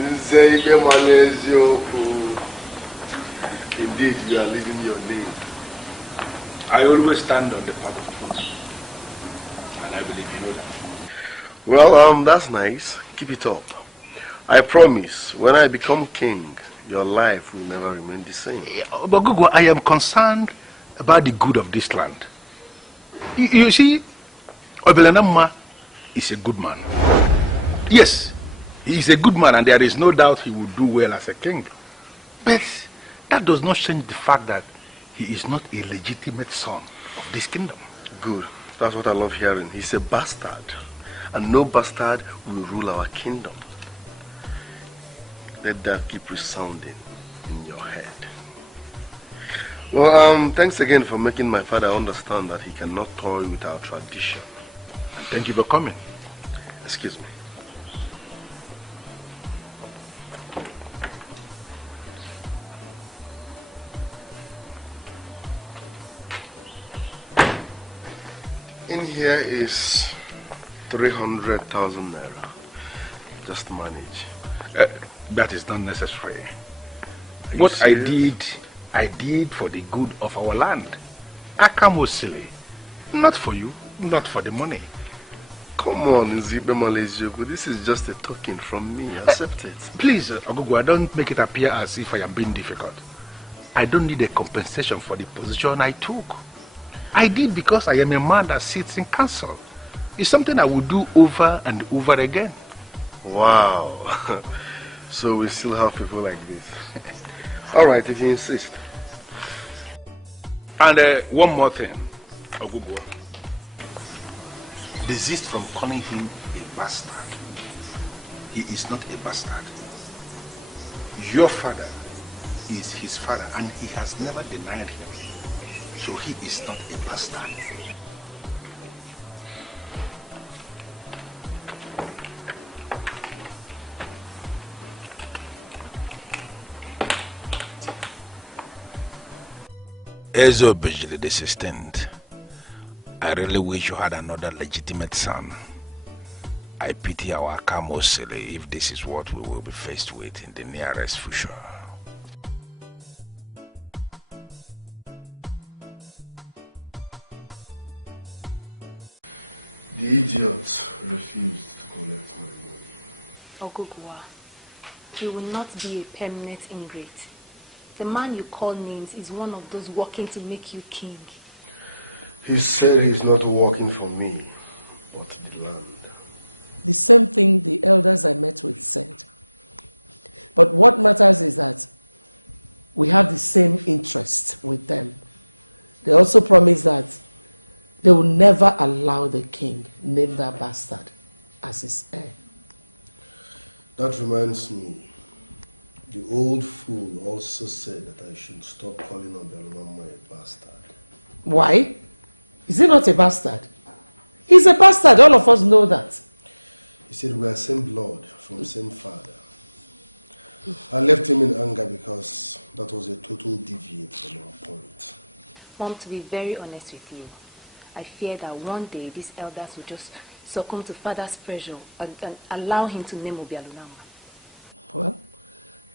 ZUBBY MICHEAL. Indeed, you are leaving your name. I always stand on the path of truth. And I believe you know that. Well, that's nice. Keep it up. I promise, when I become king, your life will never remain the same. But Ogugua, I am concerned about the good of this land. You see, Obialunamma is a good man. Yes, he is a good man, and there is no doubt he will do well as a king. But that does not change the fact that he is not a legitimate son of this kingdom. Good. That's what I love hearing. He's a bastard. And no bastard will rule our kingdom. Let that keep resounding in your head. Well, thanks again for making my father understand that he cannot toy with our tradition. And thank you for coming. Excuse me. In here is 300,000 naira. Just manage. That is not necessary. What I did for the good of our land. Akamosile. Not for you, not for the money. Come on, ZUBBY MICHEAL. This is just a token from me. Accept it. Please, Ogugua, don't make it appear as if I am being difficult. I don't need a compensation for the position I took. I did because I am a man that sits in council. It's something I will do over and over again. Wow. So we still have people like this. All right, if you insist. And one more thing, Ogugua. Desist from calling him a bastard. He is not a bastard. Your father is his father, and he has never denied him. So he is not a bastard. Ezobijili the 16th. I really wish you had another legitimate son. I pity our Akamosile if this is what we will be faced with in the nearest future. The idiots refused to collect my money. Ogugua, he will not be a permanent ingrate. The man you call names is one of those working to make you king. He said he's not working for me, but the land. The same thing the elders I met with said. But what matters is that we have the same interest with them. They also promised that they will never allow the king name that bastard as his heir. That reminds me. The old fool also said that I should stop calling Obialunamma a bastard. Why? Is he not a bastard? He's a bastard, all of us know that. He said we are same blood from the same father. I left him in anger because that was a total deviate from our point. Mom, to be very honest with you, I fear that one day these elders will just succumb to father's pressure and allow him to name Obialunamma. Well,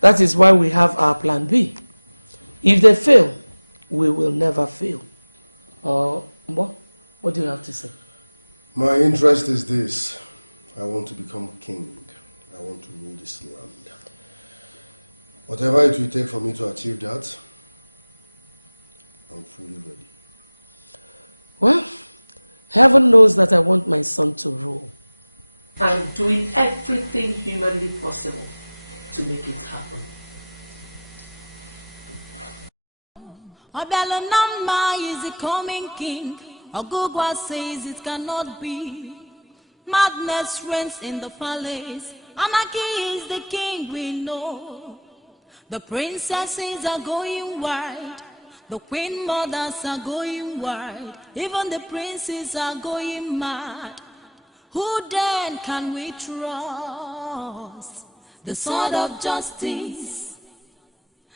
that is why we have our plan B. If they fail, we will never fail. What do you have to say? My interest is this. I want to become king. I want to rule this land. Whatever it will take for me to achieve that, I'm fully ready. Well, heaven knows that I want my son to rule. I'm doing everything humanly possible to make it happen. Obialunamma is the coming king. Ogugua says it cannot be. Madness reigns in the palace. Anarchy is the king we know. The princesses are going wild. The queen mothers are going wild. Even the princes are going mad. Who then can we trust? The sword of justice,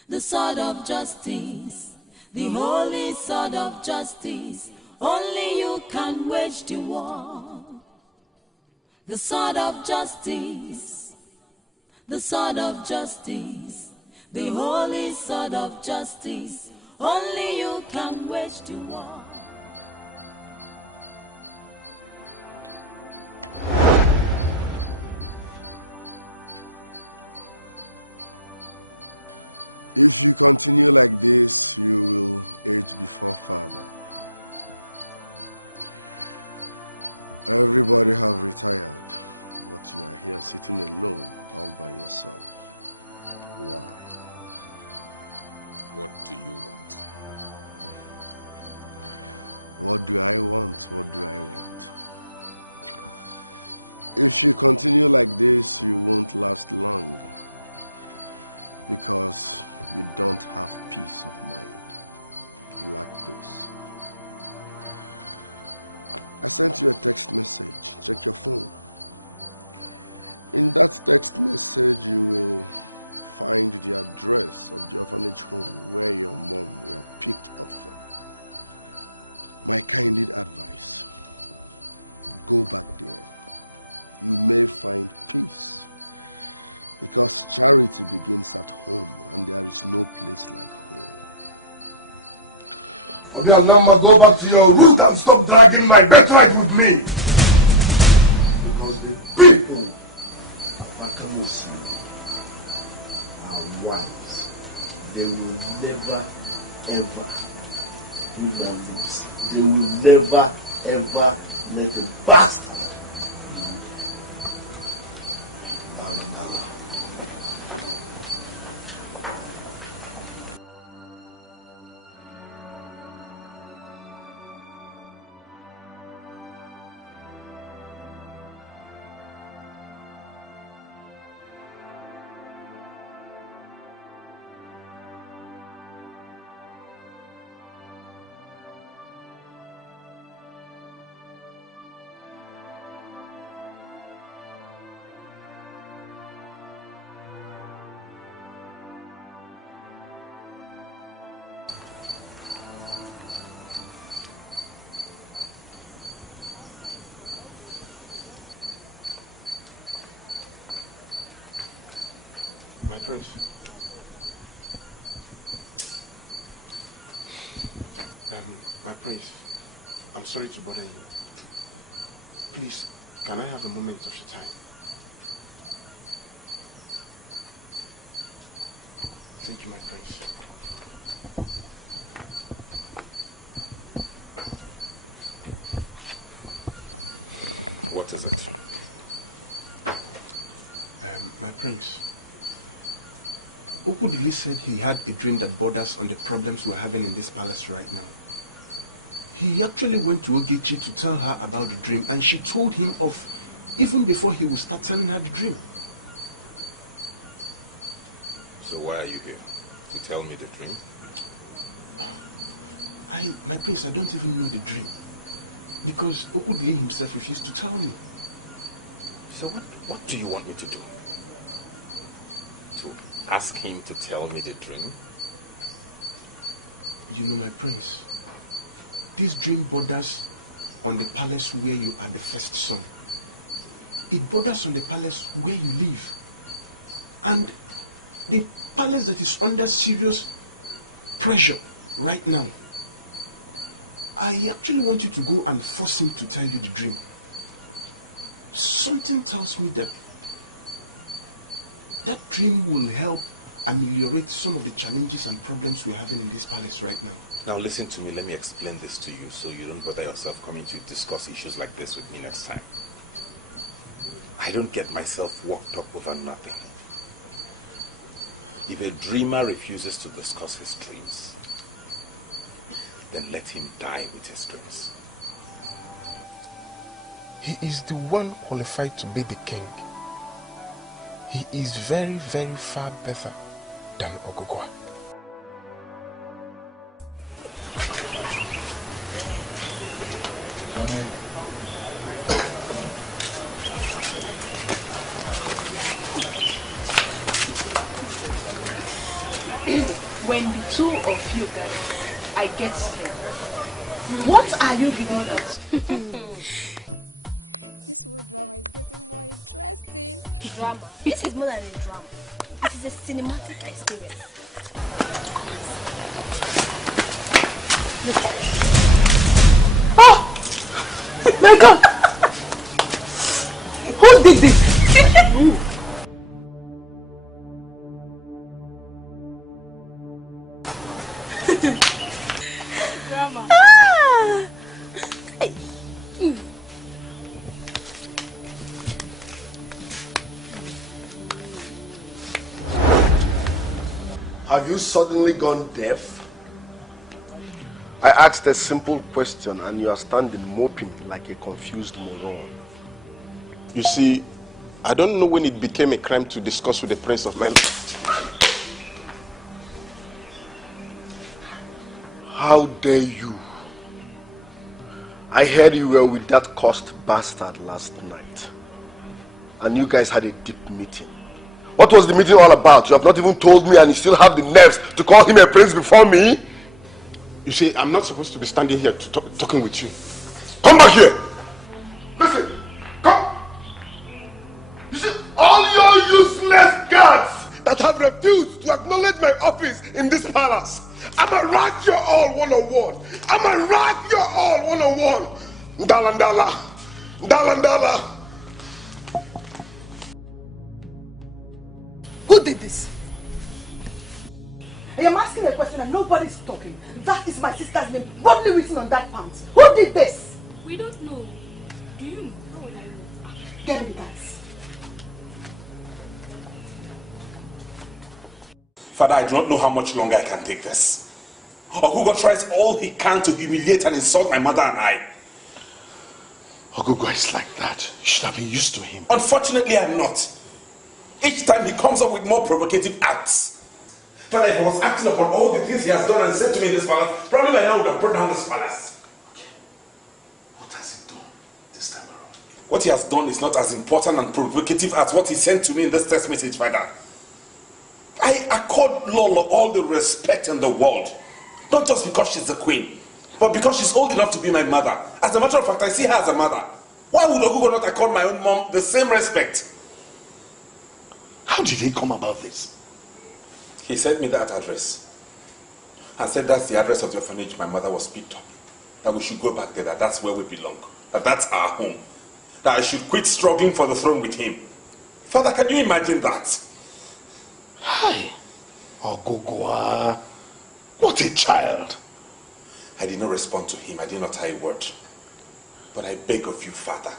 the sword of justice, the holy sword of justice. Only you can wage the war. The sword of justice, the sword of justice, the holy sword of justice. Only you can wage the war. If you continue like this, you will age before father. Everybody have retired, but you are here sitting alone, all by yourself. Why? What do you want? What do I want? What do I want? If you continue like this, you won't last long. Because you don't have peace of mind. You lack peace. I sent you a text message. Check your phone. In that text message, you will find the address of the orphanage home where your mom were picked up from. My candid advice, go back there. You may find peace. Because charity begins at home, and there is no place like home. Obialunamma, go back to your root and stop dragging my birthright with me. Because the people of Akamusi are wise. They will never, ever do their roots. They will never, ever let a bastard Bala. My prince. My prince, I'm sorry to bother you. Please, can I have a moment of your time? Thank you, my prince. What is it? My prince, Okudili said he had a dream that borders on the problems we're having in this palace right now. He actually went to Ogechi to tell her about the dream, and she told him off even before he would start telling her the dream. So why are you here? To tell me the dream? My prince, I don't even know the dream. Because Okudili himself refused to tell me. So what do you want me to do? To ask him to tell me the dream? You know, my prince, this dream borders on the palace where you are the first son. It borders on the palace where you live. And the palace that is under serious pressure right now. I actually want you to go and force him to tell you the dream. Something tells me that that dream will help ameliorate some of the challenges and problems we're having in this palace right now. Now listen to me, let me explain this to you so you don't bother yourself coming to discuss issues like this with me next time. I don't get myself worked up over nothing. If a dreamer refuses to discuss his dreams, then let him die with his dreams. He is the one qualified to be the king. He is very, very far better than Ogugua. When the two of you guys, I get scared. What are you giving us? You This whole drama is getting more interesting. Drama? This is more than a drama. This is a cinematic experience. Look. Oh! My God! Who did this? Drama. Have you suddenly gone deaf? I asked a simple question and you are standing moping like a confused moron. You see, I don't know when it became a crime to discuss with the prince of men. How dare you? I heard you were with that cursed bastard last night. And you guys had a deep meeting. What was the meeting all about? You have not even told me and you still have the nerves to call him a prince before me? You see, I'm not supposed to be standing here talking with you. Come back here! Listen! Come! You see, all your useless guards that have refused to acknowledge my office in this palace, I'ma rack you all one-on-one. I'ma rack you all one-on-one. Ndala. Who did this? I am asking a question and nobody's talking. That is my sister's name, boldly written on that pants. Who did this? We don't know. Do you know? How would I know? Get me the guys. Father, I do not know how much longer I can take this. Ogugua tries all he can to humiliate and insult my mother and I. Ogugua is like that. You should have been used to him. Unfortunately, I'm not. Each time he comes up with more provocative acts. Father, if I was acting upon all the things he has done and said to me in this palace, probably by now I would have brought down this palace. Okay. What has he done this time around? What he has done is not as important and provocative as what he sent to me in this text message, Father. I accord Lolo all the respect in the world. Not just because she's the queen, but because she's old enough to be my mother. As a matter of fact, I see her as a mother. Why would Ogugua not accord my own mom the same respect? How did he come about this? He sent me that address and said that's the address of the orphanage my mother was picked up. That we should go back there, that that's where we belong. That that's our home. That I should quit struggling for the throne with him. Father, can you imagine that? Hi. Ogugua. What a child. I did not respond to him. I did not utter a word. But I beg of you, Father,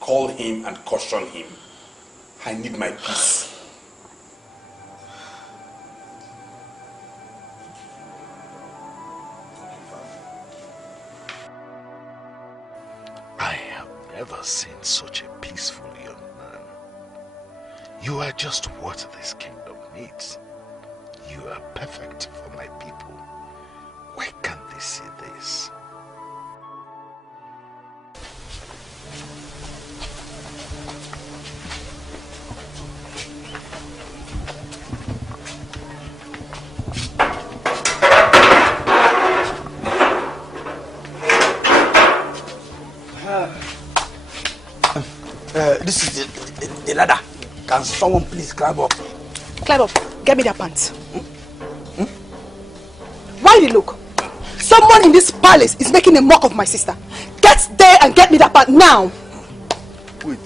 call him and caution him. I need my peace. I have never seen such a peaceful young man. You are just what this kingdom needs. You are perfect for my people. Why can't they see this? This is the ladder. Can someone please climb up? Climb up. Get me that pants. Why the look? Someone in this palace is making a mock of my sister. Get there and get me that pants now. Wait.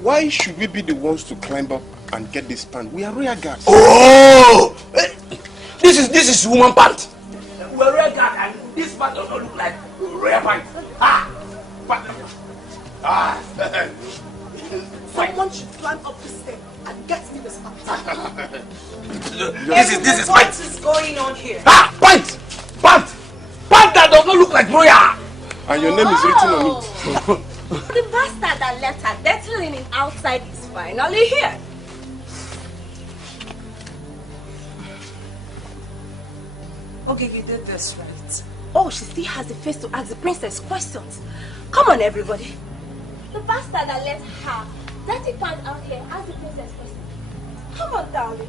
Why should we be the ones to climb up and get this pant? We are rear guards. Oh! This is woman pant. We are rear guard and this pant does not look like rear pant. Someone should climb up this step and get me this pants. This is pant. What is going on here? Pant! Pant! Pant that does not look like royal. And your name is written on it. The bastard that left her dirty linen outside is finally here. Okay, you did this, right? Oh, she still has the face to ask the princess questions. Come on, everybody. The bastard that left her dirty pants out here asked the princess questions. Come on, darling.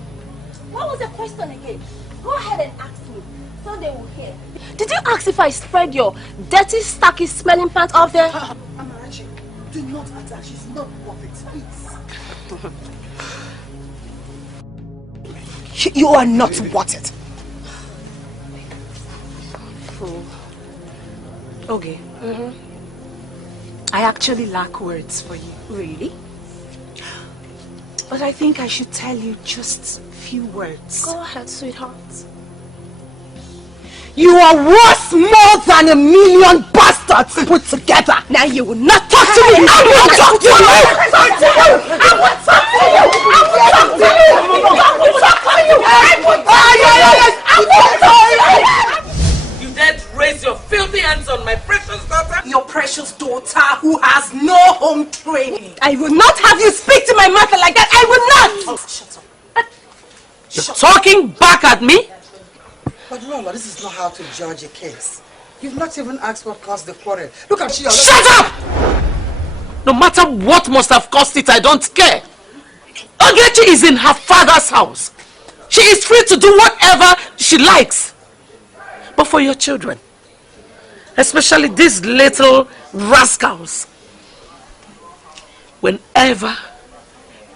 What was the question again? Go ahead and ask me, so they will hear. Did you ask if I spread your dirty, stacky, smelling pants out there? Amarachi, Do not attack. She's not perfect, please. You are not worth it. Fool. Okay. I actually lack words for you. Really? But I think I should tell you just a few words. Go ahead, sweetheart. You are worth more than 1,000,000 bastards put together. Now you will not talk to me. I will talk to you. I will talk to you. I will talk to you. I will talk to you. I will talk to you. You dared raise your filthy hands on my precious daughter? Your precious daughter who has no home training. I will not have you speak to my mother like that. I will not. Oh, shut up. You're talking back at me? But Lola, this is not how to judge a case. You've not even asked what caused the quarrel. Look at you. Shut up! No matter what must have caused it, I don't care. Ogechi is in her father's house. She is free to do whatever she likes. But for your children, especially these little rascals, whenever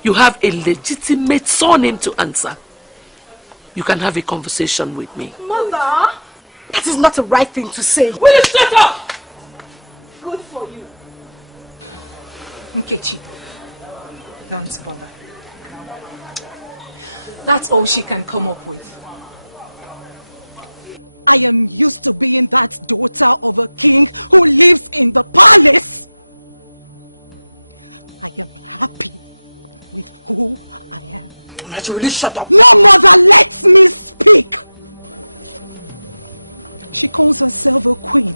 you have a legitimate surname to answer, you can have a conversation with me. Mother! That is not the right thing to say. Will you shut up? Good for you. Nkechi, don't bother. That's all she can come up with. I am used to being that daughter of a king who lives in the palace. I am happy with who I am. Will you shut up? No mother lets me speak. She calls herself a queen.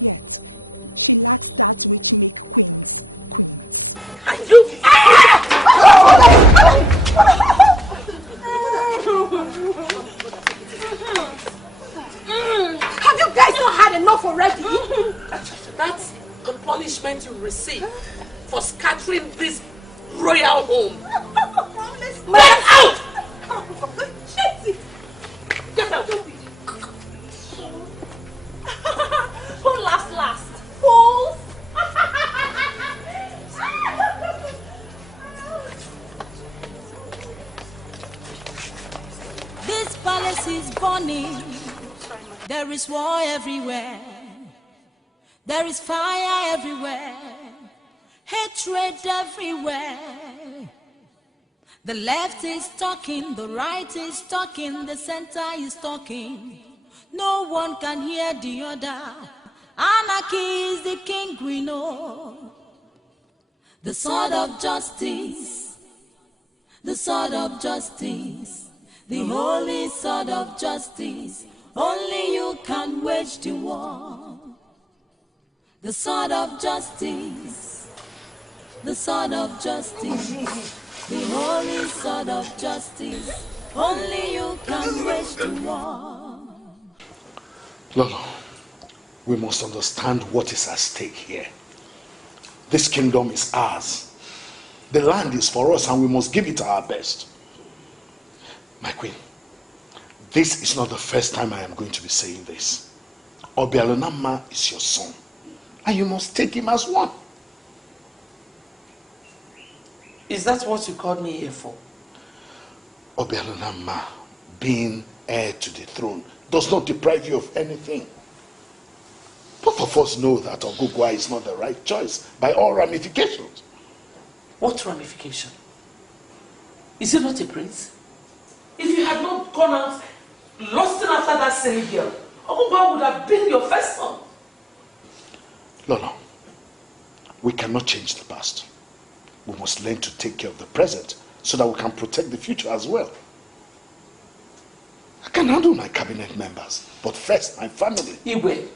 Yet, she lacks that which make queens queens. And you... Have you guys not had enough already? That's the punishment you receive for scattering this royal home. Get out! Get out! Who laughs last? Fools! This palace is burning. There is war everywhere. There is fire everywhere. Hatred everywhere. The left is talking, the right is talking, the center is talking. No one can hear the other. Anarchy is the king we know. The sword of justice. The sword of justice. The holy sword of justice. Only you can wage the war. The sword of justice. The sword of justice. The holy sword of justice. Only you can wage the war. Lolo, we must understand what is at stake here. This kingdom is ours. The land is for us and we must give it our best. My queen, this is not the first time I am going to be saying this. Obialunamma is your son, and you must take him as one. Is that what you called me here for? Obialunamma, being heir to the throne, does not deprive you of anything. Both of us know that Ogugua is not the right choice by all ramifications. What ramification? Is he not a prince? If you had not gone out lusting after that silly girl, Ogugua would have been your first son. Lolo, we cannot change the past. We must learn to take care of the present so that we can protect the future as well. I can handle my cabinet members, but first my family. Iwe,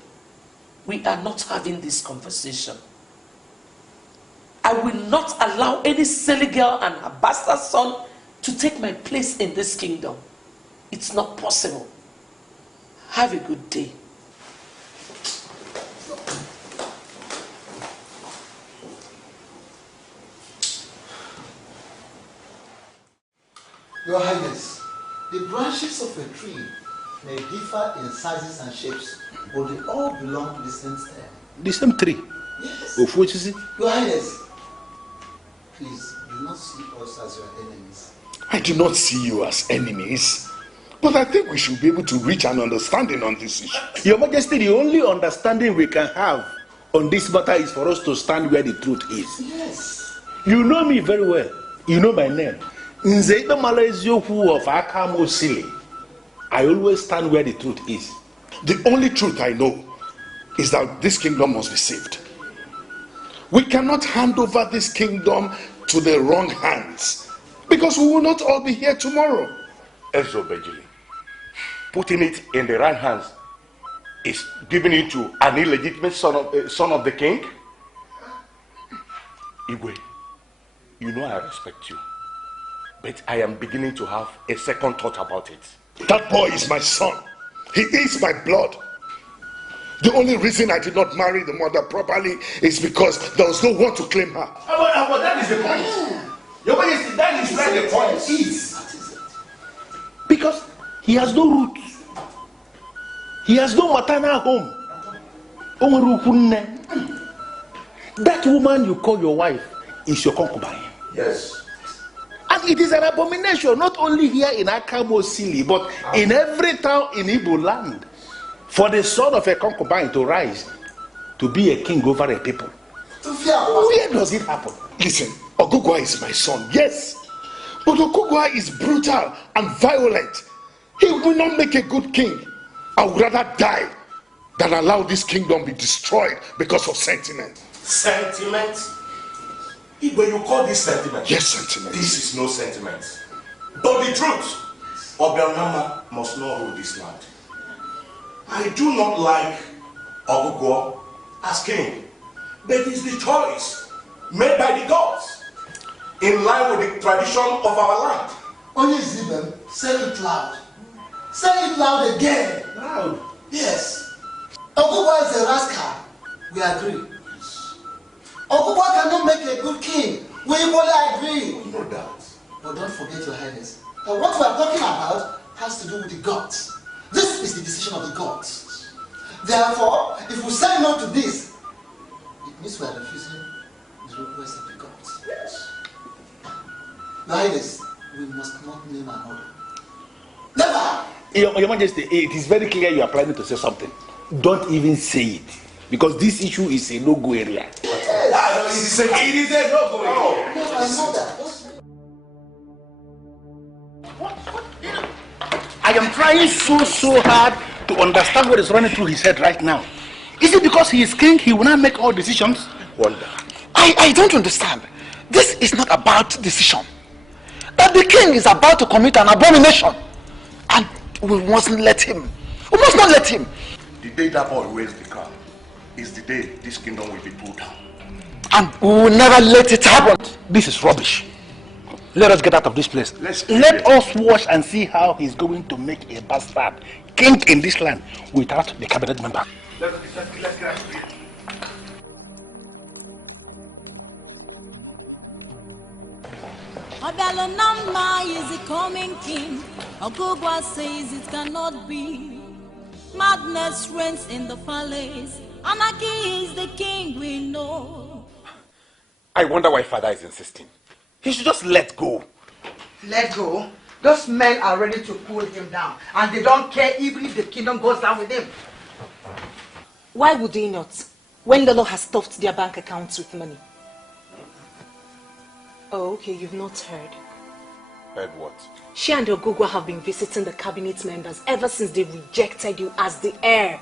we are not having this conversation. I will not allow any silly girl and her bastard son to take my place in this kingdom. It's not possible. Have a good day. Your Highness, the branches of a tree may differ in sizes and shapes, but they all belong to the same stem. The same tree? Yes. Your Highness, please do not see us as your enemies. I do not see you as enemies, but I think we should be able to reach an understanding on this issue. Your Majesty, the only understanding we can have on this matter is for us to stand where the truth is. Yes. You know me very well. You know my name. Nze Ikpe Mala Eziokwu of Akamosili. I always stand where the truth is. The only truth I know is that this kingdom must be saved. We cannot hand over this kingdom to the wrong hands, because we will not all be here tomorrow. Ezobejili, putting it in the right hands is giving it to an illegitimate son of the king. Igwe, you know I respect you, but I am beginning to have a second thought about it. That boy is my son. He is my blood. The only reason I did not marry the mother properly is because there was no one to claim her. But that is the point. Your Majesty, that is where the point is. Because he has no roots. He has no maternal home. That woman you call your wife is your concubine. Yes. And it is an abomination, not only here in Akamosili, but in every town in Igbo land, for the son of a concubine to rise to be a king over a people. Where does it happen? Listen, Ogugua is my son, yes. But Ogugua is brutal and violent. He will not make a good king. I would rather die than allow this kingdom be destroyed because of sentiment. Sentiment? When you call this sentiment? Yes, sentiment. This is no sentiment. But the truth, Obialunamma must not rule this land. I do not like Ogugua as king, but it's the choice made by the gods, in line with the tradition of our land. Only Zibem, say it loud. Say it loud again. Loud? Yes. Ogugua is a rascal. We agree. Ogugua cannot make a good king. We fully agree. No doubt. But don't forget, Your Highness, that what we are talking about has to do with the gods. This is the decision of the gods. Therefore, if we say no to this, it means we are refusing the request of the gods. Yes. Your Highness, we must not name another. Never! Your Majesty, it is very clear you are planning to say something. Don't even say it, because this issue is a no-go area. Yes. It is a no-go area. No, I know that. I am trying so hard to understand what is running through his head right now. Is it because he is king, he will not make all decisions? Wonder. I don't understand. This is not about decision. That the king is about to commit an abomination. And we mustn't let him. We must not let him. The day that boy wears the crown is the day this kingdom will be pulled down. And we will never let it happen. This is rubbish. Let us get out of this place. Let us watch and see how he's going to make a bastard king in this land without the cabinet member. Let's get out of here. Obialunamma is the coming king. Ogugua says it cannot be. Madness reigns in the palace. Anarchy is the king we know. I wonder why father is insisting. He should just let go. Let go? Those men are ready to pull him down, and they don't care even if the kingdom goes down with him. Why would they not, when Lolo has stuffed their bank accounts with money? Oh, okay, you've not heard. Heard what? She and Ogugua have been visiting the cabinet members ever since they rejected you as the heir.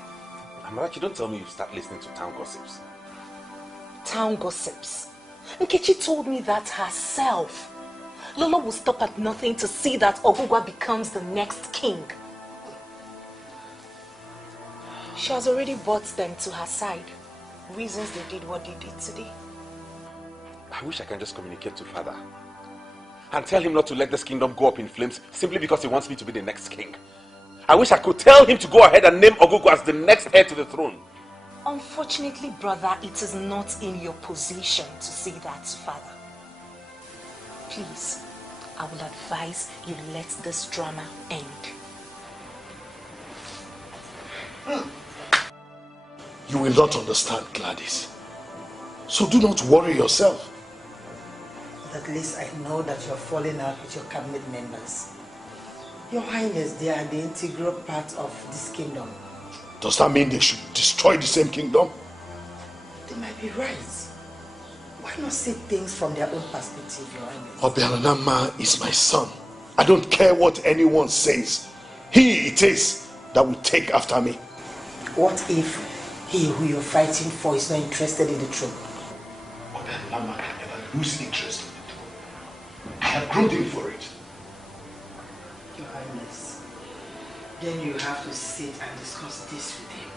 Amarachi, don't tell me you start listening to town gossips. Town gossips? Nkechi told me that herself. Lolo will stop at nothing to see that Ogugua becomes the next king. She has already brought them to her side. Reasons they did what they did today. I wish I can just communicate to father and tell him not to let this kingdom go up in flames simply because he wants me to be the next king. I wish I could tell him to go ahead and name Ogugua as the next heir to the throne. Unfortunately, brother, it is not in your position to say that to father. Please, I will advise you let this drama end. You will not understand, Gladys. So do not worry yourself. But at least I know that you're falling out with your cabinet members. Your Highness, they are the integral part of this kingdom. Does that mean they should destroy the same kingdom? They might be right. Why not see things from their own perspective, Your Highness? Obialunamma is my son. I don't care what anyone says. He it is that will take after me. What if he who you're fighting for is not interested in the throne? Obialunamma can never lose interest in the throne. I have groomed him for it. Your Highness, then you have to sit and discuss this with him.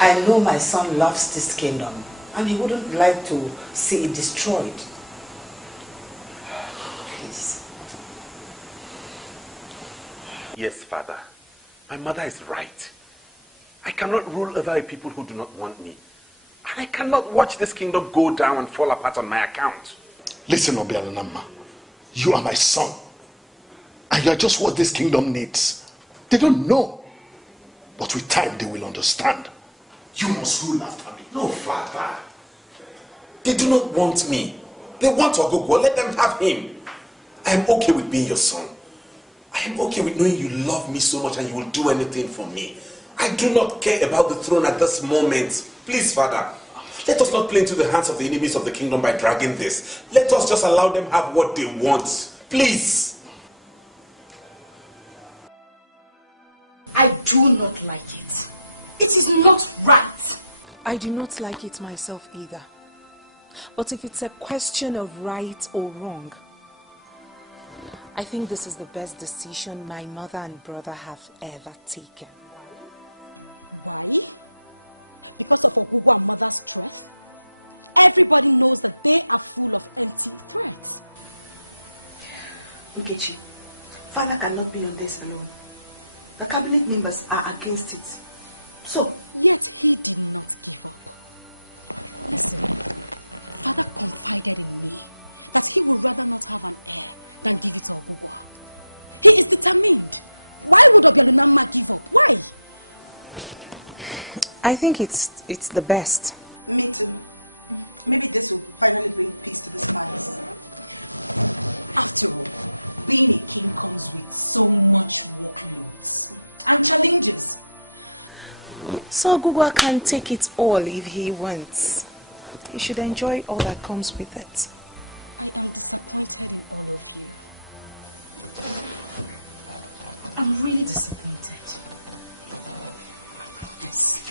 I know my son loves this kingdom and he wouldn't like to see it destroyed. Please. Yes, Father. My mother is right. I cannot rule over a people who do not want me. And I cannot watch this kingdom go down and fall apart on my account. Listen, Obialunamma, you are my son. And you are just what this kingdom needs. They don't know. But with time, they will understand. You must rule after me. No, Father. They do not want me. They want Ogugua. Let them have him. I am okay with being your son. I am okay with knowing you love me so much and you will do anything for me. I do not care about the throne at this moment. Please, Father, let us not play into the hands of the enemies of the kingdom by dragging this. Let us just allow them have what they want. Please. I do not like it. It is not right. I do not like it myself either. But if it's a question of right or wrong, I think this is the best decision my mother and brother have ever taken. Why? Because of Ogugua and mother's strength? Everybody knows that they are full of empty threats. Nkechi, Father cannot be on this alone. The cabinet members are against it. So, yet he did not give up. Listen, Father confided in me that he would rather not have an heir than give it to Ogugua. He is determined. Why would Obialunamma give up? Why? I think it's the best. Me too. Maybe this will finally bring peace to this palace. After all, being a king comes with so much workloads and challenges. So Ogugua can take it all if he wants. He should enjoy all that comes with it. I am disappointed in all of you. I'm really disappointed. Yes.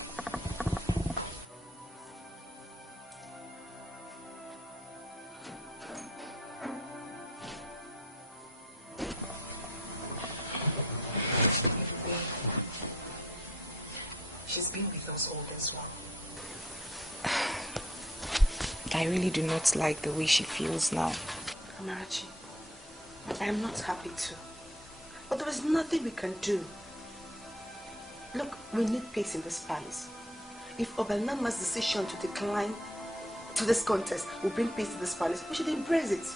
She's been with us all this while. I really do not like the way she feels now. Amarachi, I am not happy too. But there is nothing we can do. Look, we need peace in this palace. If Obialunamma's decision to decline to this contest will bring peace to this palace, we should embrace it.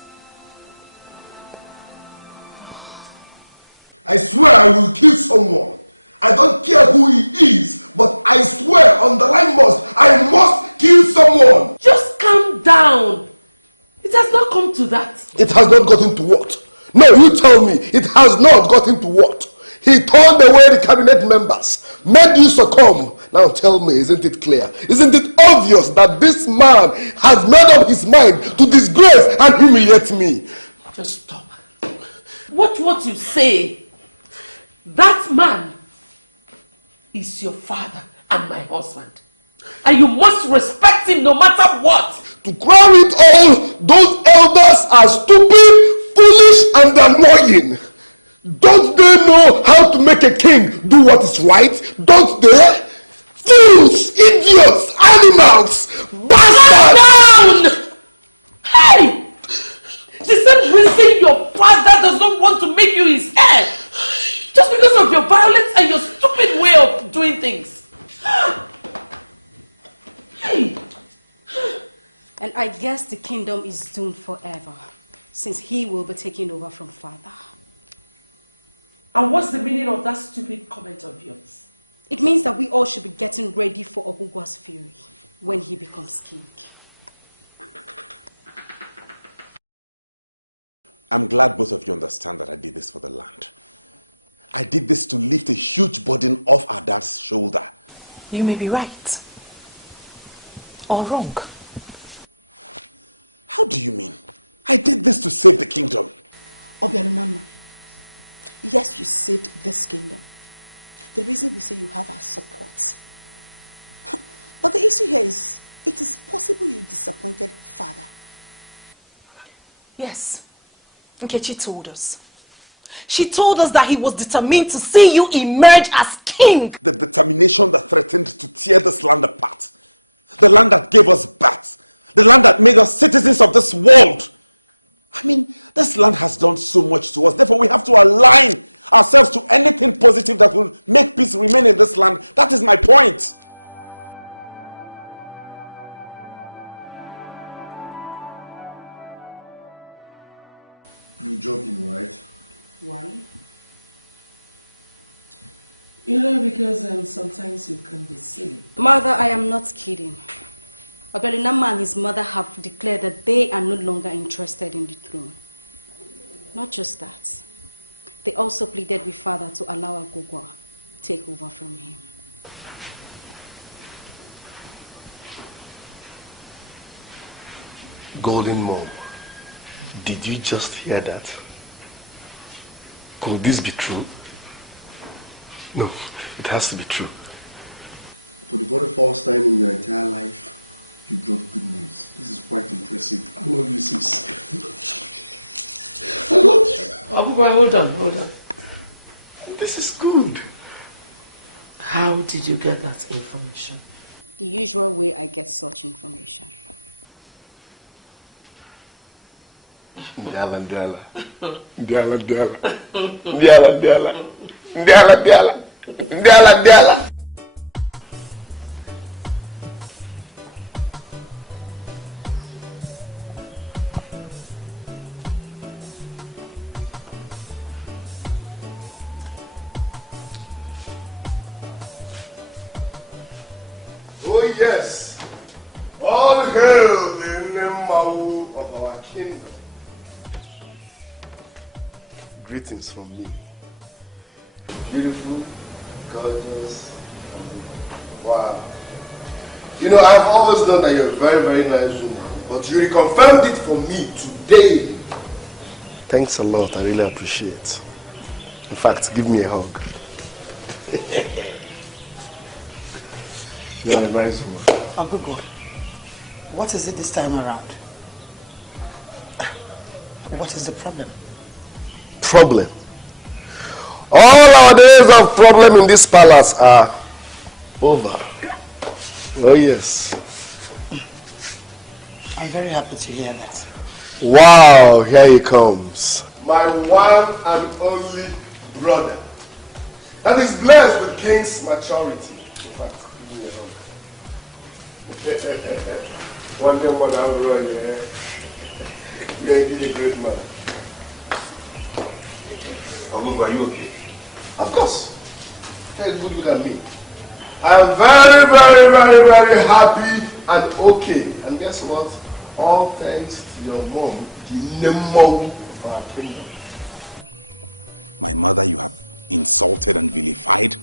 I swear I will kill someone. I don't care who he is, but I swear on the line I must kill someone. Just calm down. It has not come to that. It has not gotten to what? No, you tell me. It has not gotten to what? He turned away the cabinet members, made you succumb. Now tell me, isn't it clear? Isn't it obvious that this man has made up his mind to disgrace and humiliate me? Just stop. Watch what you say. That man is your father and my husband. And you must respect him no matter what. To crown it all, those elders are stupid, foolish, and annoying. Don't they know how to make a king do what is right? Don't they? Fools, idiots, animals, bastards! Calm down! Hey! The same reason your father does not want to make you his heir. Just because of your violence and your stupid way of doing things. Hey! And I guess the kingdom is doomed forever, since he will be taking over from father. And what's the meaning of that stupid comment of yours? It means that we all should be getting ready for Ogugua's fury when he becomes king. I'm glad both of you understand that I did this for the land. I did this to lift a huge burden off our dad's shoulder. You may be right. Or wrong. How do you mean? I did this to save the kingdom. Obialunamma, yes, you saved this kingdom. The reason we say you have our support. But the issue here is, it is possible you disappointed father. Yes. Nkechi told us. She told us that he was determined to see you emerge as king. The determination that threatened to tear this land apart. The land that gave us birth. The land that made us citizens of this world. I mean, this land has done so much to us. Therefore, we have to align ourselves to anything positive that will make peace remain in this land. That is my point. You're joking, right? Why? You know, because sometimes you can be silly. Mother, I am not kidding. Obialunamma and his mother have declared that they are no longer interested in the throne. Not just that. They also pleaded with father to allow Ogugua take over from him. Golden Mom, did you just hear that? Could this be true? No, it has to be true. For the very first time in your entire life, you brought good news. This is quite impressive. I love you, sis. I love you. Hold on. This is good. How did you get that information? The usual way I get such information. Ndiala. Oh yes, all hail the Nemawu of our kingdom. Greetings from me. Beautiful, gorgeous, wow. You know, I've always known that you're a very, very nice woman, but you reconfirmed it for me today. Thanks a lot, I really appreciate. In fact, give me a hug. You're a nice woman. Ogugua, what is it this time around? What is the problem? Problem. All our days of problem in this palace are over. Oh yes. I'm very happy to hear that. Wow, here he comes. My one and only brother. That is blessed with king's maturity. In fact, give me a hug. One day more down the road, yeah. You're indeed a great man. Ogugua, are you okay? Of course. Take a good look at me. I am very, very, very, very happy and okay. And guess what? All thanks to your mom, the Nemo of our kingdom. My mother you have insulted and vilified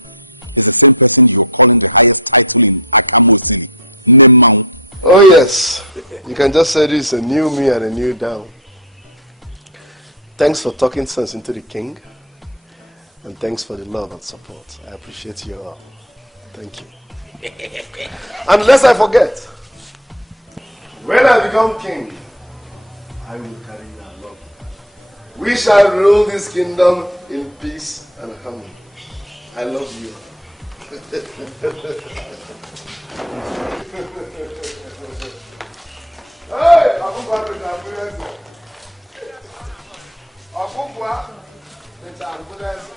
is the same person you're calling the highest title in Akamosili, Nemau. Oh yes. You can just say this, a new me and a new down. Thanks for talking sense into the king. And thanks for the love and support. I appreciate you all. Thank you. And lest I forget, when I become king, I will carry that love. We shall rule this kingdom in peace and harmony. I love you. Hey, Ogugua, it's ambulance.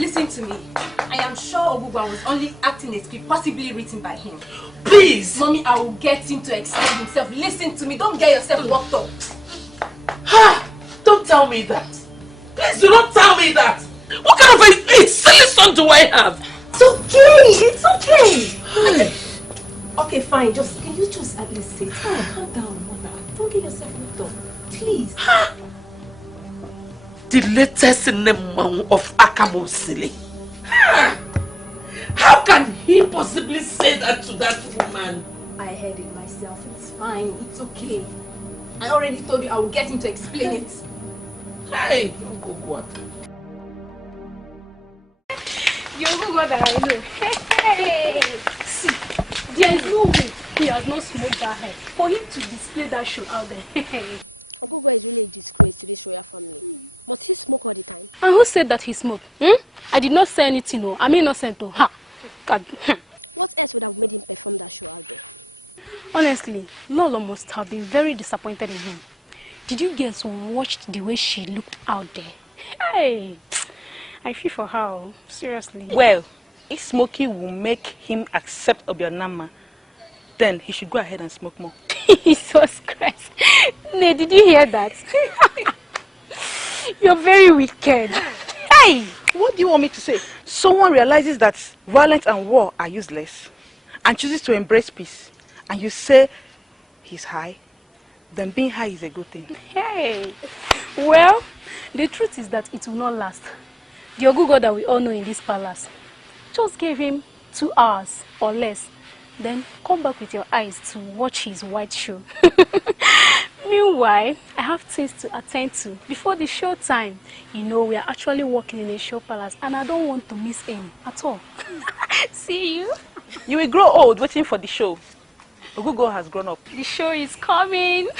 Listen to me. I am sure Ogugua was only acting a script possibly written by him. Please! Mommy, I will get him to explain himself. Listen to me. Don't get yourself worked up. Ha! Don't tell me that. Please do not tell me that. What kind of a silly son do I have? It's okay. It's okay. Okay, fine. Can you just at least say, calm down, mother. Don't get yourself worked up. Please. Ha! The latest name of Akamosili. How can he possibly say that to that woman? I heard it myself. It's fine. It's okay. I already told you I will get him to explain it. Hey, Ogugua. You Ogugua that I know. Hey! See, there is no way he has not smoked that head for him to display that show out there. Ogugua is really a disgrace to this royal family. Must he smoke all the time? And who said that he smoked? I did not say anything. No. I'm innocent. Oh. Ha. God. What else would have made him perform that show out there? Honestly, Lolo must have been very disappointed in him. Did you guys watch the way she looked out there? Hey, I feel for her. Seriously. Well, if smoking will make him accept Obialunamma, then he should go ahead and smoke more. Jesus Christ. Ne, did you hear that? You're very wicked. Hey! What do you want me to say? Someone realizes that violence and war are useless and chooses to embrace peace, and you say he's high, then being high is a good thing. Hey! Well, the truth is that it will not last. The Ogugua that we all know in this palace just gave him 2 hours or less. Then come back with your eyes to watch his white show. Meanwhile, I have things to attend to before the show time. You know, we are actually working in a show palace and I don't want to miss him at all. See you. You will grow old waiting for the show. Ogugua has grown up. The show is coming.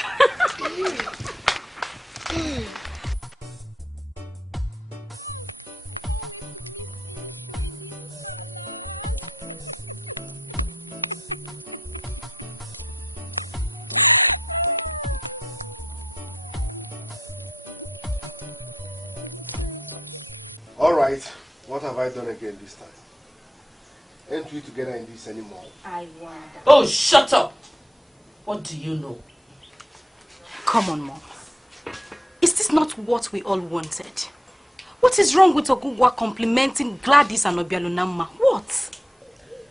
All right, what have I done again this time? Ain't we together in this anymore? I wonder. Oh, shut up! What do you know? Come on, Mom. Is this not what we all wanted? What is wrong with Ogugua complimenting Gladys and Obialunamma? What?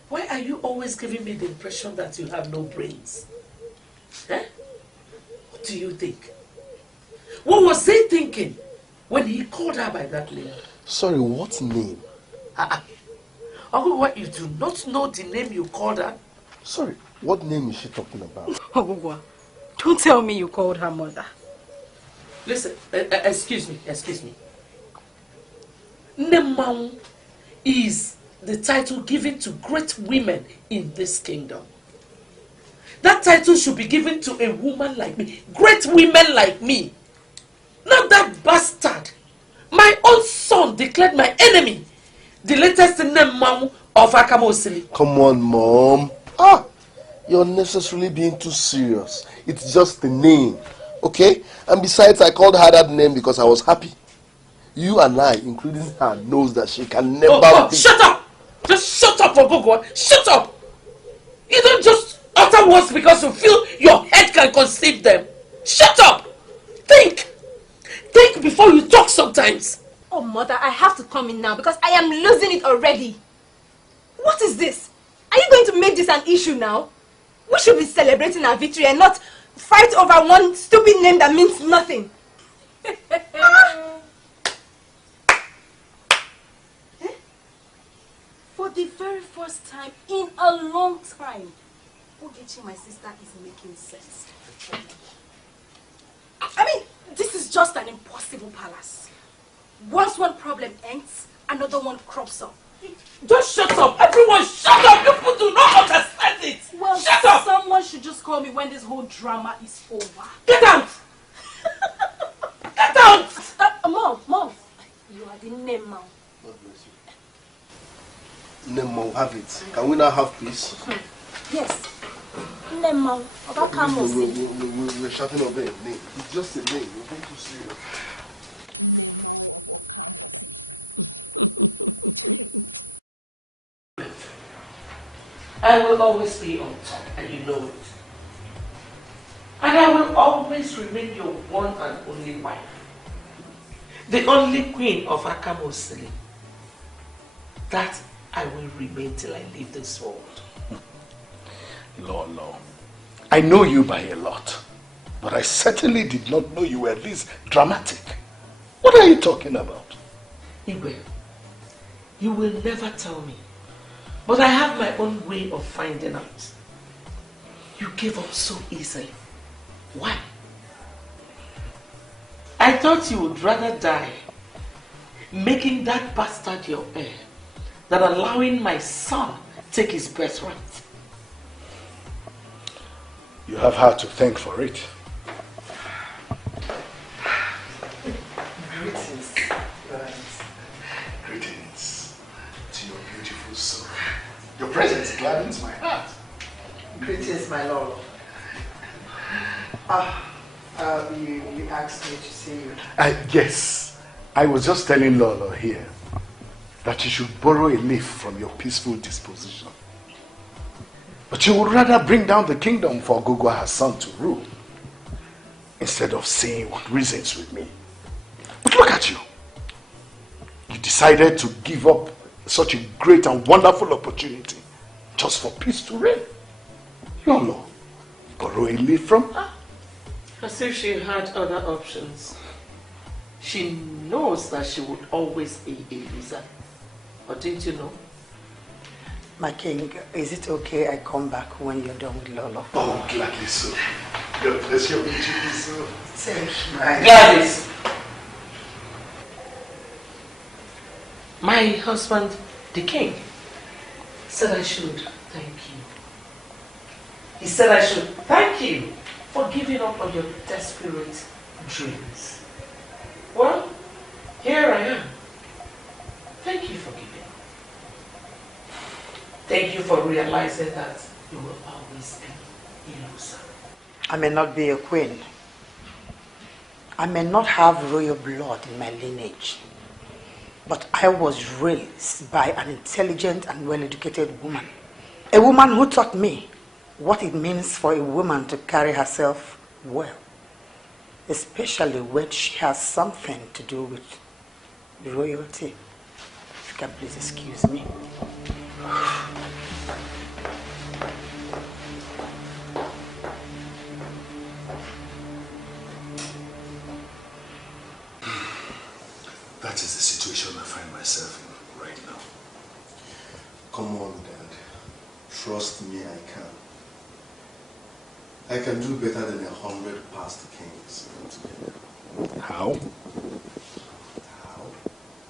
Why are you always giving me the impression that you have no brains? Eh? What do you think? What was he thinking when he called her by that name? Sorry, what name? Ogugua, you do not know the name you called her? Sorry, what name is she talking about? Ogugua, don't tell me you called her mother. Listen, excuse me. Nemau is the title given to great women in this kingdom. That title should be given to a woman like me. Great women like me. Not that bastard. My own son declared my enemy. The latest Nemau of Akamosili. Come on, Mom. You're necessarily being too serious. It's just the name, okay? And besides, I called her that name because I was happy. You and I, including her, knows that she can never be... Shut up! Just shut up, Ogugua! Shut up! You don't just utter words because you feel your head can conceive them. Shut up! Think! Think before you talk sometimes. Oh, Mother, I have to come in now because I am losing it already. What is this? Are you going to make this an issue now? We should be celebrating our victory and not fight over one stupid name that means nothing. For the very first time in a long time, Ogechi, my sister, is making sense. I mean, this is just an impossible palace. Once one problem ends, another one crops up. Just shut up! Everyone shut up! People do not understand it! Well, shut up! Someone should just call me when this whole drama is over. Get out! Get out! Mom, you are the name now. God bless you. Nemo, have it. Can we now have peace? Yes. Nemo. We're shouting over a name. It's just a name. You're being too serious. Nemo of Okamosi. I will always be on top, and you know it. And I will always remain your one and only wife. The only queen of Akamosili. That I will remain till I leave this world. Lolo, I know you by a lot, but I certainly did not know you were this dramatic. What are you talking about? Igwe, you will never tell me, but I have my own way of finding out. You gave up so easily. Why? I thought you would rather die making that bastard your heir than allowing my son take his birthright. You have her to thank for it. Greetings, greetings to your beautiful soul. Your presence gladdens my heart. Greetings, my lord. You asked me to see you. Yes, I was just telling Lolo here that you should borrow a leaf from your peaceful disposition. But you would rather bring down the kingdom for Ogugua, her son, to rule, instead of saying what reasons with me. But look at you. You decided to give up such a great and wonderful opportunity just for peace to reign. Lolo, borrow a leaf from her. As if she had other options. She knows that she would always be a loser. But didn't you know? My king, is it okay I come back when you're done with Lolo? Oh, gladly so. God bless your beautiful soul. Thank you. Gladys! My husband, the king, said I should thank you. He said I should thank you for giving up on your desperate dreams. Well, here I am. Thank you for giving. Thank you for realizing that you will always be a loser. I may not be a queen. I may not have royal blood in my lineage. But I was raised by an intelligent and well-educated woman. A woman who taught me what it means for a woman to carry herself well, especially when she has something to do with royalty. If you can please excuse me. That is the situation I find myself in right now. Come on, Dad. Trust me, I can. I can do better than 100 past kings. How? How?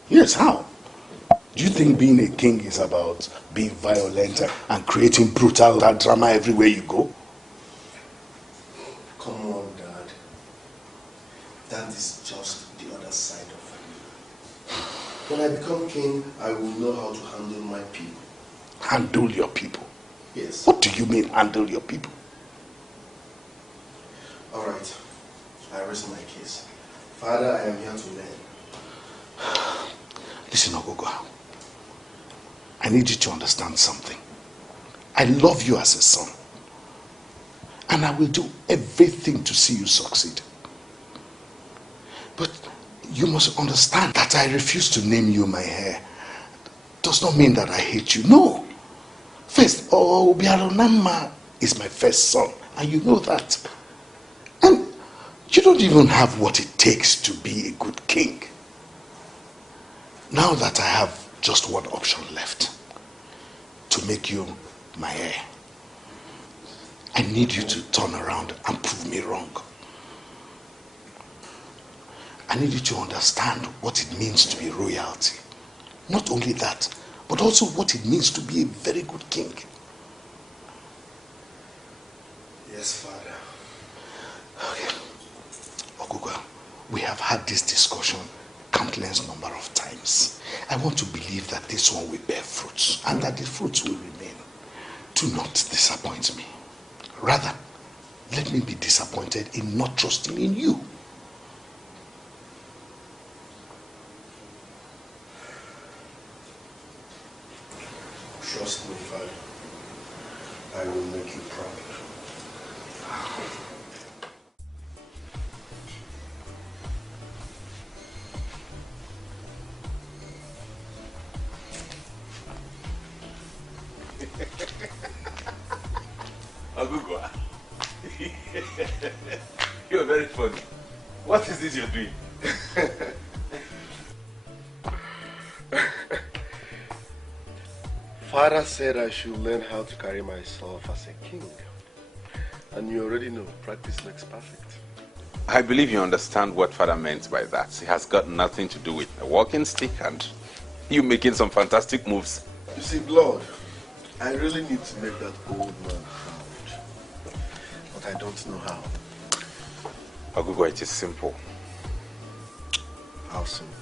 Yes, how? Do you think being a king is about being violent and creating brutal drama everywhere you go? Come on, Dad. That is just the other side of it. When I become king, I will know how to handle my people. Handle your people? Yes. What do you mean, handle your people? All right. I rest my case. Father, I am here to learn. Listen, Ogugua. I need you to understand something. I love you as a son. And I will do everything to see you succeed. But you must understand that I refuse to name you my heir. Does not mean that I hate you. No. First, Obialunamma is my first son. And you know that. And you don't even have what it takes to be a good king. Now that I have just one option left, to make you my heir, I need you to turn around and prove me wrong. I need you to understand what it means to be royalty. Not only that, but also what it means to be a very good king. Yes, Father. Okay. Ogugua, we have had this discussion countless number of times. I want to believe that this one will bear fruits and that the fruits will remain. Do not disappoint me. Rather, let me be disappointed in not trusting in you. Trust me, Father. I will make you proud. Ogugua. You're very funny. What is this you're doing? Father said I should learn how to carry myself as a king. And you already know, practice makes perfect. I believe you understand what Father meant by that. It has got nothing to do with a walking stick and you making some fantastic moves. You see, Lord, I really need to make that old man proud. But I don't know how. Ogugua, it is simple. How simple?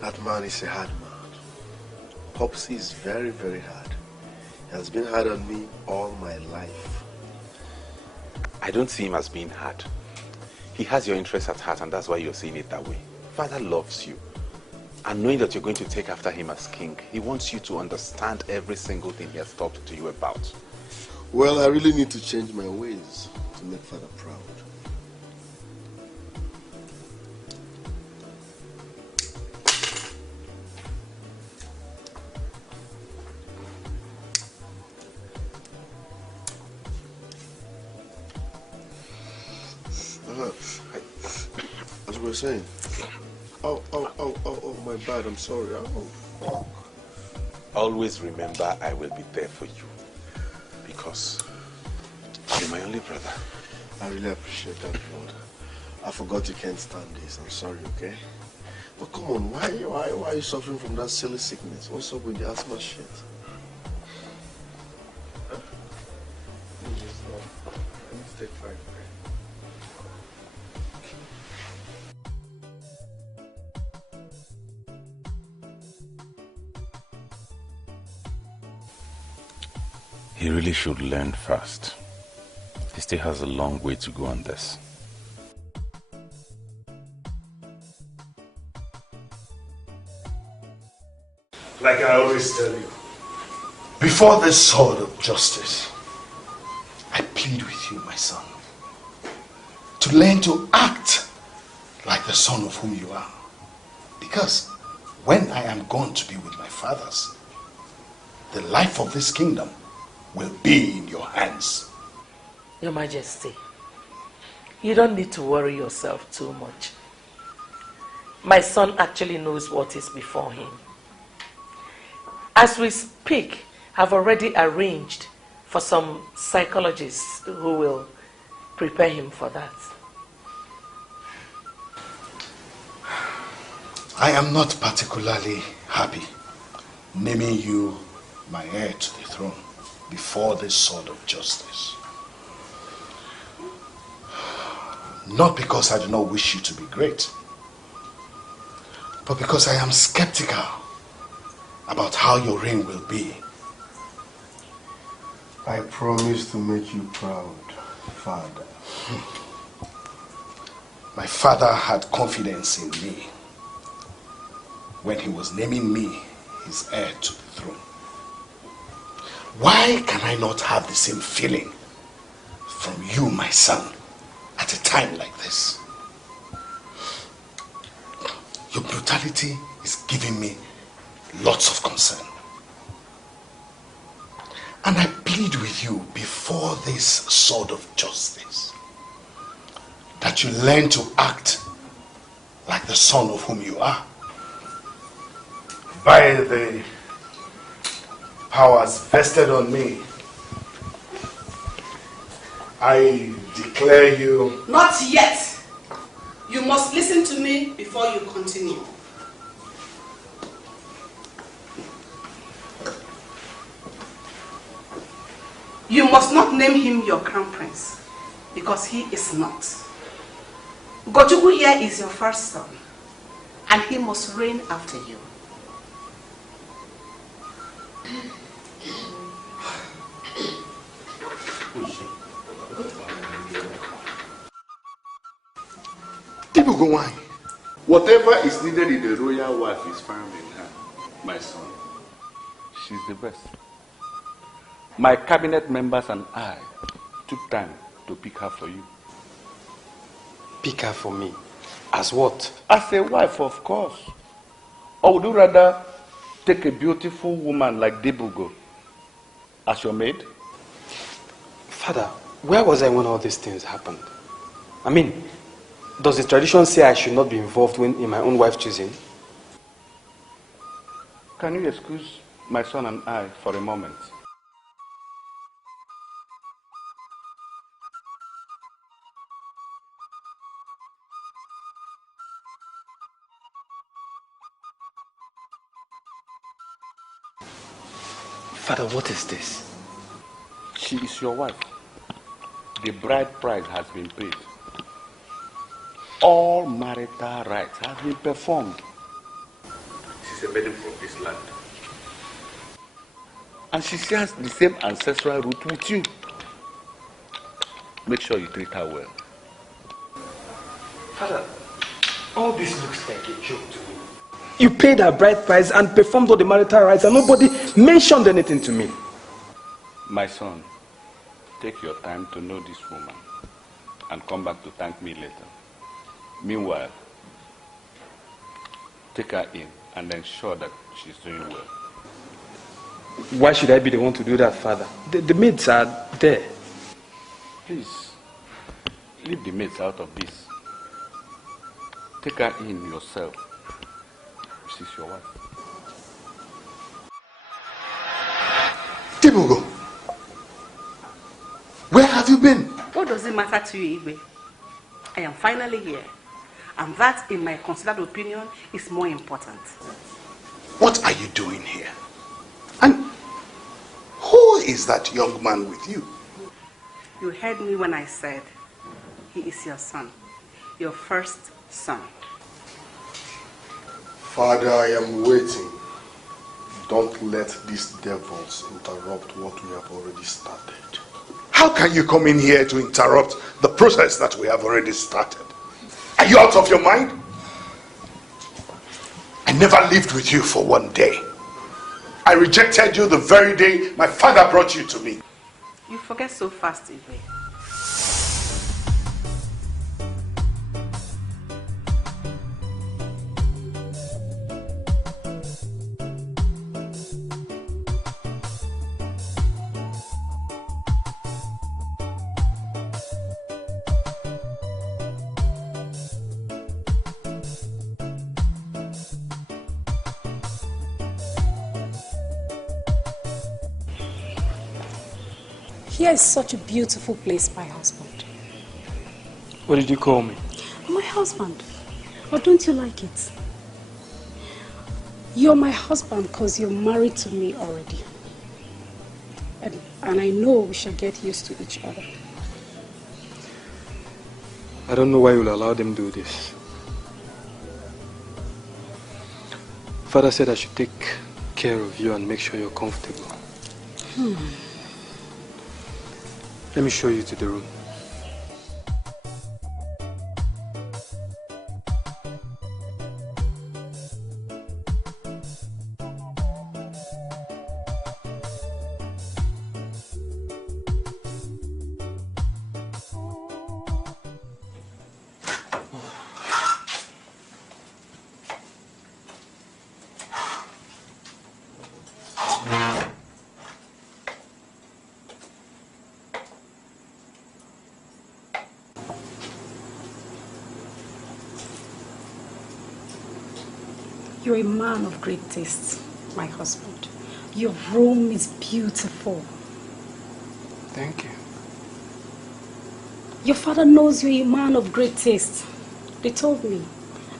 That man is a hard man. Popsy is very, very hard. He has been hard on me all my life. I don't see him as being hard. He has your interest at heart and that's why you're seeing it that way. Father loves you. And knowing that you're going to take after him as king, he wants you to understand every single thing he has talked to you about. Well, I really need to change my ways to make Father proud. As we were saying. Oh, my bad, I'm sorry. Oh. Always remember I will be there for you. Because you're my only brother. I really appreciate that, Lord. I forgot you can't stand this. I'm sorry, okay? But come on, why are you suffering from that silly sickness? What's up with the asthma shit? I need to take 5. He really should learn fast. He still has a long way to go on this. Like I always tell you, before the sword of justice, I plead with you, my son, to learn to act like the son of whom you are. Because when I am gone to be with my fathers, the life of this kingdom will be in your hands. Your Majesty, you don't need to worry yourself too much. My son actually knows what is before him. As we speak, I've already arranged for some psychologists who will prepare him for that. I am not particularly happy naming you my heir to the throne before the sword of justice. Not because I do not wish you to be great, but because I am skeptical about how your reign will be. I promise to make you proud, Father. My father had confidence in me when he was naming me his heir to the throne. Why can I not have the same feeling from you, my son, at a time like this? Your brutality is giving me lots of concern. And I plead with you before this sword of justice that you learn to act like the son of whom you are. By the powers vested on me, I declare you... Not yet. You must listen to me before you continue. You must not name him your crown prince, because he is not. Ogugua is your first son, and he must reign after you. Whatever is needed in the royal wife is found in her. My son, she's the best. My cabinet members and I took time to pick her for you. Pick her for me? As what? As a wife, of course. Or would you rather take a beautiful woman like Dibugo as your maid? Father, where was I when all these things happened? I mean, does the tradition say I should not be involved in my own wife choosing? Can you excuse my son and I for a moment? Father, what is this? She is your wife. The bride price has been paid. All marital rights have been performed. She's a maiden from this land. And she shares the same ancestral root with you. Make sure you treat her well. Father, all this looks like a joke to me. You paid her bride price and performed all the marital rites and nobody mentioned anything to me. My son, take your time to know this woman and come back to thank me later. Meanwhile, take her in and ensure that she's doing well. Why should I be the one to do that, Father? The maids are there. Please, leave the maids out of this. Take her in yourself. She's your wife. Dibugo, where have you been? What does it matter to you, Igwe? I am finally here. And that, in my considered opinion, is more important. What are you doing here? And who is that young man with you? You heard me when I said, he is your son. Your first son. Father, I am waiting. Don't let these devils interrupt what we have already started. How can you come in here to interrupt the process that we have already started? Are you out of your mind? I never lived with you for one day. I rejected you the very day my father brought you to me. You forget so fast, Igwe. Here is such a beautiful place, my husband. What did you call me? My husband. But don't you like it? You're my husband because you're married to me already. And I know we shall get used to each other. I don't know why you'll allow them to do this. Father said I should take care of you and make sure you're comfortable. Let me show you to the room. You're a man of great taste, my husband. Your room is beautiful. Thank you. Your father knows you're a man of great taste. They told me.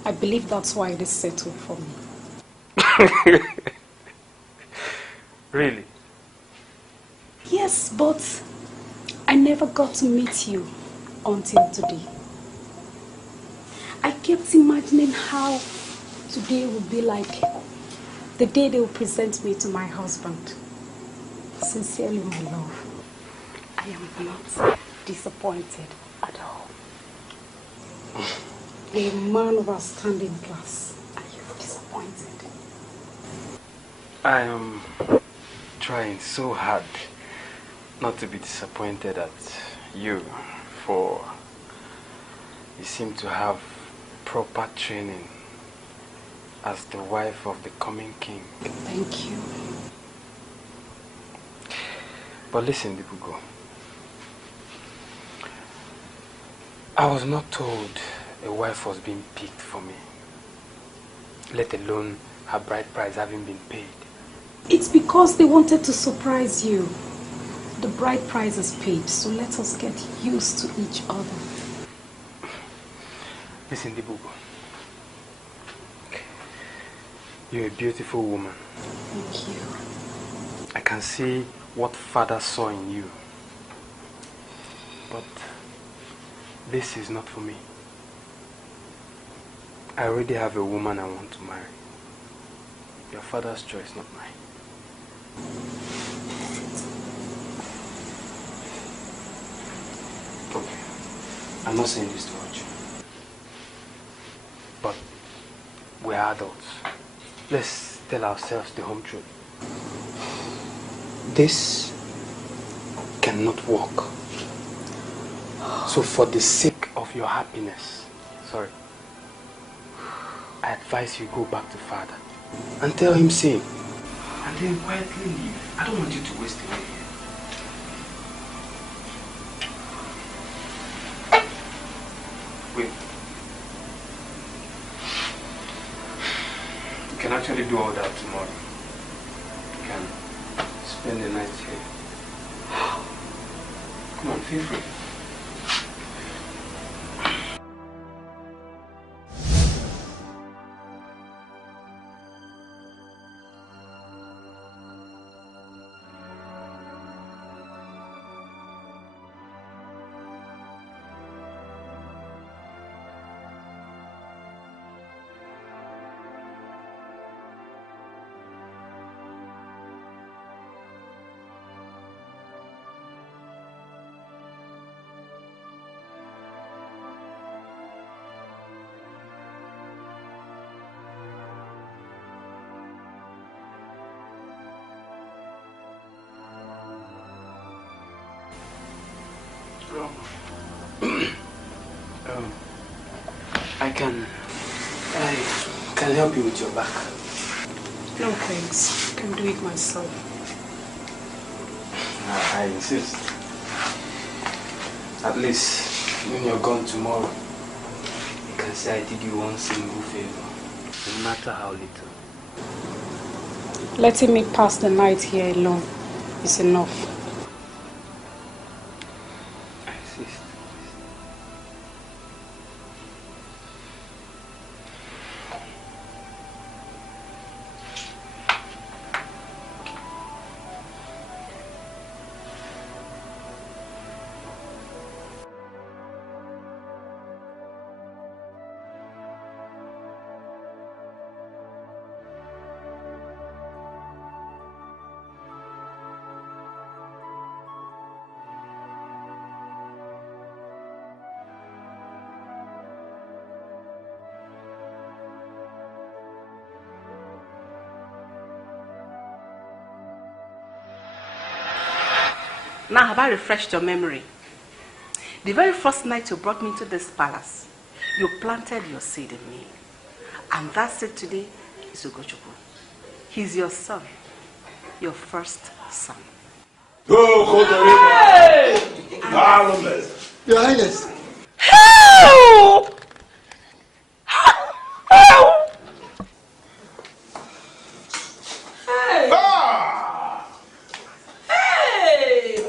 I believe that's why they settled for me. Really? Yes, but I never got to meet you until today. I kept imagining how today would be like the day they will present me to my husband. Sincerely, my love, I am not disappointed at all. A man of outstanding class. Are you disappointed? I am trying so hard not to be disappointed at you, for you seem to have proper training as the wife of the coming king. Thank you. But listen, Dibugo. I was not told a wife was being picked for me, let alone her bride price having been paid. It's because they wanted to surprise you. The bride price is paid, so let us get used to each other. Listen, Dibugo. You're a beautiful woman. Thank you. I can see what Father saw in you. But this is not for me. I already have a woman I want to marry. Your father's choice, not mine. Okay. I'm not saying this to hurt you. But we're adults. Let's tell ourselves the home truth. This cannot work. So for the sake of your happiness, I advise you go back to Father and tell him same. And then quietly leave. I don't want you to waste away here. Wait. You can actually do all that tomorrow. You can spend the night here. Come on, feel free. I can help you with your back. No thanks. I can do it myself. I insist. At least when you're gone tomorrow, you can say I did you one single favor, no matter how little. Letting me pass the night here alone is enough. Now have I refreshed your memory? The very first night you brought me to this palace, you planted your seed in me. And that seed today is Ugochukwu. He's your son, your first son. Hey! Your Highness. Help! Help! Hey! Hey!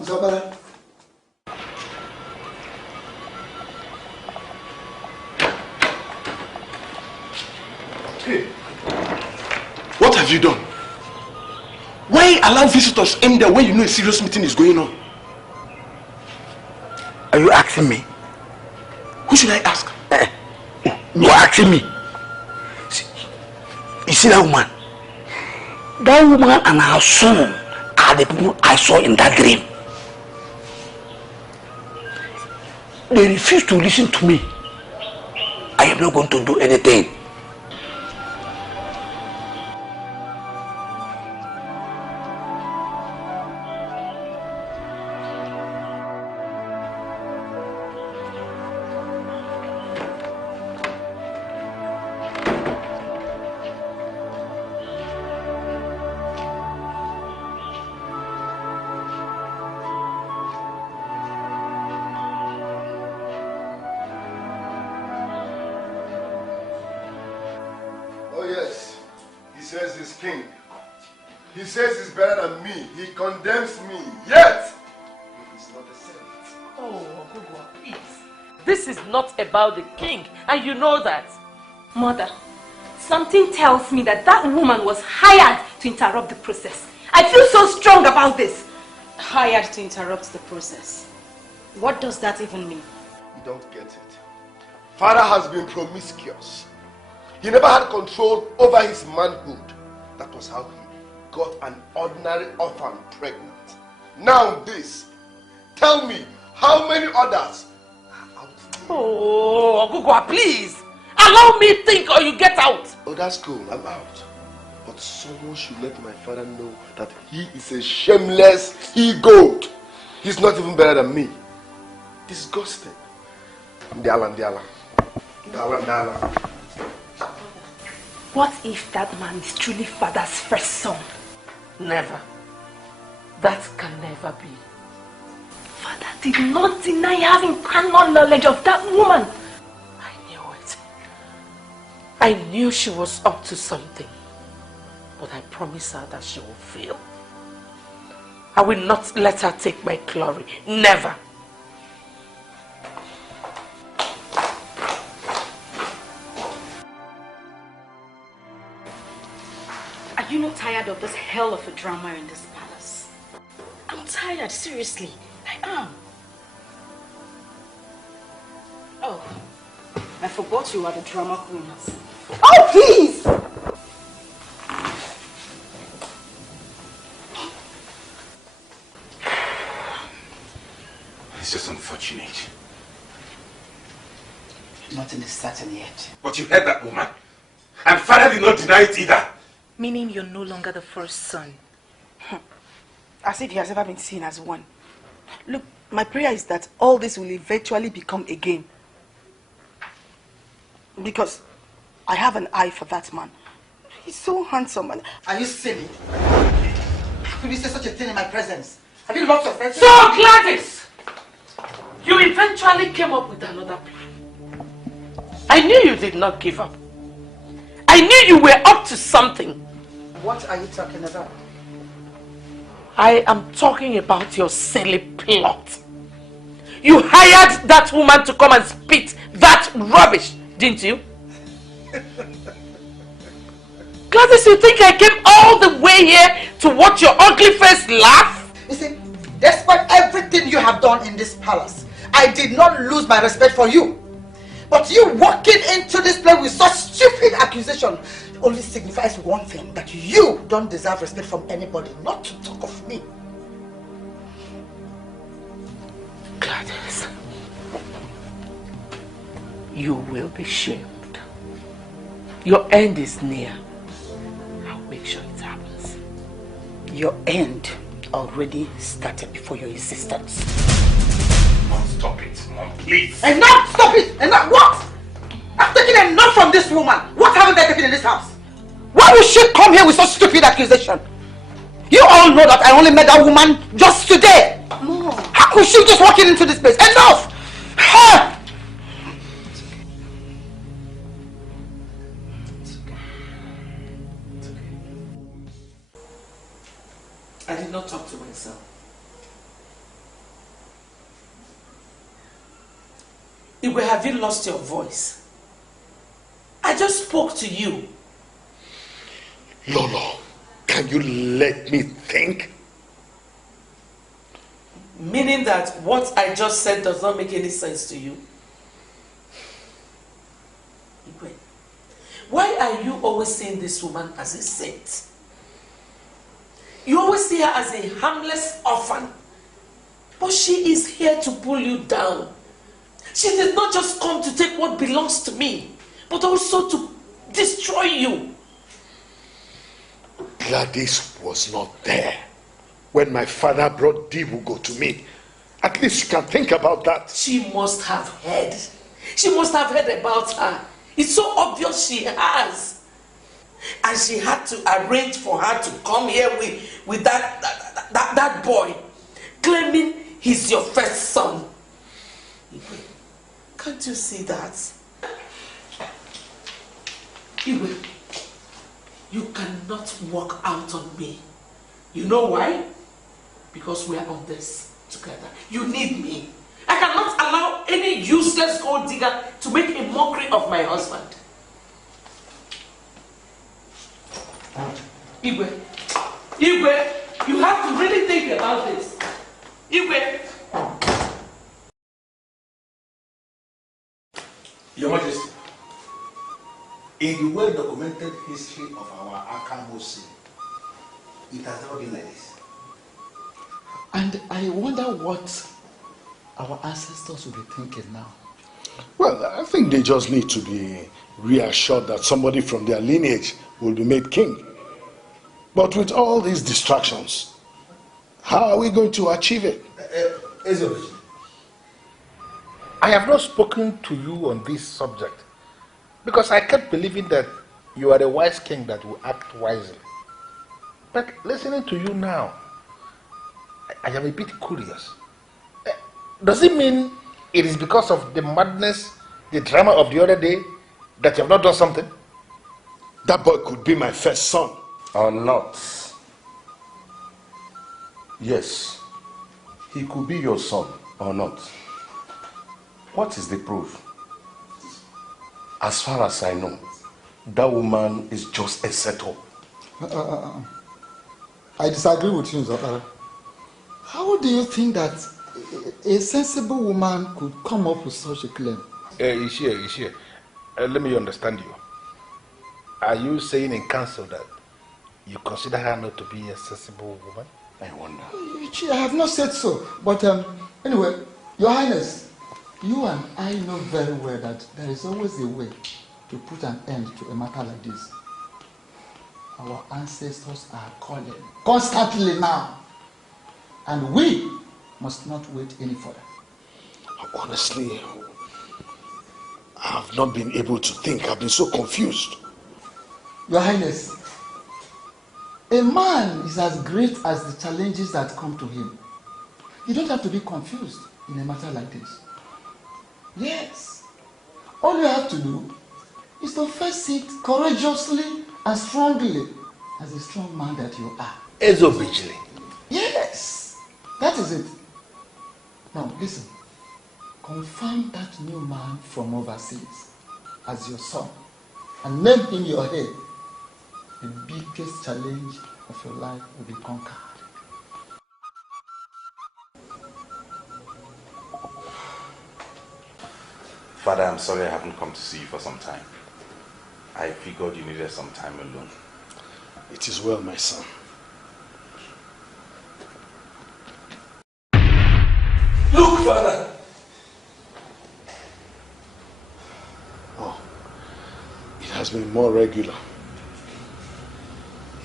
Zabara. Hey, what have you done? Why allow visitors in there when you know a serious meeting is going on? Are you asking me? Who should I ask? You are asking me. You see that woman? That woman and her son are the people I saw in that dream. They refuse to listen to me. I am not going to do anything. says he's king. He says he's better than me. He condemns me. Yet, he is not the same. Oh, Ogugua, please. This is not about the king, and you know that. Mother, something tells me that that woman was hired to interrupt the process. I feel so strong about this. Hired to interrupt the process. What does that even mean? You don't get it. Father has been promiscuous. He never had control over his manhood. That was how he got an ordinary orphan pregnant. Now this. Tell me, how many others are out there? Oh, Ogugua, please. Allow me think or you get out. Oh, that's cool. I'm out. But someone should let my father know that he is a shameless he-goat. He's not even better than me. Disgusting. Ndiala. What if that man is truly father's first son? Never. That can never be. Father did not deny having carnal knowledge of that woman. I knew she was up to something, but I promised her that she will fail. I will not let her take my glory. Never. Are you not tired of this hell of a drama in this palace? I'm tired, seriously. I am. Oh, I forgot you are the drama queen. Oh, please! It's just unfortunate. Nothing is certain yet. But you heard that woman. And father did not deny it either. Meaning you're no longer the first son. As if he has ever been seen as one. Look, my prayer is that all this will eventually become a game. Because I have an eye for that man. He's so handsome. And are you silly? How could you say such a thing in my presence? Have you lost your friends? So, Gladys! You eventually came up with another plan. I knew you did not give up. I knew you were up to something. What are you talking about? I am talking about your silly plot. You hired that woman to come and spit that rubbish, didn't you? Gladys, you think I came all the way here to watch your ugly face laugh? You see, despite everything you have done in this palace, I did not lose my respect for you. But you walking into this place with such stupid accusation only signifies one thing, that you don't deserve respect from anybody, not to talk of me. Gladys, you will be shamed. Your end is near. I'll make sure it happens. Your end already started before your existence. Mom, stop it. Mom, please. Enough! Stop it! Enough! What? I've taken enough from this woman. What haven't I taken in this house? Why would she come here with such stupid accusation? You all know that I only met that woman just today. Mom. How could she just walk into this place? Enough! Ha! I did not talk to myself. Igwe, have you lost your voice? I just spoke to you. Lolo, can you let me think? Meaning that what I just said does not make any sense to you? Igwe, why are you always seeing this woman as a saint? You always see her as a harmless orphan. But she is here to pull you down. She did not just come to take what belongs to me, but also to destroy you. Gladys was not there when my father brought Dibugo to me. At least you can think about that. She must have heard. She must have heard about her. It's so obvious she has. And she had to arrange for her to come here with that boy, claiming he's your first son. Can't you see that? You cannot not work out on me. You know why? Because we are on this together. You need me. I cannot allow any useless gold digger to make a mockery of my husband. Igwe, you have to really think about this. Igwe. Your Majesty, in the well-documented history of our Akamosi, it has never been like this. And I wonder what our ancestors will be thinking now. Well, I think they just need to be reassured that somebody from their lineage will be made king. But with all these distractions, how are we going to achieve it? I have not spoken to you on this subject because I kept believing that you are a wise king that will act wisely. But listening to you now, I am a bit curious. Does it mean it is because of the madness, the drama of the other day, that you have not done something? That boy could be my first son. Or not. Yes, he could be your son or not. What is the proof? As far as I know, that woman is just a setup. I disagree with you, Zakara. How do you think that a sensible woman could come up with such a claim? Ishia, let me understand you. Are you saying in council that you consider her not to be a sensible woman? I wonder. I have not said so. But anyway, Your Highness, you and I know very well that there is always a way to put an end to a matter like this. Our ancestors are calling constantly now. And we must not wait any further. Honestly, I have not been able to think. I've been so confused. Your Highness, a man is as great as the challenges that come to him. You don't have to be confused in a matter like this. Yes. All you have to do is to face it courageously and strongly as a strong man that you are. Ezobijili. Yes. That is it. Now listen. Confirm that new man from overseas as your son and name him your heir. The biggest challenge of your life will be conquered. Father, I'm sorry I haven't come to see you for some time. I figured you needed some time alone. It is well, my son. Look, Father! Oh, it has been more regular.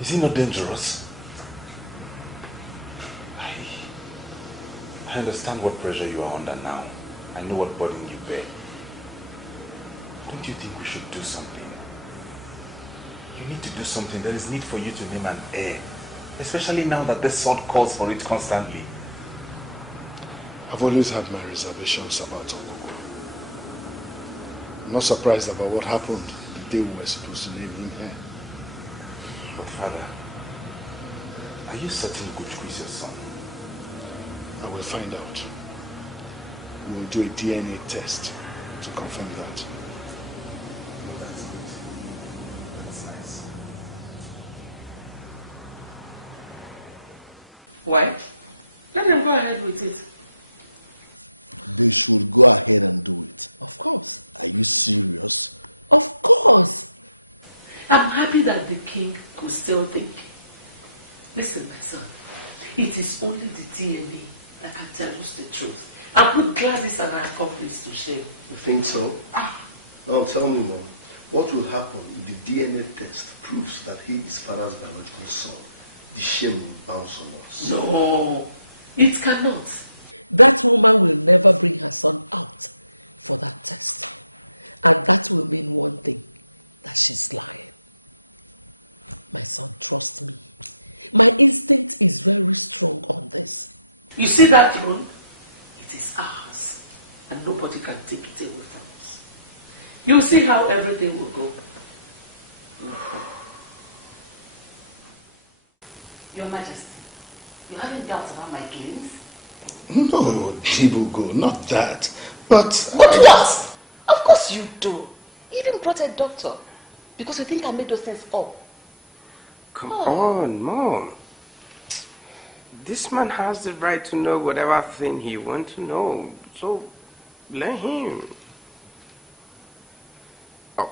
Is he not dangerous? I understand what pressure you are under now. I know what burden you bear. Don't you think we should do something? You need to do something. There is need for you to name an heir. Especially now that this sword calls for it constantly. I've always had my reservations about Ogugua. I'm not surprised about what happened the day we were supposed to name him heir. But Father, are you certain Ogugua is your son? I will find out. We will do a DNA test to confirm that. That's nice. Why? Let them go ahead with it. They should go ahead and do it. Of course. Are you serious? Of course. I'm happy that the king could still think. Listen, my son. It is only the DNA that can tell us the truth and put glasses and our accomplice to shame. You think so? Now tell me more. What will happen if the DNA test proves that he is father's biological son? The shame will bounce on us. No, it cannot. That woman will never bring her son out for that test. And that will mean one thing, that she's lying. My son, trust me. My instinct is very strong on this. You see that throne? It is ours. And nobody can take it away from us. You'll see how everything will go. Your Majesty, you having doubts about my killings? No, Dibugo, not that. But what? Of course you do. You even brought a doctor. Because you think I made those things up. Come on, Mom. This man has the right to know whatever thing he wants to know. So, let him. Oh,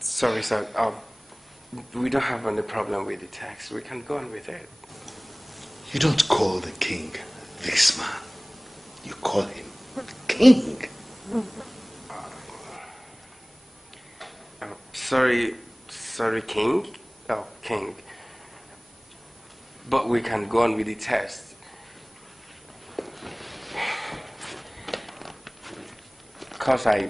sorry, sir. We don't have any problem with the text. We can go on with it. You don't call the king this man. You call him king. Sorry, king. Oh, king. But we can go on with the test. Because I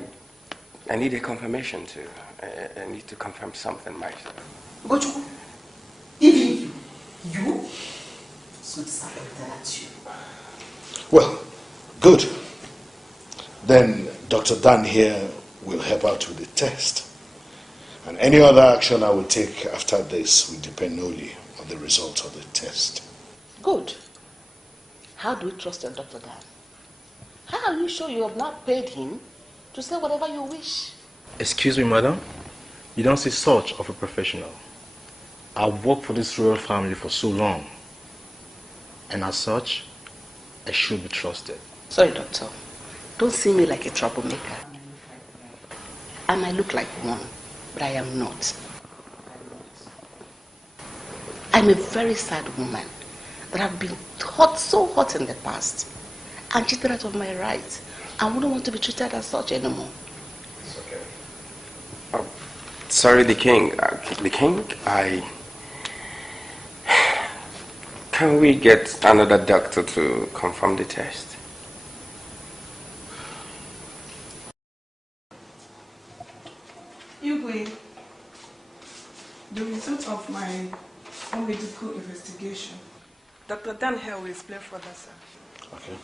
need a confirmation too. I need to confirm something myself. But even you? So disappointed at you. Well, good. Then Dr. Dan here will help out with the test. And any other action I will take after this will depend only on the results of the test. Good. How do we trust your Dr. Dan? How are you sure you have not paid him to say whatever you wish? Excuse me, madam. You don't see such of a professional. I've worked for this royal family for so long. And as such, I should be trusted. Sorry, doctor. Don't see me like a troublemaker. I might look like one, but I am not. I'm a very sad woman that have been so hot in the past and cheated out of my rights. I wouldn't want to be treated as such anymore. It's okay. Oh, sorry, the king. Can we get another doctor to confirm the test? Igwe, the result of my own medical investigation. Dr. Dan here will explain further, sir. Okay.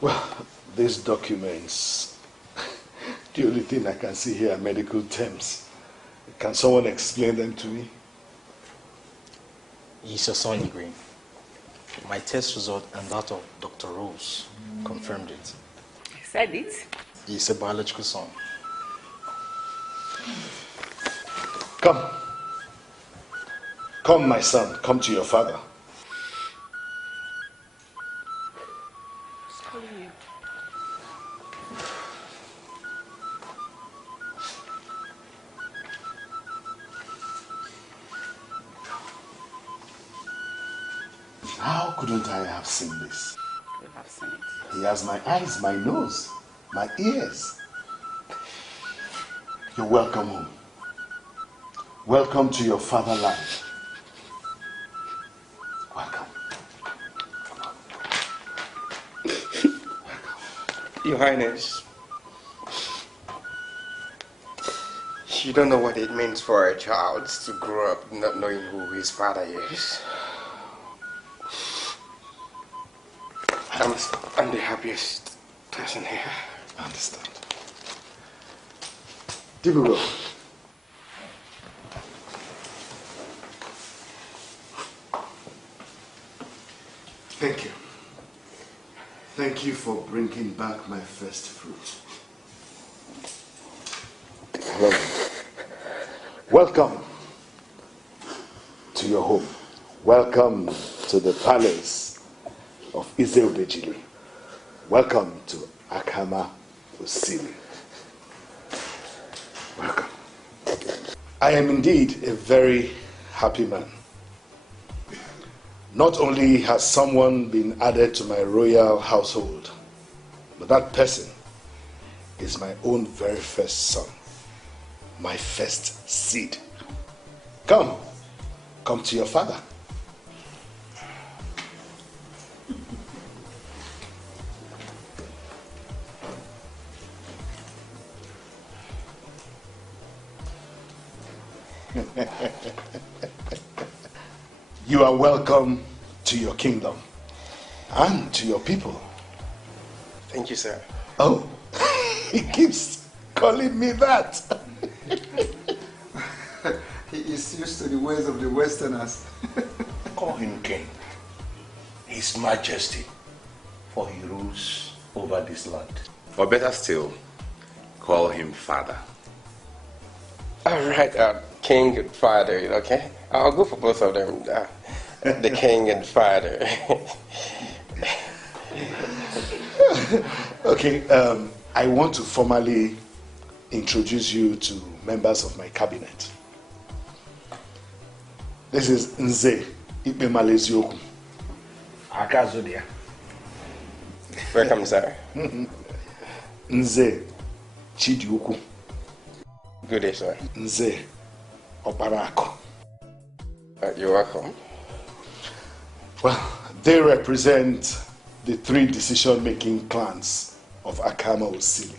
Well, these documents, the only thing I can see here are medical terms. Can someone explain them to me? He's your son, Green. My test result and that of Dr. Rose confirmed it. I said it. He's a biological son. Come. Come, my son. Come to your father. How couldn't I have seen this? You have seen it. He has my eyes, my nose, my ears. You're welcome home. Welcome to your fatherland. Welcome. Your Highness, you don't know what it means for a child to grow up not knowing who his father is. I'm the happiest person here. I understand. Dibugo. Thank you. Thank you for bringing back my first fruit. Hello. Welcome to your home. Welcome to the palace of Izeobejili. Welcome to Akama Osili. Welcome. I am indeed a very happy man. Not only has someone been added to my royal household, but that person is my own very first son, my first seed. Come to your father. You are welcome to your kingdom and to your people. Thank you, sir. Oh, he keeps calling me that. is used to the ways of the Westerners. Call him king. His Majesty, for he rules over this land. Or better still, call him father. Alright, king and father, okay? I'll go for both of them. The king and father. Okay, I want to formally introduce you to members of my cabinet. This is Nze Ikpe Ezioku. Akazodia. Welcome, sir. Nze Chidiuku. Good day, sir. Nze Obarako. You're welcome. Well, they represent the 3 decision-making clans of Akama Osili.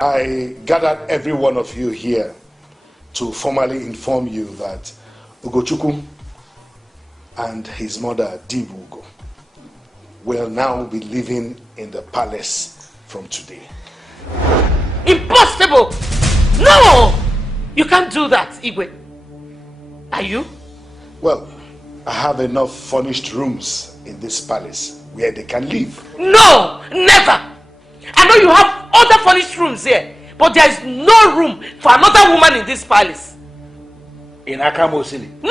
I gathered every one of you here to formally inform you that Ugochukwu and his mother Dibugo will now be living in the palace from today. Impossible! No! You can't do that, Igwe. Are you? Well, I have enough furnished rooms in this palace where they can live. No! Never! I know you have other furnished rooms here, but there is no room for another woman in this palace. In Akama Osili? No!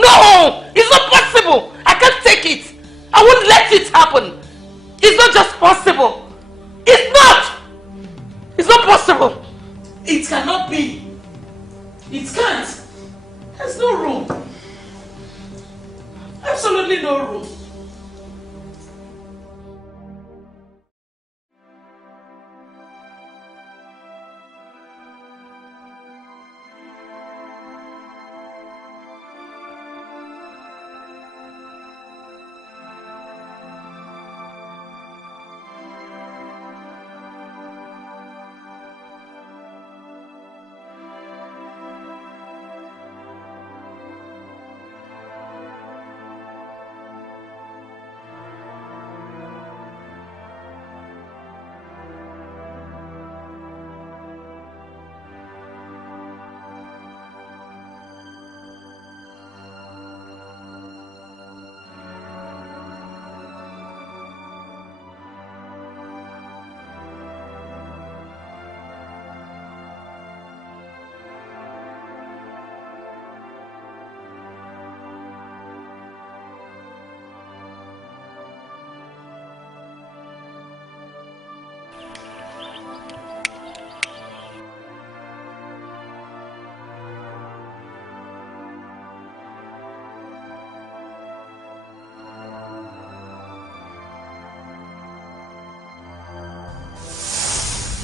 No! It's not possible! I can't take it! I won't let it happen! It's not just possible! It's not! It's not possible! It cannot be! It can't! There's no room! Absolutely no room!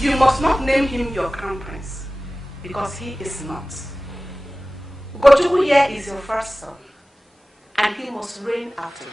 You must not name him your crown prince, because he is not. Ugochukwu here is your first son, and he must reign after you.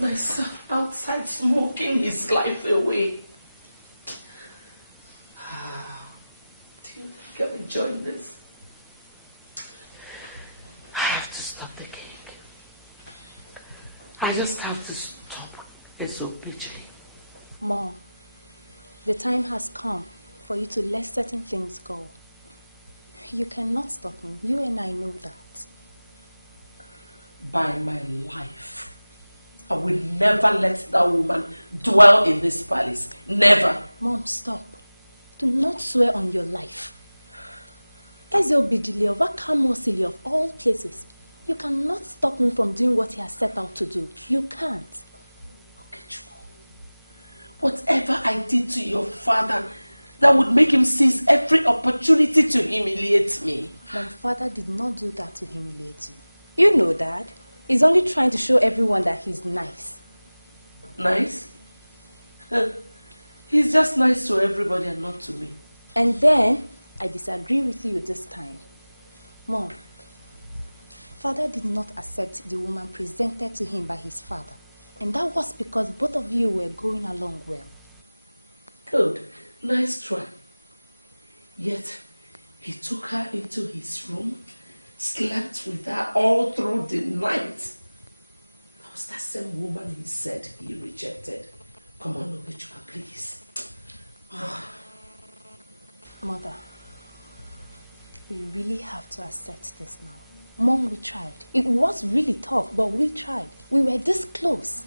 My son outside smoking his life away. Do you think I'm enjoying this? I have to stop the cake. I just have to stop his obituary. Mom, the time has come for you to let certain things go. You cannot stop him. You and I know that. By my life, I will never let that woman dwell in this palace. Never. Mom, stop. Do not swear on your life. Ezobidile of Akamosili of all places. You cannot stop him from doing what he has set out to do. You can't. Okay, whatever I did to your father, that would make him seize every opportunity to humiliate me. My father did not do that to humiliate you. You know that. He's only trying to show everyone that he's nice. Nice? He's just nice to everybody and not to me. And then, I disagree with you this time. Mom, Father did not accept the woman presented to him by his father. And that was because both of you were going along well. Good. Nice try. Yet, he took her into his room, slept with her all through the night. That was that same woman he said he rejected. Come on, Ogugua, please. Mother, we really have to accept this now. Mom, we tried. It was really tough, but we tried. We were this close.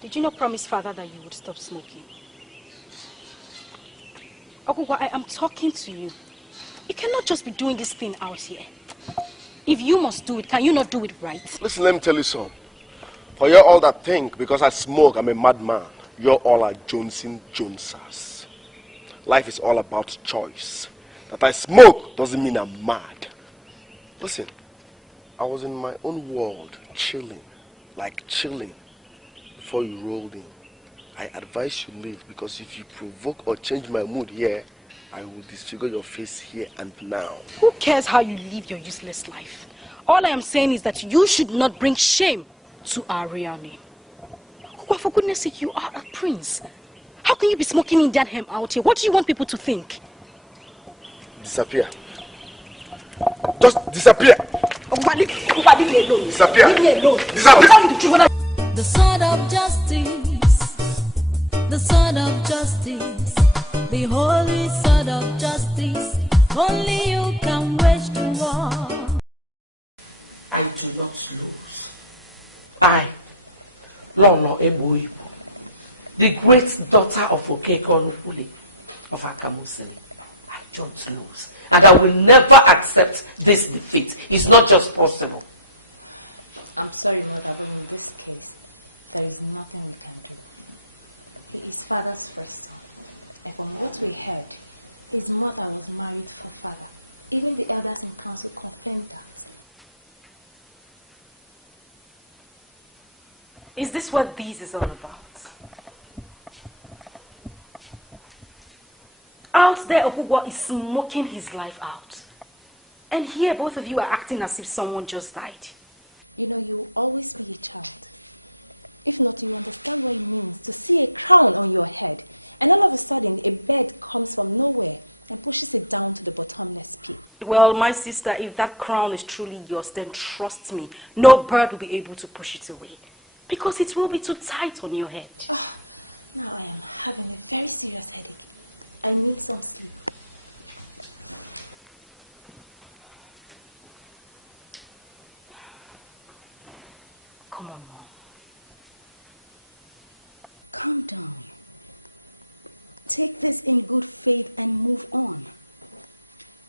Did you not promise Father that you would stop smoking? Ogugua, I am talking to you. You cannot just be doing this thing out here. If you must do it, can you not do it right? Listen, let me tell you something. For you all that think because I smoke, I'm a madman, you're all are Jonesers. Life is all about choice. That I smoke doesn't mean I'm mad. Listen, I was in my own world, chilling, before you rolled in. I advise you leave because if you provoke or change my mood here, I will disfigure your face here and now. Who cares how you live your useless life? All I am saying is that you should not bring shame to our real name. Well, for goodness sake, you are a prince. How can you be smoking Indian hemp out here? What do you want people to think? Disappear. Just disappear. Disappear. Leave me alone. Disappear. The sword of justice, the sword of justice, the holy sword of justice, only you can wage the war. I do not lose. I, Lolo Egbe Oyibo, the great daughter of Okekonupuli of Akamoseli, I don't lose. And I will never accept this defeat. It's not just possible. I'm sorry, Mother, but in this case, there is nothing we can do. He is Father's first son. And from what we heard, his mother was married for Father. Even the elders in council confirmed that. Is this what this is all about? Out there, Ogugua is smoking his life out. And here, both of you are acting as if someone just died. You know, you will always be a child. If not, you understand what it means to see a crown on your head, and all of a sudden, a bird comes from nowhere and pushes it down to the bottomless pit. Well, my sister, if that crown is truly yours, then trust me, no bird will be able to push it away. Because it will be too tight on your head. Oh, now I am having a very serious headache. I need some sleep. Come on, Mom. Calm down. Take this in good faith and move on.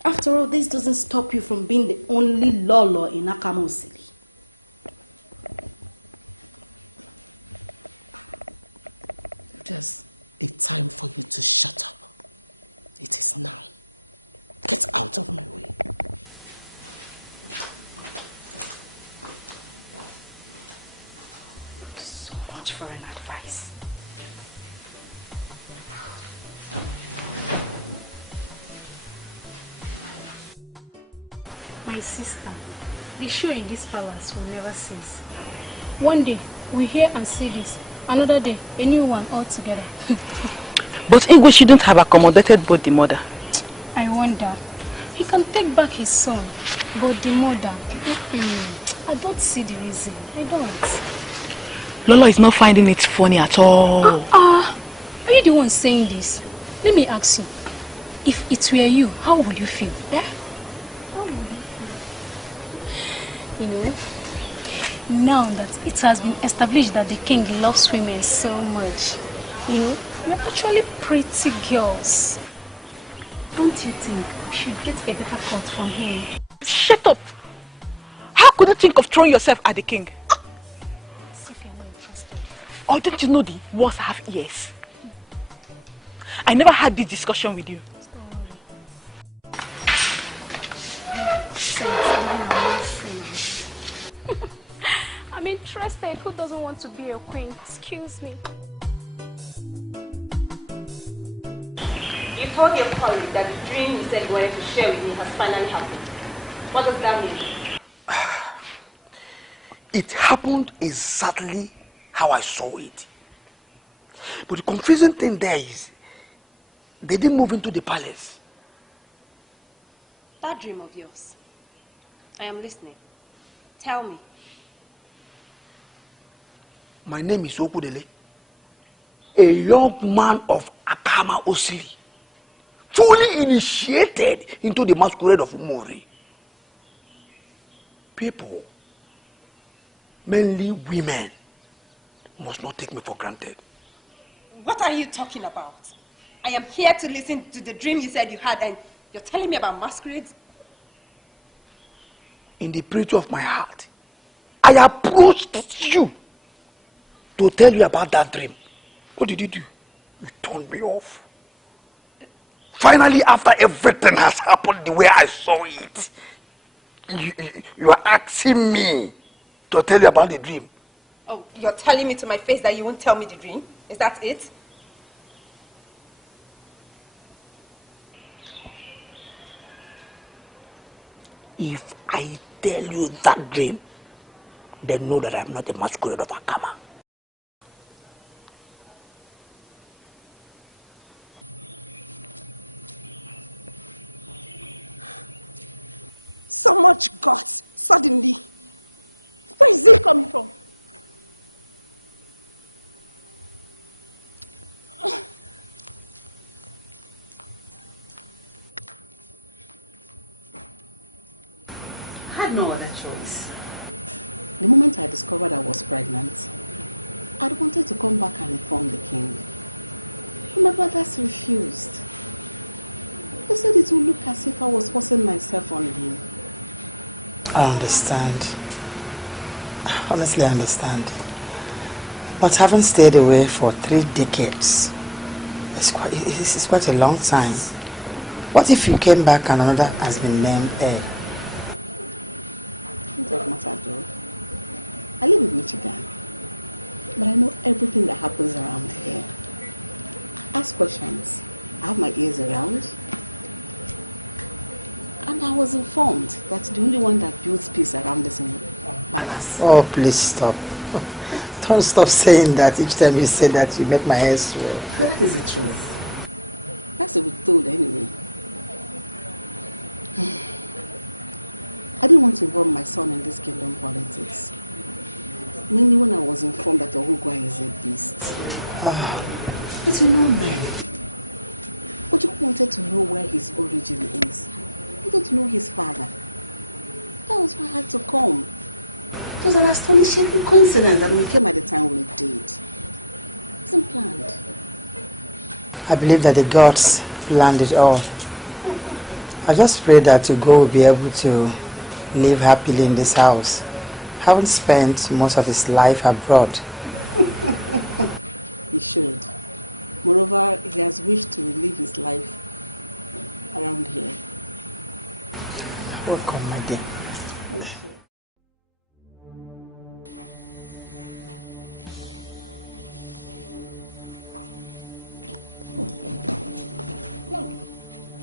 After all, this doesn't stop you from being the only Lolo in Akamoseli. There's a time for you to shut up. It is now. Get out of my way. So much for an advice. My sister, the show in this palace will never cease. One day, we hear and see this. Another day, a new one altogether. But Igwe shouldn't have accommodated both the mother. I wonder. He can take back his son, but the mother, I don't see the reason. I don't. Lolo is not finding it funny at all. Are you the one saying this? Let me ask you. If it were you, how would you feel? Yeah? How would you feel? You know, now that it has been established that the king loves women so much, you know, we're actually pretty girls. Don't you think we should get a better cut from him? Shut up! How could you think of throwing yourself at the king? Or don't you know the walls have ears? I never had this discussion with you. interested. Who doesn't want to be a queen? Excuse me. You told your colleague that the dream you said you wanted to share with me has finally happened. What does that mean? It happened exactly how I saw it. But the confusing thing there is, they didn't move into the palace. That dream of yours. I am listening. Tell me. My name is Okudele, a young man of Akama Osiri, fully initiated into the masquerade of Umori. People, mainly women, must not take me for granted. What are you talking about? I am here to listen to the dream you said you had, and you're telling me about masquerades? In the purity of my heart, I approached you to tell you about that dream. What did you do? You turned me off. Finally, after everything has happened the way I saw it, you are asking me to tell you about the dream. Oh, you're telling me to my face that you won't tell me the dream? Is that it? If I tell you that dream, then know that I'm not a masquerade of Akama. So much guts, suddenly. Where is it coming from? I had no other choice. The moment I discovered I was pregnant, I wanted to come back and inform the king. But my brothers refused. They said it would look as if I was forcing myself on him. I understand. Honestly, I understand. But having stayed away for 3 decades, it's quite a long time. What if you came back and another has been named heir? It doesn't matter, Joe. I live in Michigan, but I know everything that happens around here. I ask questions. I have my ears around. And I was informed that the only one that builds peace around this palace. Oh, please stop. Don't stop saying that each time you say that. You make my hair swell. But that is the truth. That's what we're told anyway. I didn't want to involve my son in this kingdom politics. Mainly when I was informed that Ogugua is a beast. But you know, man, Oju wanted to know where his origin is. He wanted to know his father. That was why I had to come. It was an astonishing coincidence that we came at the time we did. It wasn't planned. I believe that the gods planned it all. I just pray that Ugo will be able to live happily in this house. Haven't spent most of his life abroad. He should. Moreover, he has wished to live his life around here. Welcome, my dear.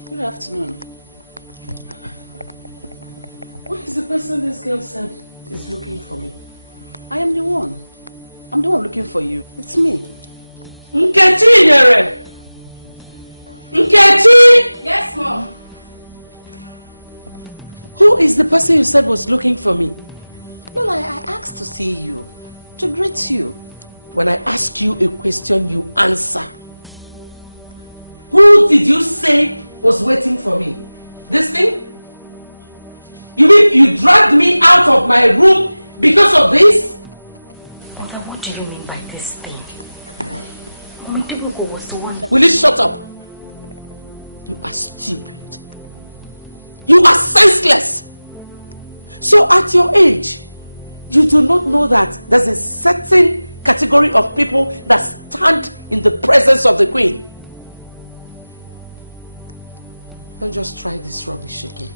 Good afternoon. What is the person this girl said is looking for me? I am the one. I'm the one looking for you. It's me. Nkechi Nyere! Nkechi! Yes, Mom. Who is the person you said was looking for me? Lola, I asked to see you, to greet you. When I ask you a question, you answer. Who did you say was waiting for me? This thing? You mean you dragged me out of my room because of this? Mother, what do you mean by this thing? Mommy Dibuko was the one that... Will you shut up? You are stupid. You are senseless. So at your age, you do not know that there's a certain category of people that stand in the presence of the queen. Don't just try this rubbish again.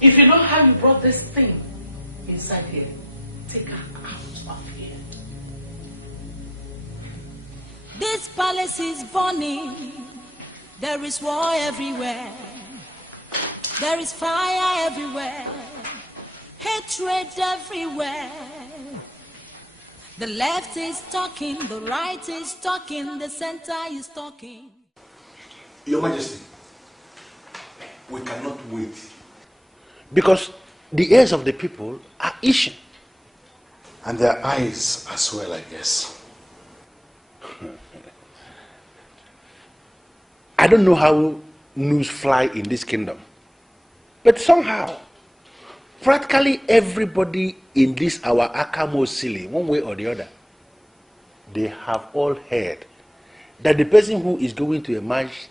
If you know how you brought this thing inside here, take her out of here. This palace is burning. There is war everywhere. There is fire everywhere. Hatred everywhere. The left is talking, the right is talking, the center is talking. Your Majesty, we cannot wait. Because the ears of the people are itching. And their eyes as well, I guess. I don't know how news fly in this kingdom. But somehow, practically everybody in this our Akamo Sili, one way or the other, they have all heard that the person who is going to emerge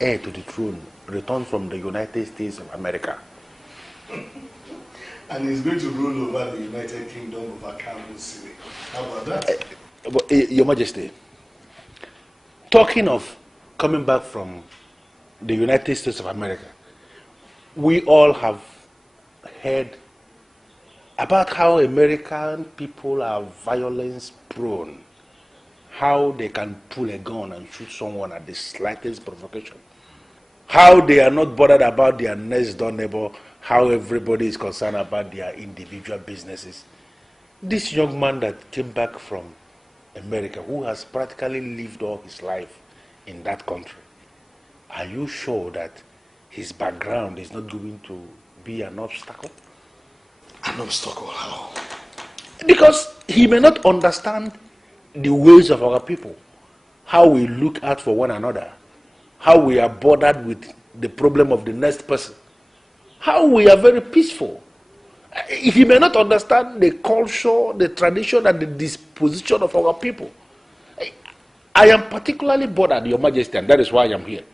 heir to the throne returned from the United States of America. And he's going to rule over the United Kingdom of Akamo Sili. How about that? Your Majesty, talking of coming back from the United States of America, we all have heard about how American people are violence prone, how they can pull a gun and shoot someone at the slightest provocation, how they are not bothered about their next door neighbor, how everybody is concerned about their individual businesses. This young man that came back from America, who has practically lived all his life in that country, are you sure that his background is not going to be an obstacle? An obstacle how? Because he may not understand the ways of our people, how we look out for one another, how we are bothered with the problem of the next person, how we are very peaceful. He may not understand the culture, the tradition, and the disposition of our people. I am particularly bothered, Your Majesty, and that is why I am here.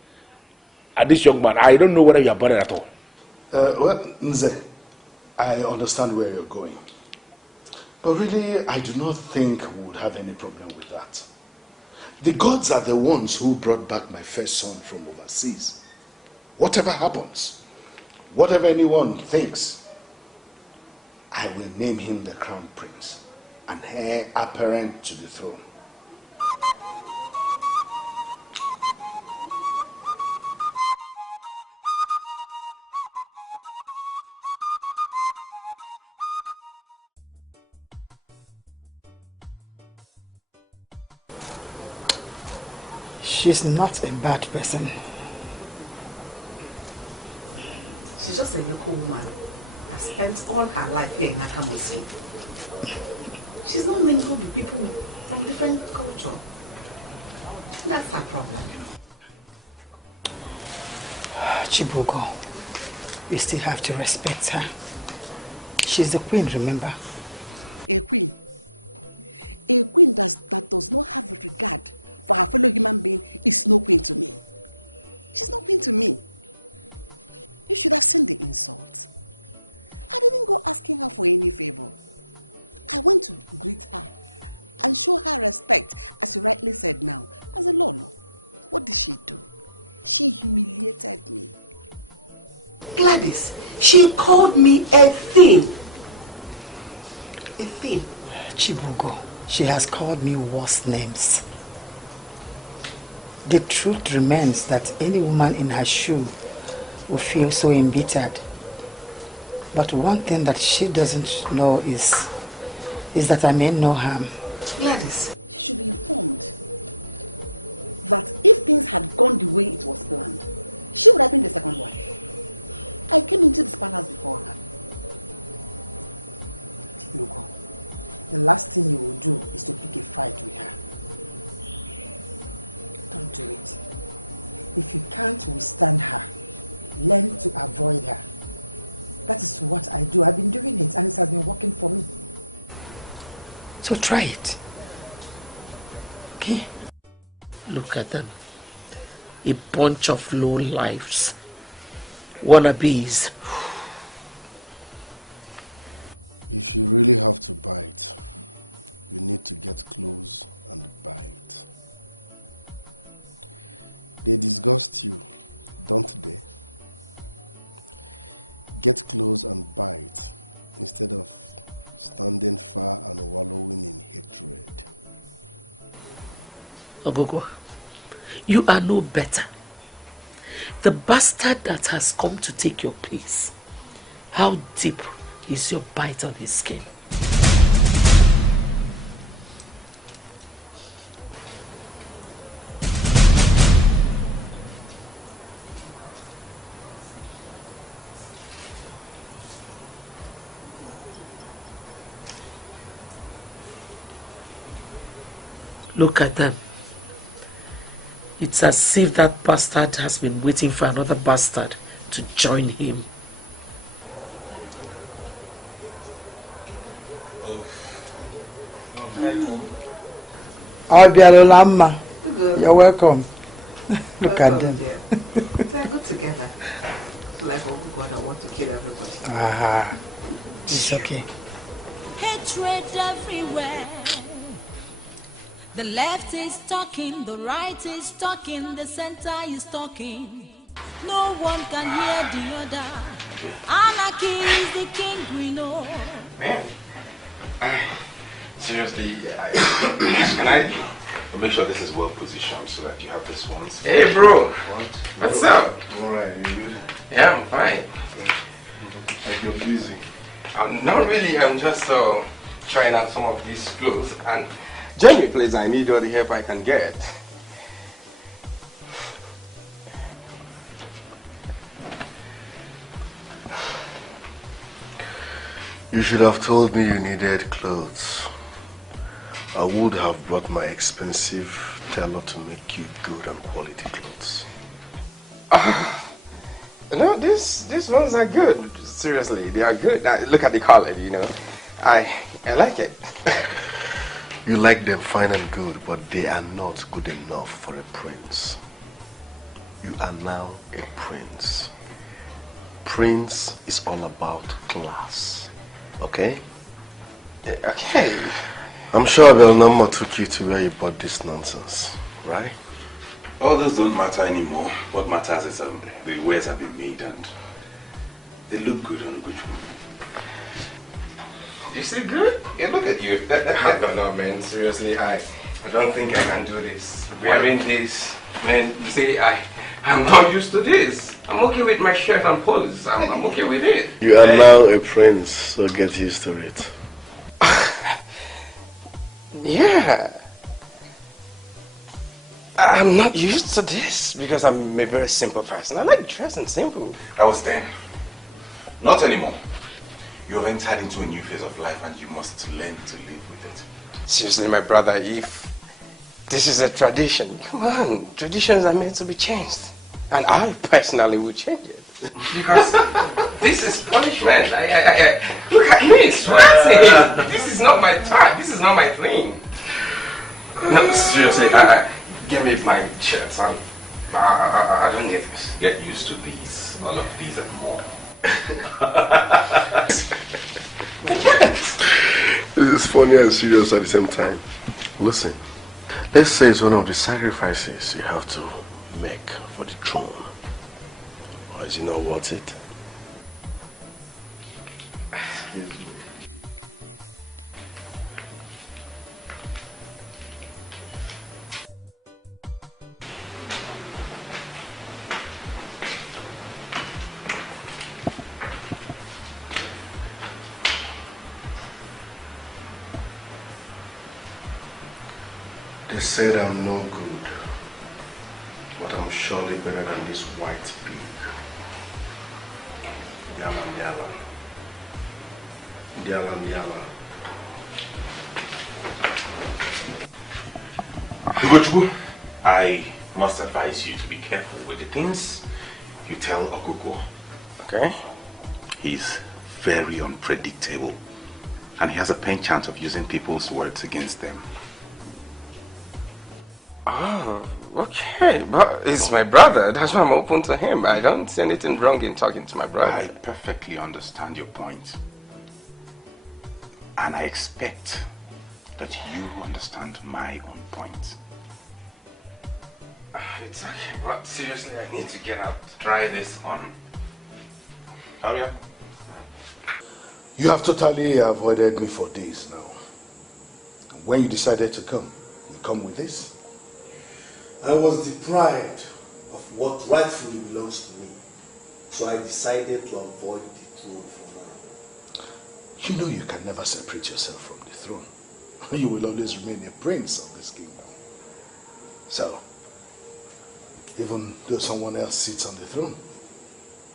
And this young man, I don't know whether you are bothered at all. Well, Nze, I understand where you're going. But really, I do not think we would have any problem with that. The gods are the ones who brought back my first son from overseas. Whatever happens, whatever anyone thinks, I will name him the crown prince, an heir apparent to the throne. She's not a bad person. She's just a local woman that spent all her life here in Akamosi. She's not mingled with people from different culture. That's her problem. Chibugo, you still have to respect her. She's the queen, remember? A queen? A queen that does not have regard for her fellow human being is no queen to me. She's no queen to me. You should have seen the insult. I didn't go asking her for any favor. I went to greet her and show her respect, as you rightly said now, as a Lolo. What did she do? She humiliated me. Gladys, she called me a thing. A thing. Chibugo, she has called me worse names. The truth remains that any woman in her shoe will feel so embittered. But one thing that she doesn't know is that I mean no harm. Gladys, she should be informed that if things had gone the way it was planned, she would have been the second wife. I came into this palace before her. Look, the last thing you will do is to pick a fight with her. Don't do it. If you can't withstand her, learn to avoid her. That is what I do. I've been doing it and it has been working for me. So try it. Okay? Look at them. A bunch of low lives. Wannabes. If you really have to bite, you need to get close and bite. They disgust you, don't they? Get close and bite instead of standing far and wallowing in hatred. Ogugua, you are no better. The bastard that has come to take your place, how deep is your bite on his skin? Look at them. It's as if that bastard has been waiting for another bastard to join him. Obialunamma, you're welcome. Look at them. They're good together. Like Ogugua that want to kill everybody. Ah, it's okay. Hatred everywhere. The left is talking, the right is talking, the center is talking. No one can hear the other. Anarchy is the king, we know. Man, seriously, can I make sure this is well positioned so that you have this one? Hey, bro. What's up? Alright, you good? Yeah, I'm fine. Like you're busy. Not really, I'm just trying out some of these clothes and genuine please, I need all the help I can get. You should have told me you needed clothes. I would have brought my expensive tailor to make you good and quality clothes. No, these ones are good. Seriously, they are good. Look at the color, you know. I like it. You like them fine and good, but they are not good enough for a prince. You are now a prince. Prince is all about class. Okay? Okay. I'm sure Obialunamma took you to where you bought this nonsense, right? All those don't matter anymore. What matters is the wares have been made and they look good on a good woman. You see good? Yeah, look at you. No, man. Seriously, I don't think I can do this. Wearing this, man. You see, I'm not used to this. I'm okay with my shirt and pose. I'm okay with it. You are now a prince, so get used to it. Yeah. I'm not used to this because I'm a very simple person. I like dressing simple. I was then. Not anymore. You have entered into a new phase of life and you must learn to live with it. Seriously, my brother, if this is a tradition, come on, traditions are meant to be changed. And I personally will change it. Because this is punishment. Look at me, sweating. This is not my time. This is not my thing. No, seriously, give me my shirts. I don't get this. Get used to these, all of these and more. This is funny and serious at the same time. Listen, let's say it's one of the sacrifices you have to make for the throne. Or is it not worth it? Excuse me. They said I'm no good, but I'm surely better than this white pig. Yala, yala. Yala, yala. Ogugua, I must advise you to be careful with the things you tell Ogugua. Okay? He's very unpredictable, and he has a penchant of using people's words against them. Oh, okay, but he's my brother. That's why I'm open to him. I don't see anything wrong in talking to my brother. I perfectly understand your point. And I expect that you understand my own point. It's okay, but seriously, I need to get out. Try this on. Hurry up. You have totally avoided me for days now. When you decided to come, you come with this? I was deprived of what rightfully belongs to me. So I decided to avoid the throne for now. You know you can never separate yourself from the throne. You will always remain a prince of this kingdom. So, even though someone else sits on the throne.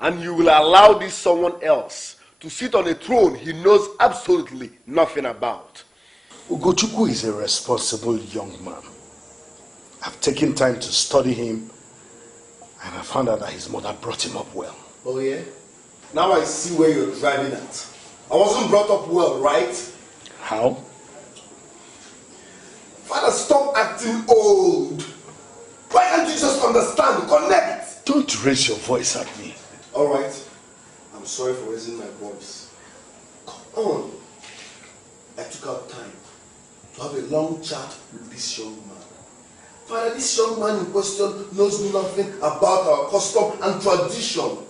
And you will allow this someone else to sit on a throne he knows absolutely nothing about. Ugochukwu is a responsible young man. I've taken time to study him, and I found out that his mother brought him up well. Oh yeah? Now I see where you're driving at. I wasn't brought up well, right? How? Father, stop acting old. Why can't you just understand, connect? Don't raise your voice at me. Alright. I'm sorry for raising my voice. Come on. I took out time to have a long chat with this young man. Father, this young man in question knows nothing about our custom and tradition.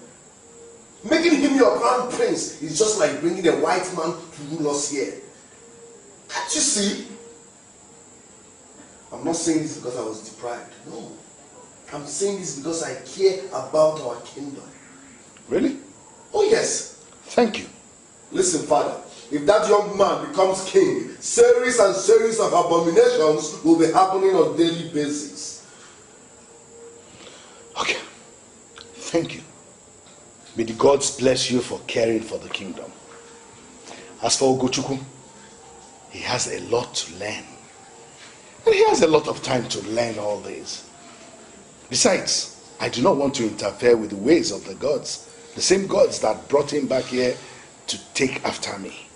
Making him your crown prince is just like bringing a white man to rule us here. Can't you see? I'm not saying this because I was deprived. No. I'm saying this because I care about our kingdom. Really? Oh yes. Thank you. Listen, Father, if that young man becomes king, series and series of abominations will be happening on a daily basis. Okay. Thank you. May the gods bless you for caring for the kingdom. As for Ugochukwu, he has a lot to learn. And he has a lot of time to learn all this. Besides, I do not want to interfere with the ways of the gods. The same gods that brought him back here to take after me.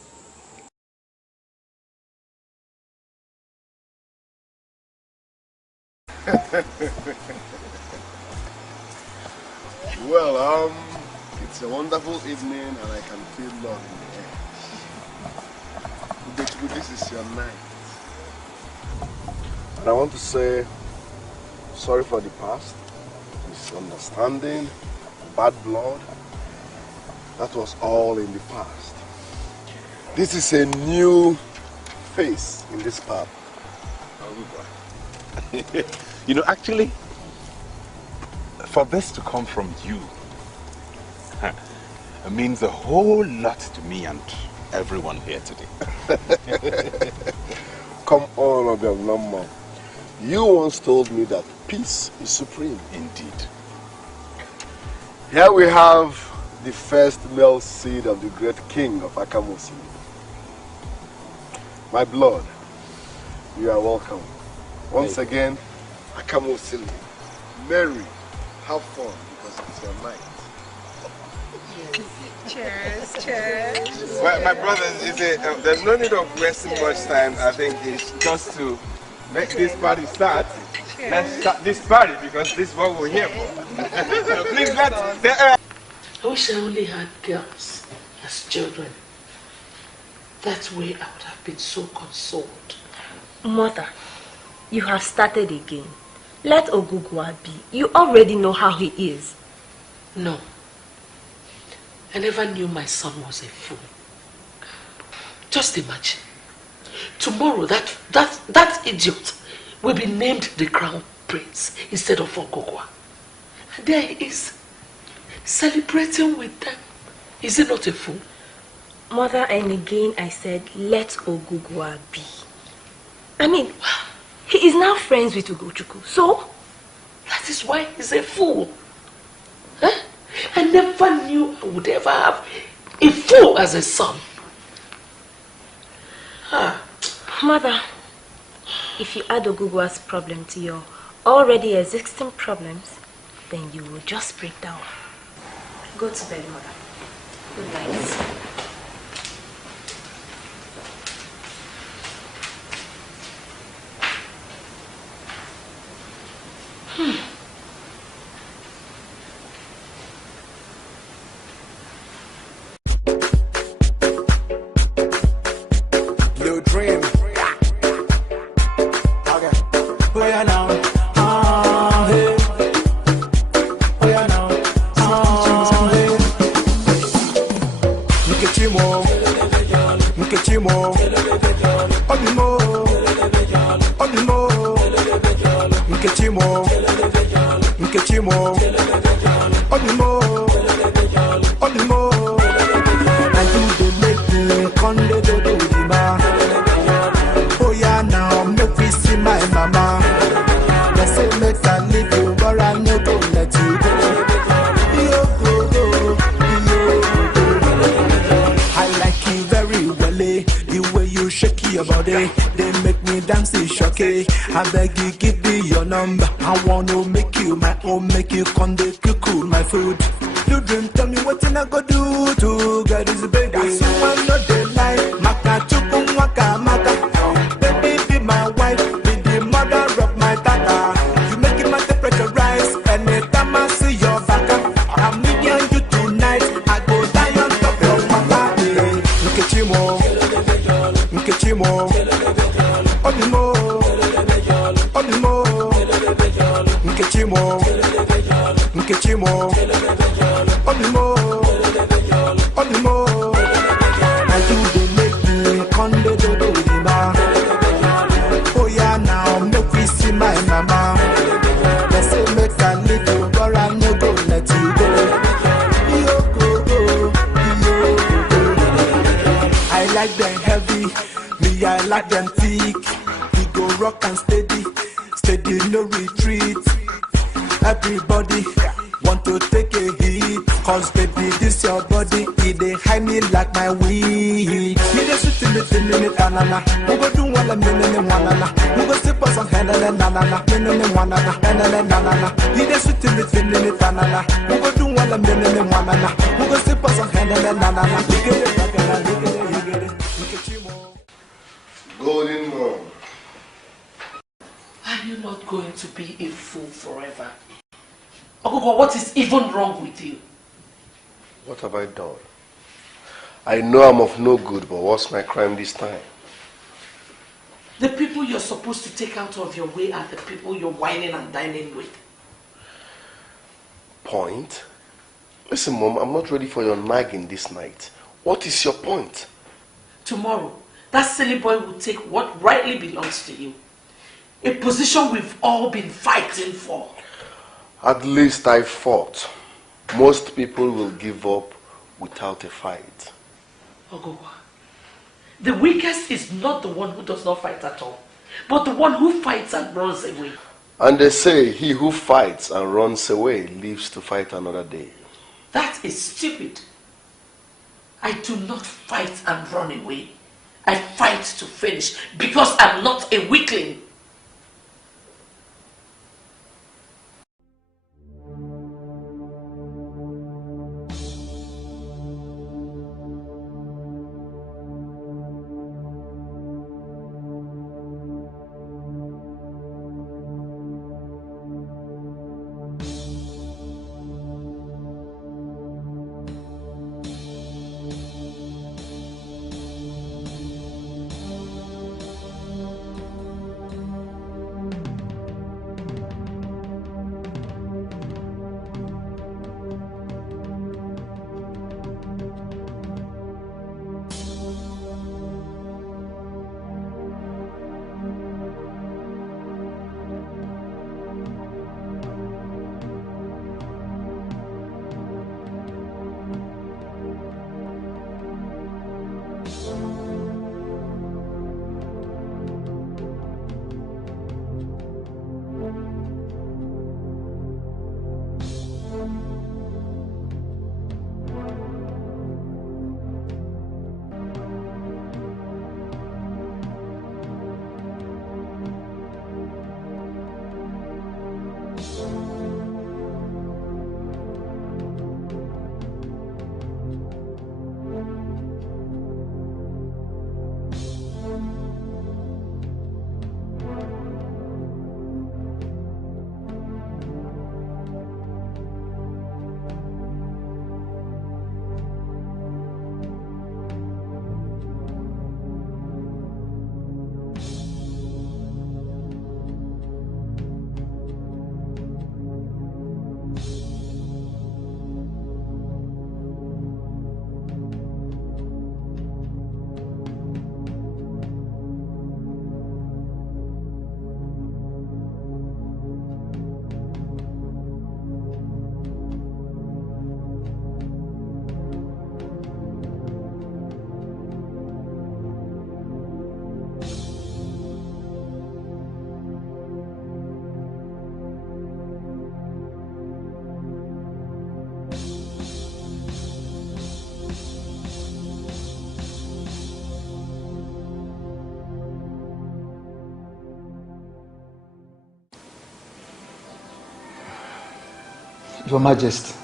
Well, it's a wonderful evening and I can feel love in the air. Ugochukwu, this is your night. And I want to say sorry for the past, misunderstanding, bad blood. That was all in the past. This is a new face in this pub. You know, actually, for this to come from you, it means a whole lot to me and everyone here today. Come on, Obialunamma. You once told me that peace is supreme. Indeed. Here we have the first male seed of the great king of Accusations. My blood, you are welcome. Once again, Accusations. Merry, have fun because it's your night. Cheers, cheers. Well, my brothers, there's no need of wasting much time. I think it's just to make this party start. Let's start this party because this is what we're here for. Please let's. I wish I only had girls as children. That way I would have been so consoled. Mother, you have started again. Let Ogugua be. You already know how he is. No. I never knew my son was a fool. Just imagine. Tomorrow that idiot will be named the crown prince instead of Ogugua. And there he is, celebrating with them. Is he not a fool? Mother, and again I said, let Ogugua be. I mean, he is now friends with Ugochukwu, so? That is why he's a fool. Huh? I never knew I would ever have a fool as a son. Mother, if you add Ogugua's problem to your already existing problems, then you will just break down. Go to bed, Mother. Good night. Nkechimo, Odimo, Odimo, Nkechimo, Nkechimo, Odimo, Odimo, I do the making, Konde do the Udima. Oh yeah, now make me see my mama. They say make I leave you, but I no go let you go. I like you very well, the way you shake your body. They make me dance in shock. I beg you, give me your number. I wanna make you my own, make you come to cook my food. You dream, tell me what I go do to get this baby. So I'm not the life, maka chukum waka maka. Baby, be my wife, be the mother of my daughter. You make my temperature rise, anytime I see your back. I'm meeting you tonight, I go die on top of your mama. Look at you more, look at you more. Odimo, Odimo, look at you more, look at you more. Odimo, Odimo, I do the making, Konde do the Udima. Oh yeah, now make me see my mama. I say make I leave you, but I no go let you go. I like them heavy, me I like them thick. You go rock and steady, steady no retreat. Everybody want to take a hit, cause baby this your body, it dey high me like my weed. Me dey sweet in it, na. We go do one minute, na. We go sip us some hand and na. Minute, na. Me dey sweet in it, na. We go do one minute, na. We go sip us some hand and na. Golden mom. Are you not going to be a fool forever? Ogugua, what is even wrong with you? What have I done? I know I'm of no good, but what's my crime this time? The people you're supposed to take out of your way are the people you're whining and dining with. Point? Listen, Mom, I'm not ready for your nagging this night. What is your point? Tomorrow, that silly boy will take what rightly belongs to you. A position we've all been fighting for. At least I fought. Most people will give up without a fight. Ogugua, the weakest is not the one who does not fight at all, but the one who fights and runs away. And they say he who fights and runs away lives to fight another day. That is stupid. I do not fight and run away. I fight to finish because I'm not a weakling. Your Majesty,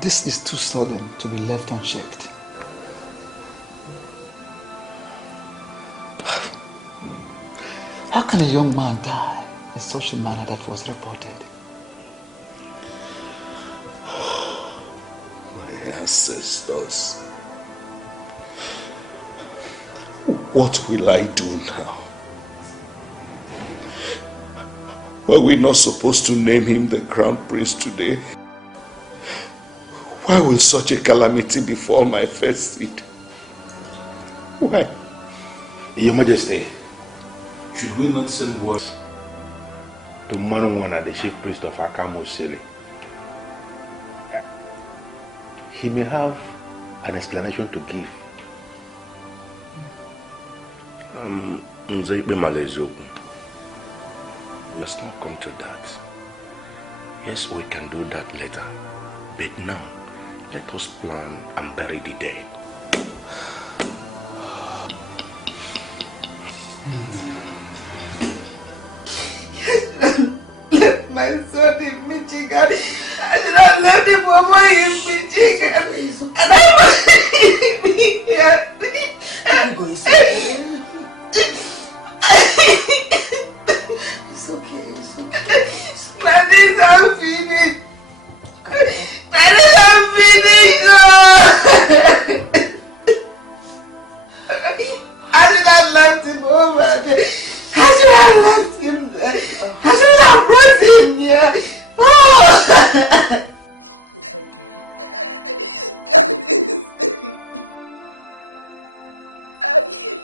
this is too sullen to be left unchecked. How can a young man die in such a manner that was reported? My ancestors. What will I do now? Were we not supposed to name him the crown prince today? Why will such a calamity befall my first seed? Why? Your Majesty, should we not send word to Manuwana, the chief priest of Akamo Sele? He may have an explanation to give. Let's not come to that. Yes, we can do that later. But now, let us plan and bury the dead. Let my son in Michigan. I should have left him for my in Michigan. And I must be here. I'm going to It's okay, it's okay. Studies are finished. Studies are finished. I should have left him over there. I should have left him there. I should have brought him here. Oh. It's okay.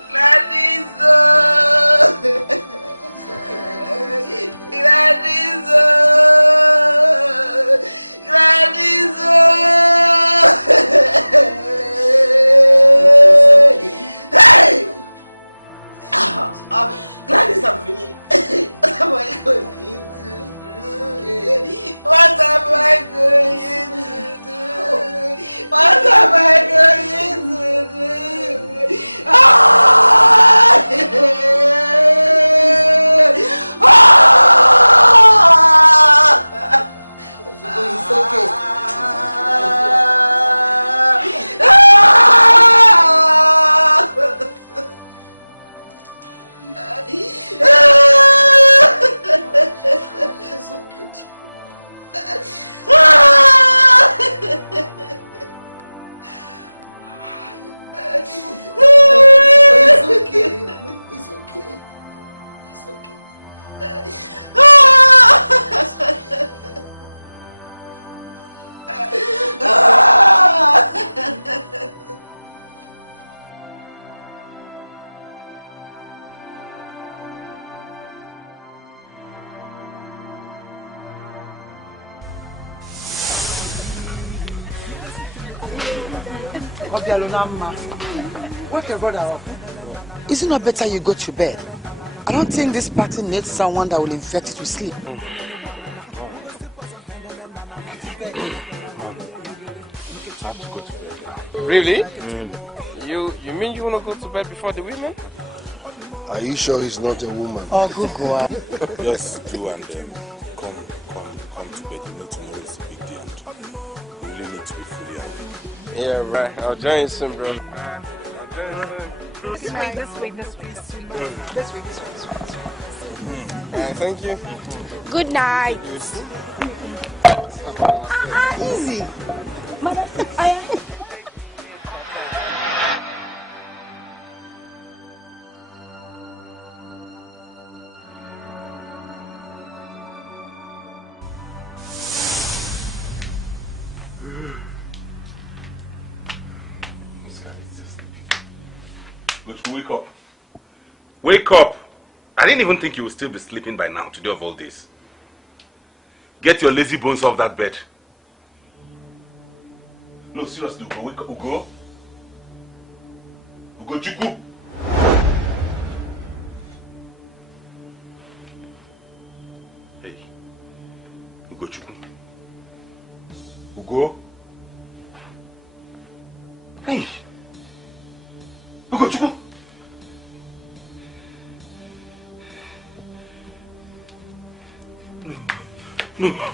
Gladys. Gladys, I'm finished. What am I going to do? What am I going to do? What am I going to do? Ah! It's okay. Obialunamma, wake your brother up. Is it not better you go to bed? I don't think this party needs someone that will infect it with sleep. Really? You mean you want to go to bed before the women? Are you sure he's not a woman? Oh, Ogugua. Just do and come to bed. You know tomorrow is a big day and we really need to be fully awake. Yeah, right. I'll join you soon, bro. This way. Thank you. Good night. Easy. Wake up. Wake up. I didn't even think you would still be sleeping by now to do of all this. Get your lazy bones off that bed. No, seriously, Ugo. Wake up. Ugo. Ugo Chukwu. Hey. Ugo Chukwu. Ugo. Hey. Ugo Chukwu. No.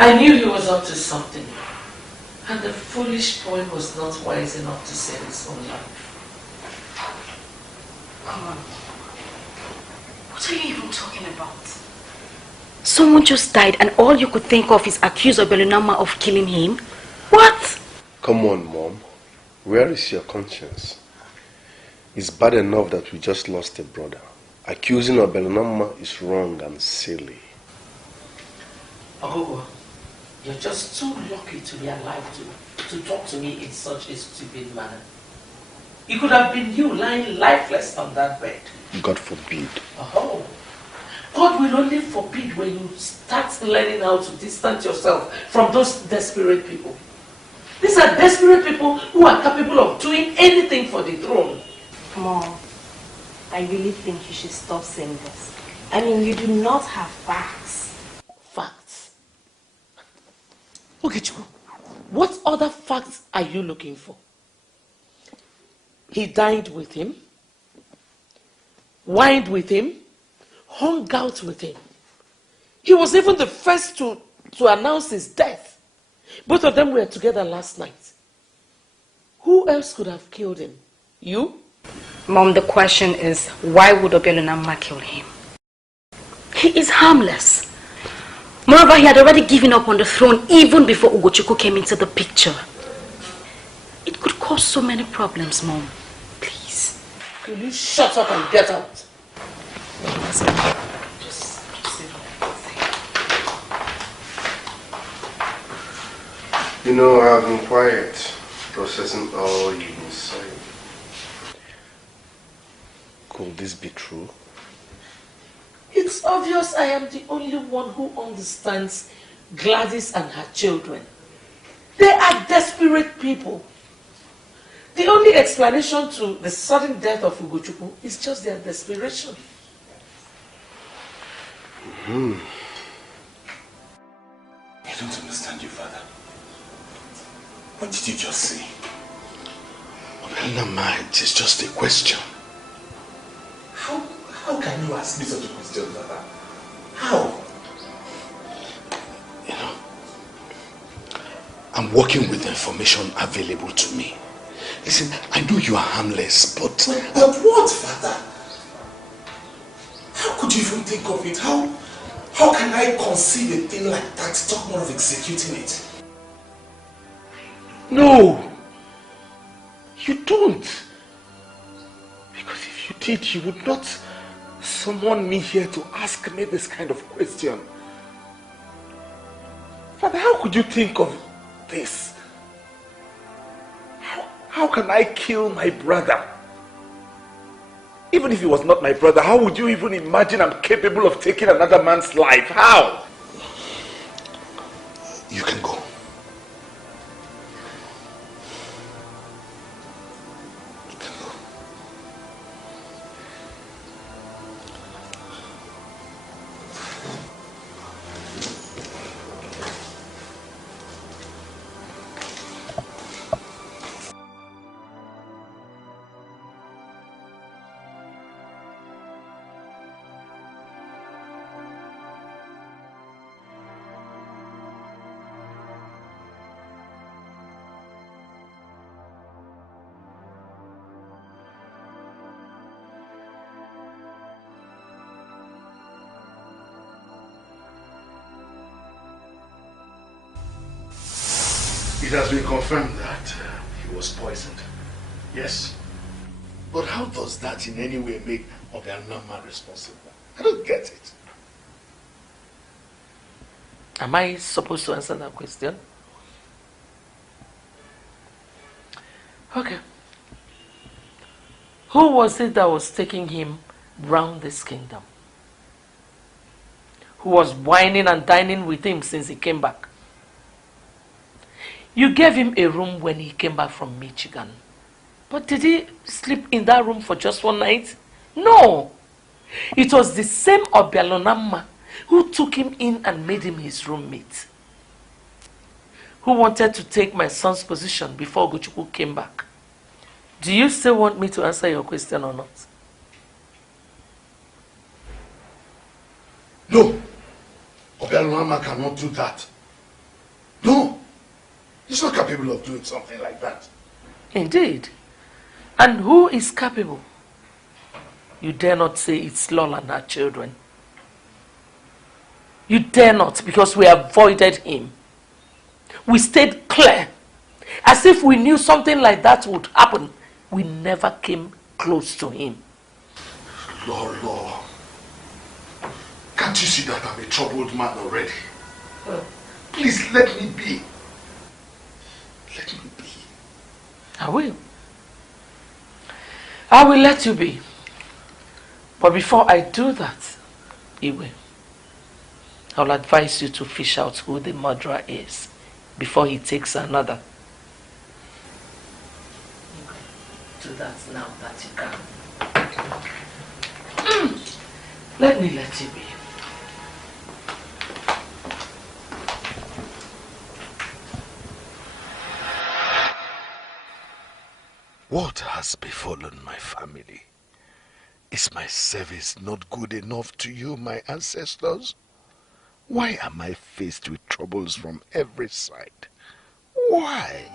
I knew he was up to something, and the foolish boy was not wise enough to save his own life. Come on. What are you even talking about? Someone just died and all you could think of is accuse Obialunamma of killing him? What? Come on, Mom. Where is your conscience? It's bad enough that we just lost a brother. Accusing Obialunamma is wrong and silly. Ogugua, you're just too lucky to be alive to talk to me in such a stupid manner. It could have been you lying lifeless on that bed. God forbid. Oh, God will only forbid when you start learning how to distance yourself from those desperate people. These are desperate people who are capable of doing anything for the throne. Mom, I really think you should stop saying this. I mean, you do not have facts. Facts? Okay, Chiku, what other facts are you looking for? He dined with him, wined with him, hung out with him. He was even the first to announce his death. Both of them were together last night. Who else could have killed him? You? Mom, the question is, why would Obialunamma kill him? He is harmless. Moreover, he had already given up on the throne even before Ugochukwu came into the picture. It could cause so many problems, Mom. Please. Will you shut up and get out? Just sit You know, I've been quiet, processing all you've been saying. Could this be true? It's obvious I am the only one who understands Gladys and her children. They are desperate people. The only explanation to the sudden death of Ugochukwu is just their desperation. I don't understand you, Father. What did you just say? Obialunamma, it is just a question. How can you ask me such a question, Father? How? You know, I'm working with the information available to me. Listen, I know you are harmless, but what, Father? How could you even think of it? How can I conceive a thing like that? Talk more of executing it. No, you don't. Because if you did, you would not summon me here to ask me this kind of question. Father, how could you think of this? How can I kill my brother? Even if he was not my brother, how would you even imagine I'm capable of taking another man's life? How? you can go. It has been confirmed that he was poisoned. Yes. But how does that in any way make Obialunamma responsible? I don't get it. Am I supposed to answer that question? Okay. Who was it that was taking him round this kingdom? Who was whining and dining with him since he came back? You gave him a room when he came back from Michigan. But did he sleep in that room for just one night? No. It was the same Obialunamma who took him in and made him his roommate. Who wanted to take my son's position before Ogugua came back. Do you still want me to answer your question or not? No. Obialunamma cannot do that. No. He's not capable of doing something like that. Indeed. And who is capable? You dare not say it's Lola and her children. You dare not, because we avoided him. We stayed clear. As if we knew something like that would happen. We never came close to him. Lolo. Can't you see that I'm a troubled man already? Please let me be. Let me be. I will. I will let you be. But before I do that, Iwe, I'll advise you to fish out who the murderer is before he takes another. Do that now that you can. Let me let you be. What has befallen my family? Is my service not good enough to you, my ancestors? Why am I faced with troubles from every side? Why?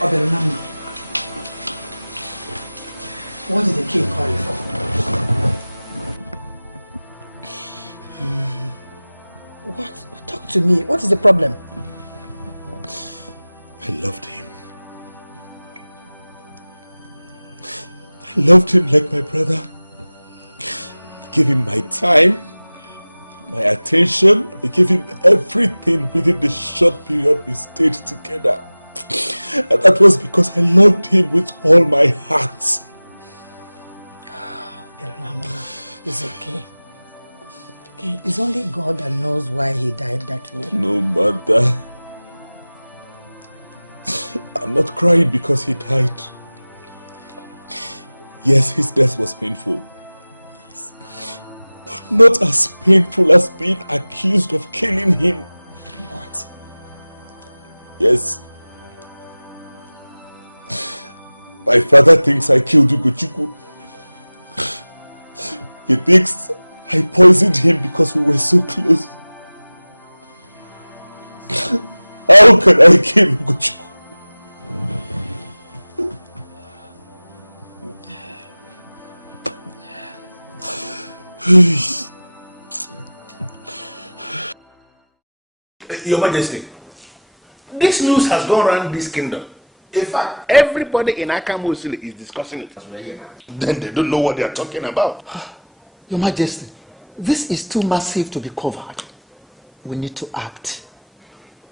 Obialunamma, what did the king call you for? What? Talk to me. What is the problem? I loved him. I loved him like my brother. I gave him my time, my attention. I gave him everything within the short period we stayed together. And that was because I loved him with all my heart. Obialunamma, it's okay. Okay, it's only God that knows why he died that way. No matter. I'm not crying because he died. Yes, his death was painful. Yes. But not as painful as being accused of killing him. What? Yes. My father thinks I killed Ogugua. He thinks I poisoned him because we were so close. How can I kill Ogugua? Your Majesty, this news has gone around this kingdom. In fact, everybody in Akamosili is discussing it. Then they don't know what they are talking about. Your Majesty, this is too massive to be covered. We need to act.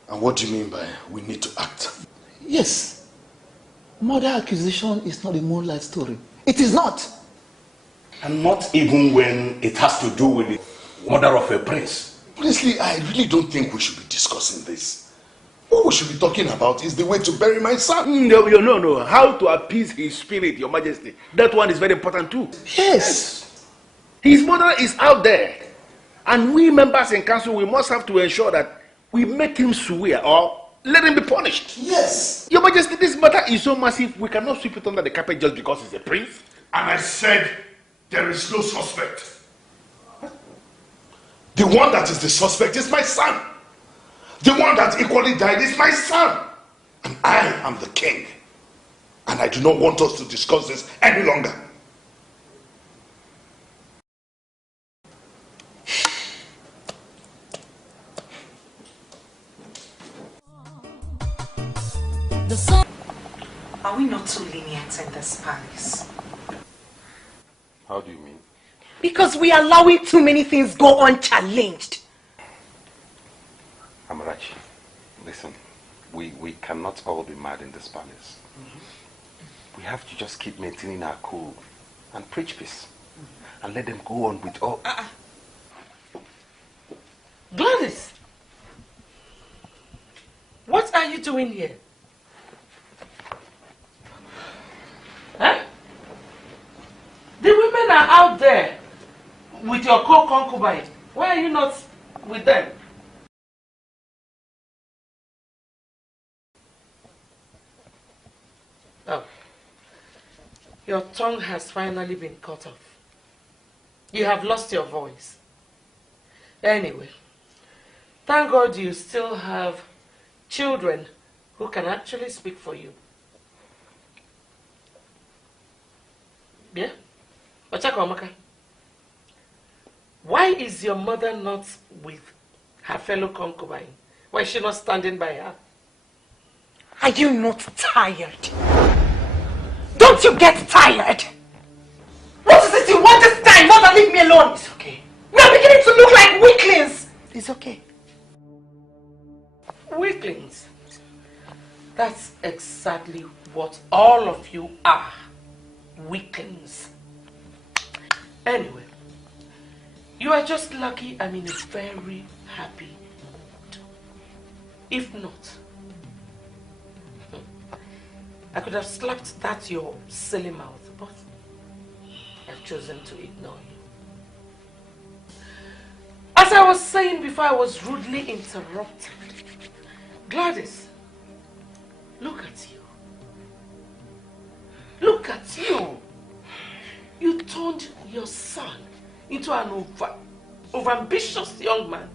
And what do you mean by we need to act? Yes. Murder accusation is not a moonlight story. It is not. And not even when it has to do with the murder of a prince. Honestly, I really don't think we should be discussing this. What we should be talking about is the way to bury my son. No. How to appease his spirit, Your Majesty. That one is very important too. Yes. His murderer is out there. And we members in council, we must have to ensure that we make him swear or let him be punished. Yes. Your Majesty, this matter is so massive, we cannot sweep it under the carpet just because he's a prince. And I said there is no suspect. The one that is the suspect is my son. The one that equally died is my son. And I am the king. And I do not want us to discuss this any longer. Are we not too lenient in this palace? How do you mean? Because we are allowing too many things go unchallenged. Amarachi, listen, we cannot all be mad in this palace. We have to just keep maintaining our cool and preach peace and let them go on with all... Gladys! What are you doing here? Huh? The women are out there with your co-concubine. Why are you not with them? Oh. Your tongue has finally been cut off. You have lost your voice. Anyway, thank God you still have children who can actually speak for you. Yeah? Ochakomaka, why is your mother not with her fellow concubine? Why is she not standing by her? Are you not tired? Don't you get tired? What is it you want this time? Not to leave me alone. It's okay. We are beginning to look like weaklings. It's okay. Weaklings? That's exactly what all of you are. Weaklings. Anyway, you are just lucky I'm in a very happy mood. If not, I could have slapped that your silly mouth, but I've chosen to ignore you. As I was saying before I was rudely interrupted, Gladys, look at you. Look at you. You turned your son into an overambitious young man,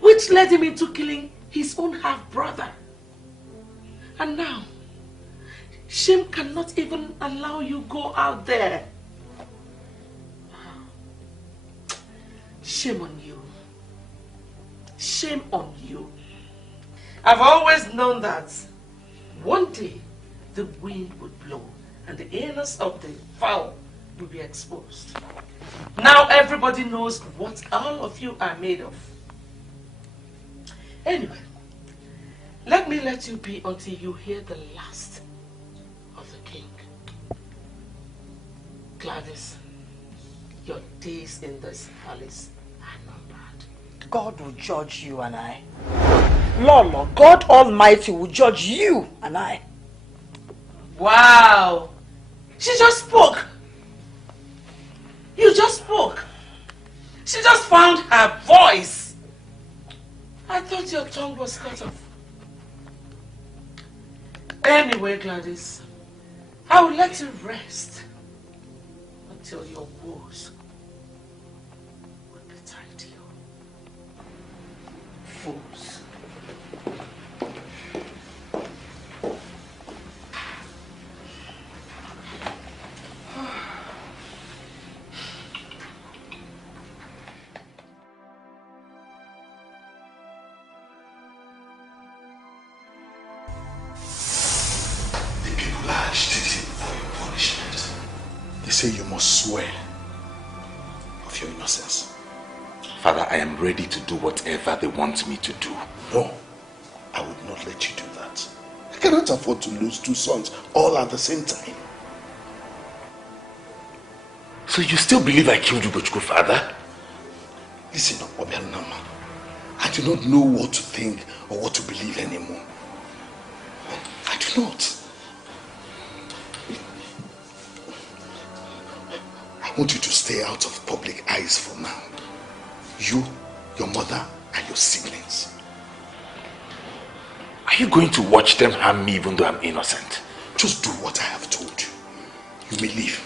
which led him into killing his own half-brother. And now, shame cannot even allow you go out there. Shame on you. Shame on you. I've always known that one day the wind would blow and the anus of the fowl will be exposed. Now everybody knows what all of you are made of. Anyway, let me let you be until you hear the last of the king. Gladys, your days in this palace are numbered. God will judge you and I. Lolo, God Almighty will judge you and I. Wow! She just spoke. You just spoke. She just found her voice. I thought your tongue was cut off. Anyway, Gladys, I will let you rest until your woes will be tied to you. Fools. Say you must swear of your innocence. Father, I am ready to do whatever they want me to do. No, I would not let you do that. I cannot afford to lose two sons all at the same time. So you still believe I killed Ugochukwu, Father? Listen, Obialunamma, I do not know what to think or what to believe anymore. I do not. I want you to stay out of public eyes for now. You, your mother, and your siblings. Are you going to watch them harm me even though I'm innocent? Just do what I have told you. You may leave.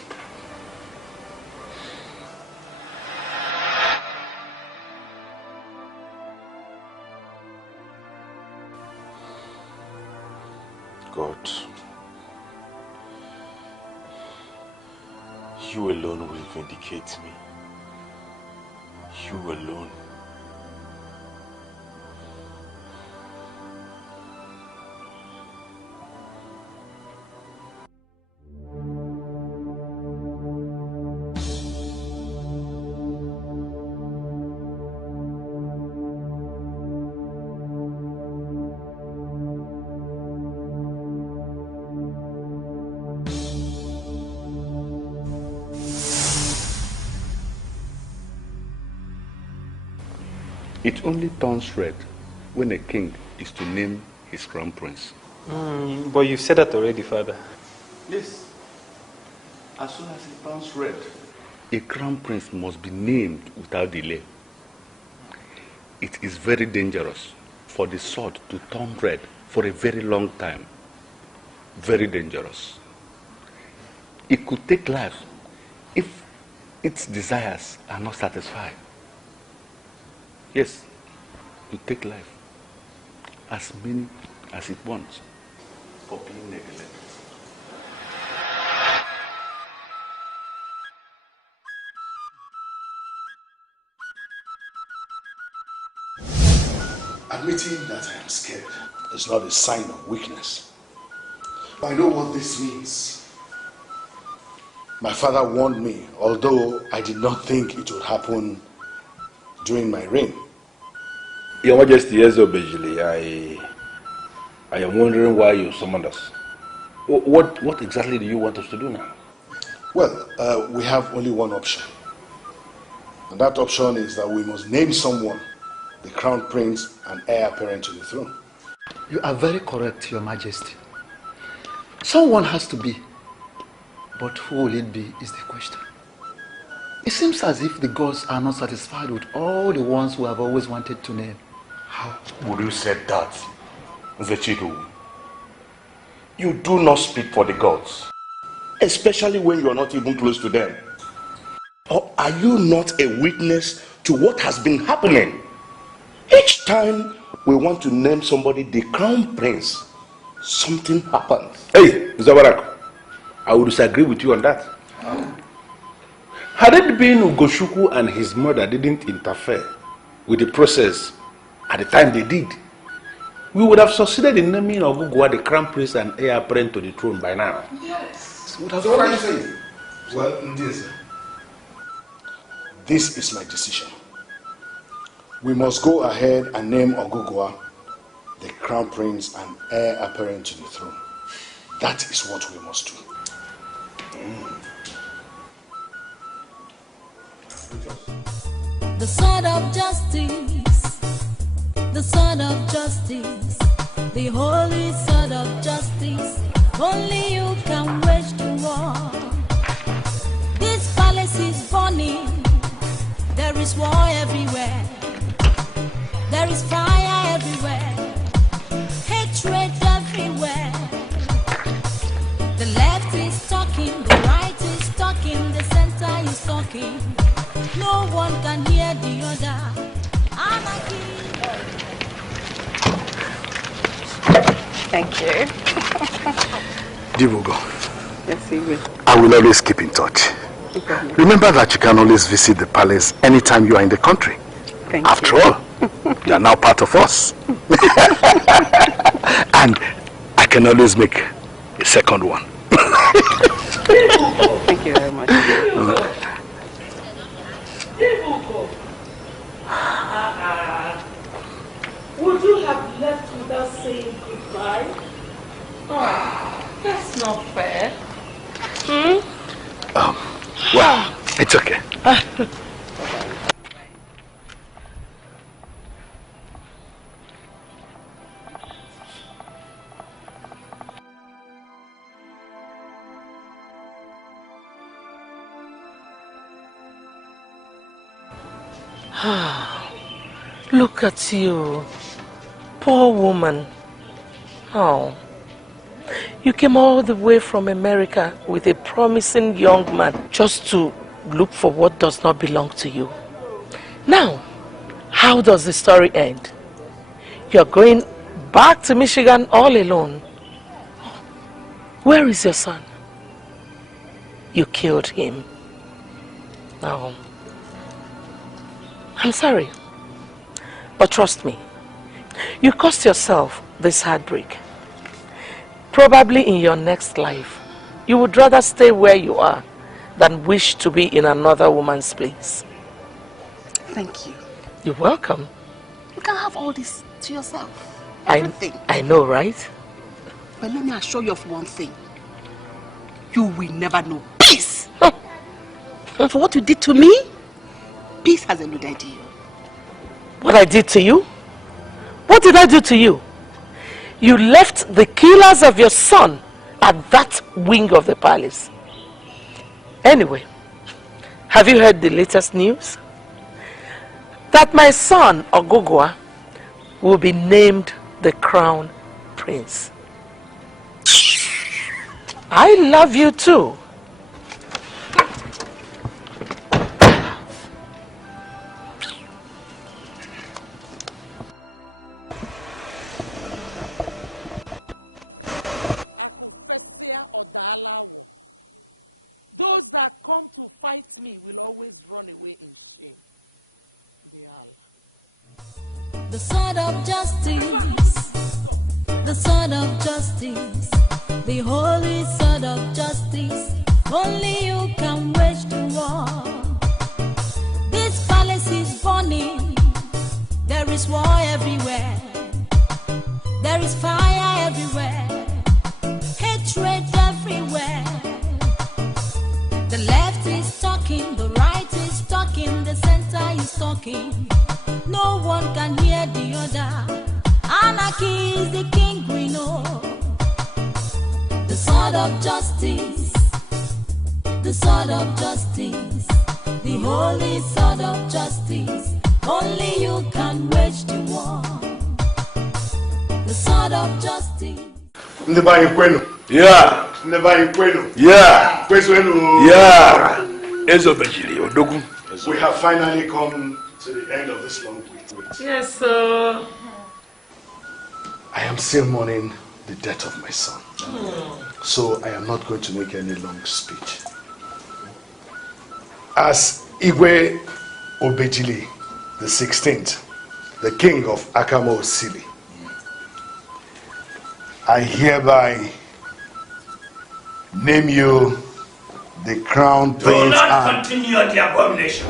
God, you alone will vindicate me. You alone. It only turns red when a king is to name his crown prince. But you said that already, Father. Yes. As soon as it turns red, a crown prince must be named without delay. It is very dangerous for the sword to turn red for a very long time. Very dangerous. It could take life if its desires are not satisfied. Yes, to take life, as many as it wants, for being neglected. Admitting that I am scared is not a sign of weakness. I know what this means. My father warned me, although I did not think it would happen during my reign. Your Majesty, I am wondering why you summoned us. What exactly do you want us to do now? Well, we have only one option. And that option is that we must name someone the crown prince and heir apparent to the throne. You are very correct, Your Majesty. Someone has to be. But who will it be is the question. It seems as if the gods are not satisfied with all the ones we have always wanted to name. How would you say that, Zechidu? You do not speak for the gods, especially when you are not even close to them. Or are you not a witness to what has been happening? Each time we want to name somebody the crown prince, something happens. Hey, Zabarak, I would disagree with you on that. Had it been Ugoshuku and his mother didn't interfere with the process at the time they did, we would have succeeded in naming Ogugua the crown prince and heir apparent to the throne by now. Yes. So what are you saying? Well, this is my decision. We must go ahead and name Ogugua the crown prince and heir apparent to the throne. That is what we must do. The sword of justice, the sword of justice, the holy sword of justice. Only you can wage the war. This palace is burning. There is war everywhere. There is fire everywhere. Hatred everywhere. The left is talking, the right is talking, the center is talking. No one can hear the other. Anarchy. Thank you. Dibugo, Yes, you will. I will always keep in touch. Remember that you can always visit the palace anytime you are in the country. Thank After you. all, you are now part of us. And I can always make a second one. Thank you very much. Would you have left without saying goodbye? Oh, that's not fair. Well, it's okay. Look at you, poor woman. Oh. You came all the way from America with a promising young man just to look for what does not belong to you. Now, how does the story end? You're going back to Michigan all alone. Where is your son? You killed him. Oh. I'm sorry. But trust me, you caused yourself this heartbreak. Probably in your next life, you would rather stay where you are than wish to be in another woman's place. Thank you. You're welcome. You can have all this to yourself. Everything. I know, right? But let me assure you of one thing. You will never know peace. And for what you did to me, peace has eluded you. What I did to you? What did I do to you? You left the killers of your son at that wing of the palace. Anyway, have you heard the latest news? That my son, Ogugua, will be named the crown prince. I love you too. Akufesia Odalawo. Those that come to fight me will always run away in shame. They are. The sword of justice. The sword of justice. The holy sword of justice. Only you can wage the war. This palace is burning. There is war everywhere. There is fire everywhere. Hatred everywhere. The left is talking, the right is talking, the center is talking. No one can hear the other. Anarchy is the king we know. The sword of justice. The sword of justice. The holy sword of justice. Only you can wage the war. The sword of justice. Yeah. Yeah. Yeah. We have finally come to the end of this long wait. Yes, sir. I am still mourning the death of my son. So I am not going to make any long speech. As Igwe Obejili the 16th, the king of Akamo Osili, I hereby name you the crown prince. Do not continue the abomination.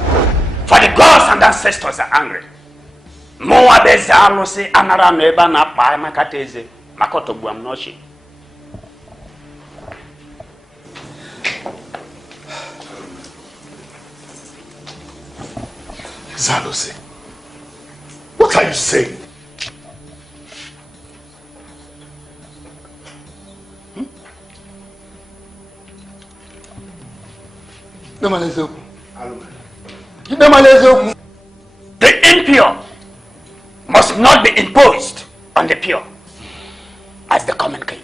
For the gods and ancestors are angry. Moa beze alusi anara neba na pa makateze makoto buamnoshi. Zalusi, what are you saying? The impure must not be imposed on the pure as the common king,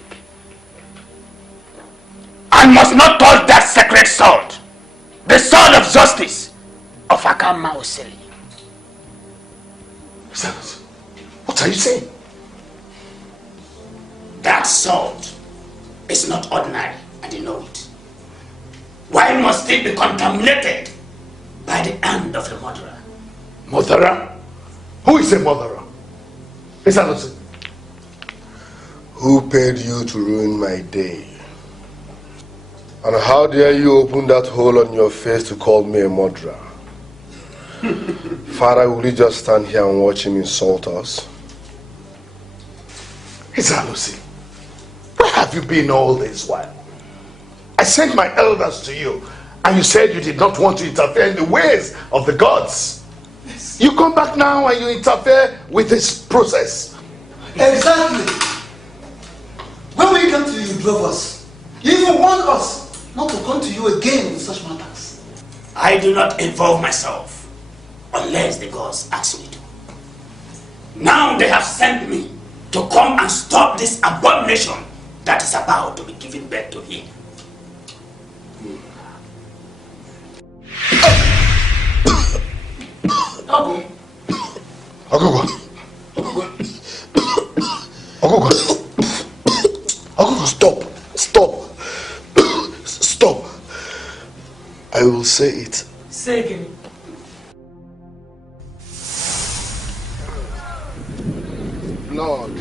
and must not touch that sacred sword, the sword of justice of Akama Osili. What are you saying? That sword is not ordinary, and you know it. Why must it be contaminated by the hand of a murderer? Murderer? Who is a murderer? Who paid you to ruin my day? And how dare you open that hole on your face to call me a murderer? Father, will you just stand here and watch him insult us? Izalusi, where have you been all this while? I sent my elders to you, and you said you did not want to interfere in the ways of the gods. Yes. You come back now and you interfere with this process. Exactly. When we came to you, you drove us. You even warned us not to come to you again with such matters. I do not involve myself unless the gods ask me to. Now they have sent me to come and stop this abomination that is about to be given birth to him. Ogugua. Ogugua, stop. Stop. I will say it. Say again. Lord.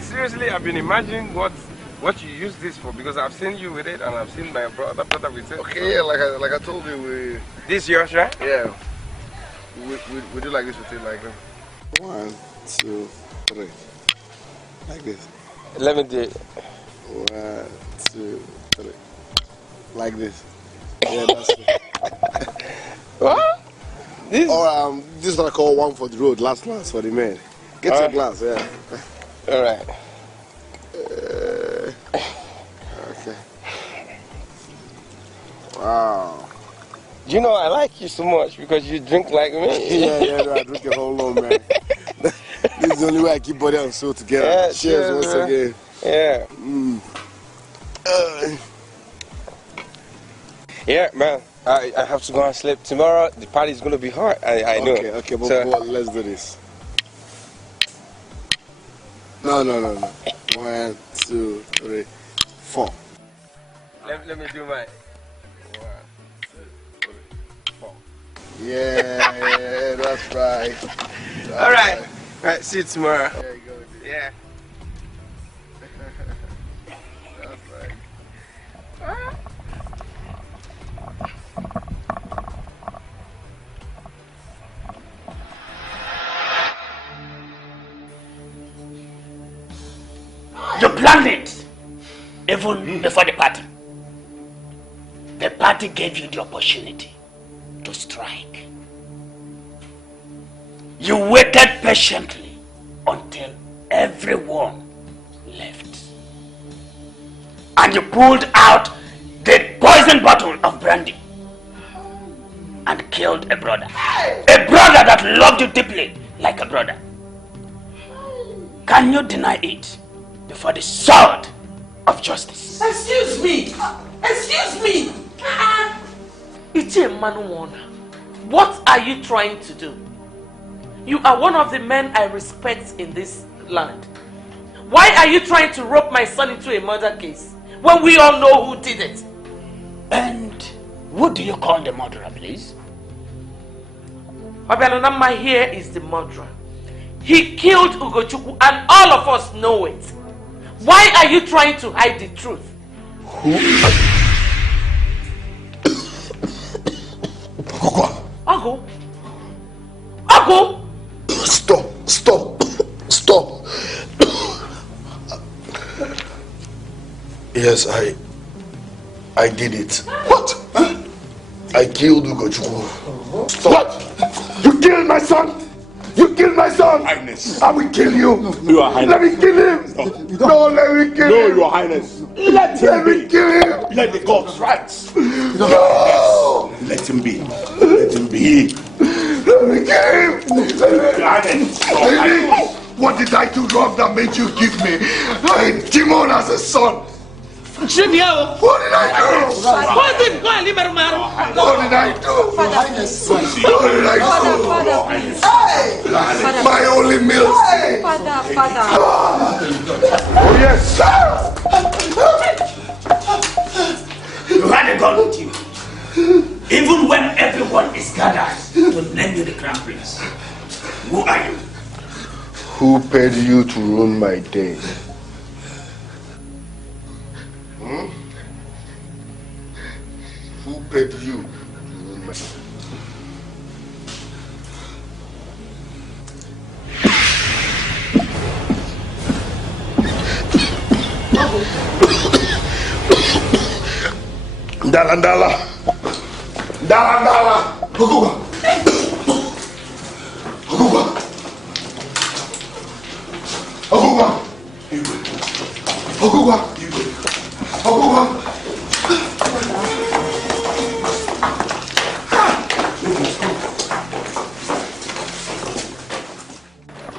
Seriously, I've been imagining what you use this for, because I've seen you with it and I've seen my other brother with it. Okay, yeah, like I told you, This yours, right? Yeah. We do like this with it, like 1, 2, 3. Like this. Let me do it. 1, 2, 3. Like this. Yeah, that's it. What? This? Or this is what I call one for the road, last for the men. Get your glass, yeah. Alright. Okay. Wow. You know, I like you so much because you drink like me. yeah, no, I drink a whole lot, man. This is the only way I keep body and soul together. Yeah, cheers once again. Yeah. Yeah, man. I have to go and sleep. Tomorrow, the party is going to be hot. I know. Okay, but let's do this. No. 1, 2, 3, 4. Let me do mine. 1, 2, 3, 4. Yeah, that's right. All right. All right, see you tomorrow. There you go. Yeah. That's right. You planned it, even before the party. The party gave you the opportunity to strike. You waited patiently until everyone left. And you pulled out the poison bottle of brandy and killed a brother. A brother that loved you deeply like a brother. Can you deny it before the sword of justice? Excuse me! Excuse me! It's a man warner. What are you trying to do? You are one of the men I respect in this land. Why are you trying to rope my son into a murder case when we all know who did it? And who do you call the murderer, please? Obialunamma here is the murderer. He killed Ugochukwu and all of us know it. Why are you trying to hide the truth? Ogo. Stop. Yes, I did it. What? I killed Ugochukwu. What? You killed my son? You killed my son! Highness. I will kill you. Your Highness. Let me kill him. No, let me kill him. No, Your Highness. Let me kill him. Let the gods rise. No. Let him be. Let him be. Let me kill him. Your Highness. What did I do wrong that made you give me a demon as a son? Junior! What did I do? What did I do? What did I do? What did I do? My only meal. Father. Oh yes. You had a gun with you. Even when everyone is gathered to name you the crown prince. Who are you? Who paid you to ruin my day? Who paid you to ruin my day? Ndala. Ogugua.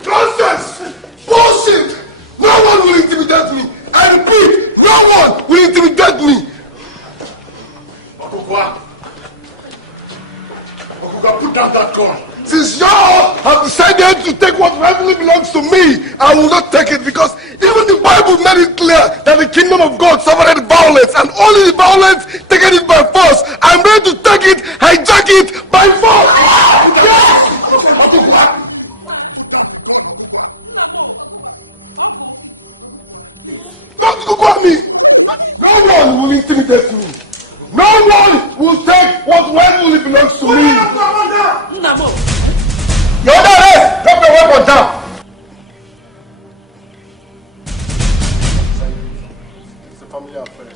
Nonsense! clear that the kingdom of God suffered violence, and only the violence taken it by force. I'm ready to take it, hijack it by force. Ogugua! Put down the gun, Ogugua. Please. Don't Ogugua me! No one will intimidate me. No one will take what rightfully belongs to me. Namo. You're under arrest! Drop your weapon down! It's a family affair.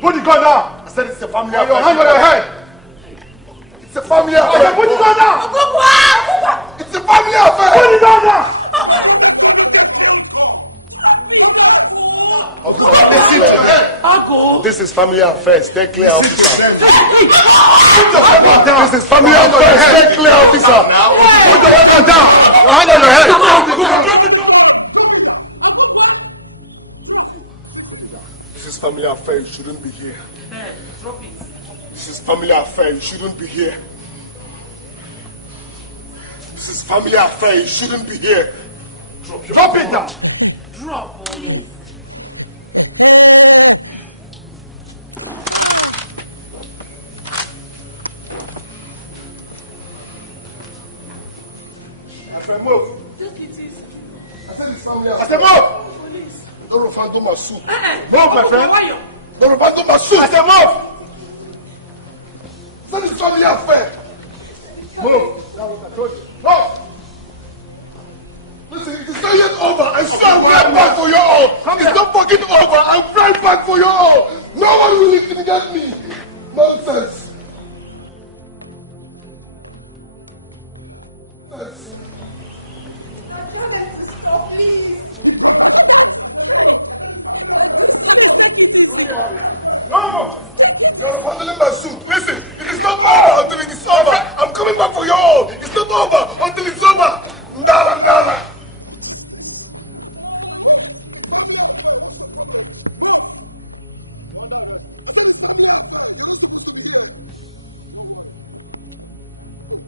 Put the gun down! I said it's a family affair. Your hand on your head! It's a family affair! Put the gun down! It's a family affair! Put the gun down! Drop that gun, don't get killed! Drop it, Ogugua, listen to them. This is family affairs. Stay clear. Listen to them. This is family affairs. Stay clear, officer. Now. Stand down. Hand on your head. Drop the gun. Drop it down. Ogugua. Drop. This is family affair. You shouldn't be here. Drop it. This is family affair. You shouldn't be here. This is family affair. You shouldn't be here. Drop it down. Drop. I said move. Take it easy. I said it's family. I said move. Police. Don't refund my suit. Move, my friend. Don't refund my suit. I said move. I said it's family affair. Move. Move. Listen, it's not yet over. I swear I'm right back for you all. It's not fucking over. I'm right back for you all. No one will intimidate me. Nonsense. Tell them to stop, please. He brought that. Please take it easy. Take it easy. I'm telling my suit. Listen, it is not over until it is over. I'm coming back for you all. It's not over until it's over. Nah. What is this? Move. It's family affair. What's the problem? Move. You're under arrest. I said it's family affair. You're not supposed to be here. Don't worry. Oh,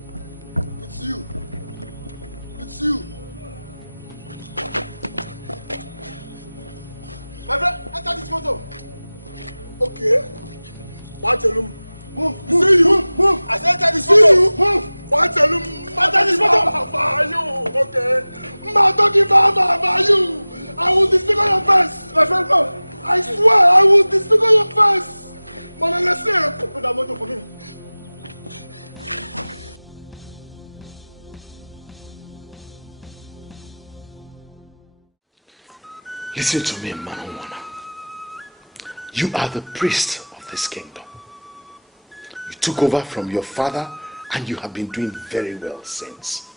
it's you. It's you. My friend, enter this motor. Okay. Watch your room. Move. See you. Move. I said enter this motor. See you. Move. Watch your room. Enter this motor. You. Okay. My doggy father, you. I will disfigure your face. My friend, move. I swear I will disfigure your face. Man, let's see. Open that motor for me. Listen to me, man and woman. You are the priest of this kingdom. You took over from your father and you have been doing very well since.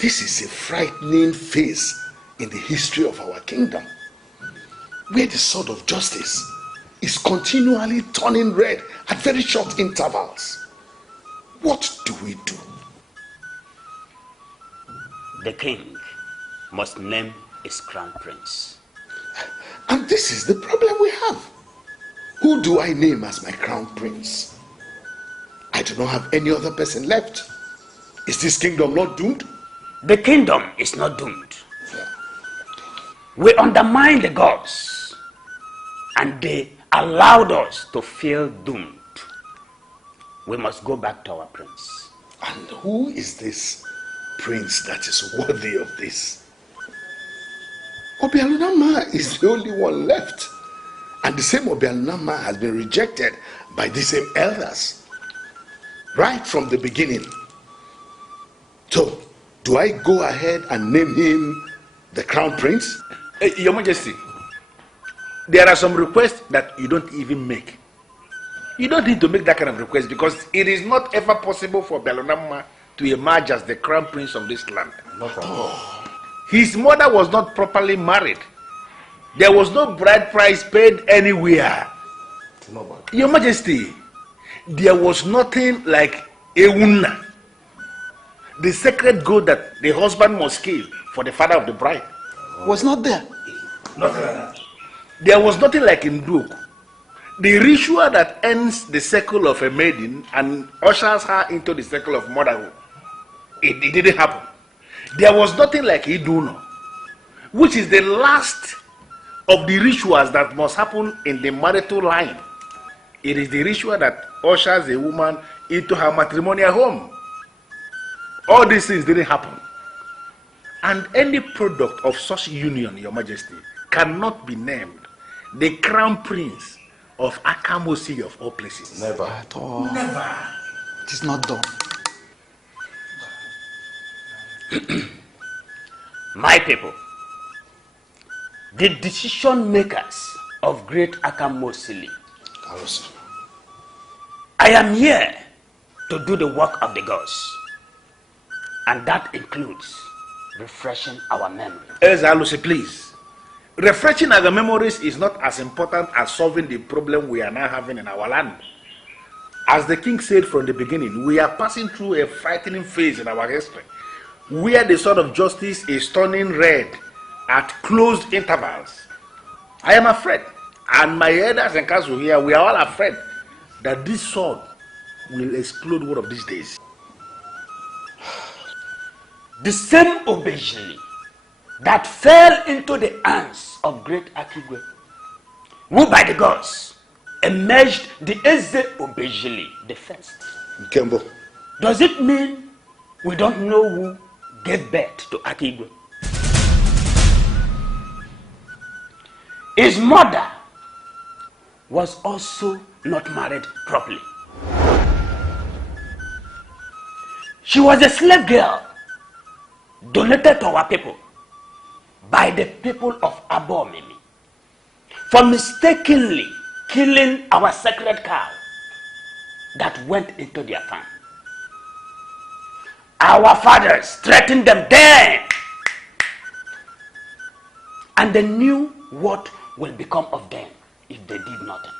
This is a frightening phase in the history of our kingdom, where the sword of justice is continually turning red at very short intervals. What do we do? The king must name his crown prince. And this is the problem we have. Who do I name as my crown prince? I do not have any other person left. Is this kingdom not doomed? The kingdom is not doomed. We undermined the gods and they allowed us to feel doomed. We must go back to our prince. And who is this prince that is worthy of this? Obialunamma is the only one left. And the same Obialunamma has been rejected by the same elders. Right from the beginning. So, do I go ahead and name him the crown prince? Your Majesty, there are some requests that you don't even make. You don't need to make that kind of request because it is not ever possible for Obialunamma to emerge as the crown prince of this land. Not at all. His mother was not properly married. There was no bride price paid anywhere. Your Majesty, there was nothing like Ewuna, the sacred goat that the husband must kill for the father of the bride. Was not there. Nothing like that. There was nothing like Ndoku, the ritual that ends the circle of a maiden and ushers her into the circle of motherhood. It didn't happen. There was nothing like Iduno, which is the last of the rituals that must happen in the marital line. It is the ritual that ushers a woman into her matrimonial home. All these things didn't happen. And any product of such union, Your Majesty, cannot be named the crown prince of Akamosi of all places. Never. At all. Never. It is not done. My people, the decision makers of Great Akamosili, I am here to do the work of the gods, and that includes refreshing our memory. Alusi, please. Refreshing our memories is not as important as solving the problem we are now having in our land. As the king said from the beginning, we are passing through a frightening phase in our history, where the sword of justice is turning red at closed intervals. I am afraid, and my elders and council here, we are all afraid that this sword will explode one of these days. The same Obejili that fell into the hands of great Akigwe, who by the gods emerged the Eze Obejili the first. Kembo. Does it mean we don't know who gave birth to Akigwe? His mother was also not married properly. She was a slave girl donated to our people by the people of Abomimi for mistakenly killing our sacred cow that went into their farm. Our fathers threatened them then, and they knew what will become of them if they did nothing.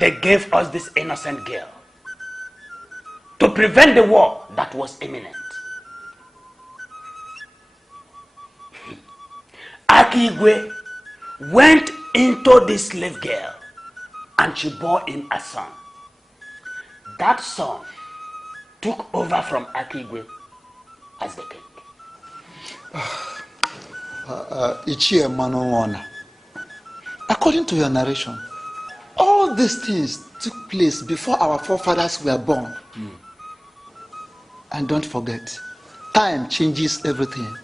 They gave us this innocent girl to prevent the war that was imminent. Akigwe went into this slave girl and she bore him a son. That son took over from Akigwe as the king. Ichie Manowona, according to your narration, all these things took place before our forefathers were born. And don't forget, time changes everything.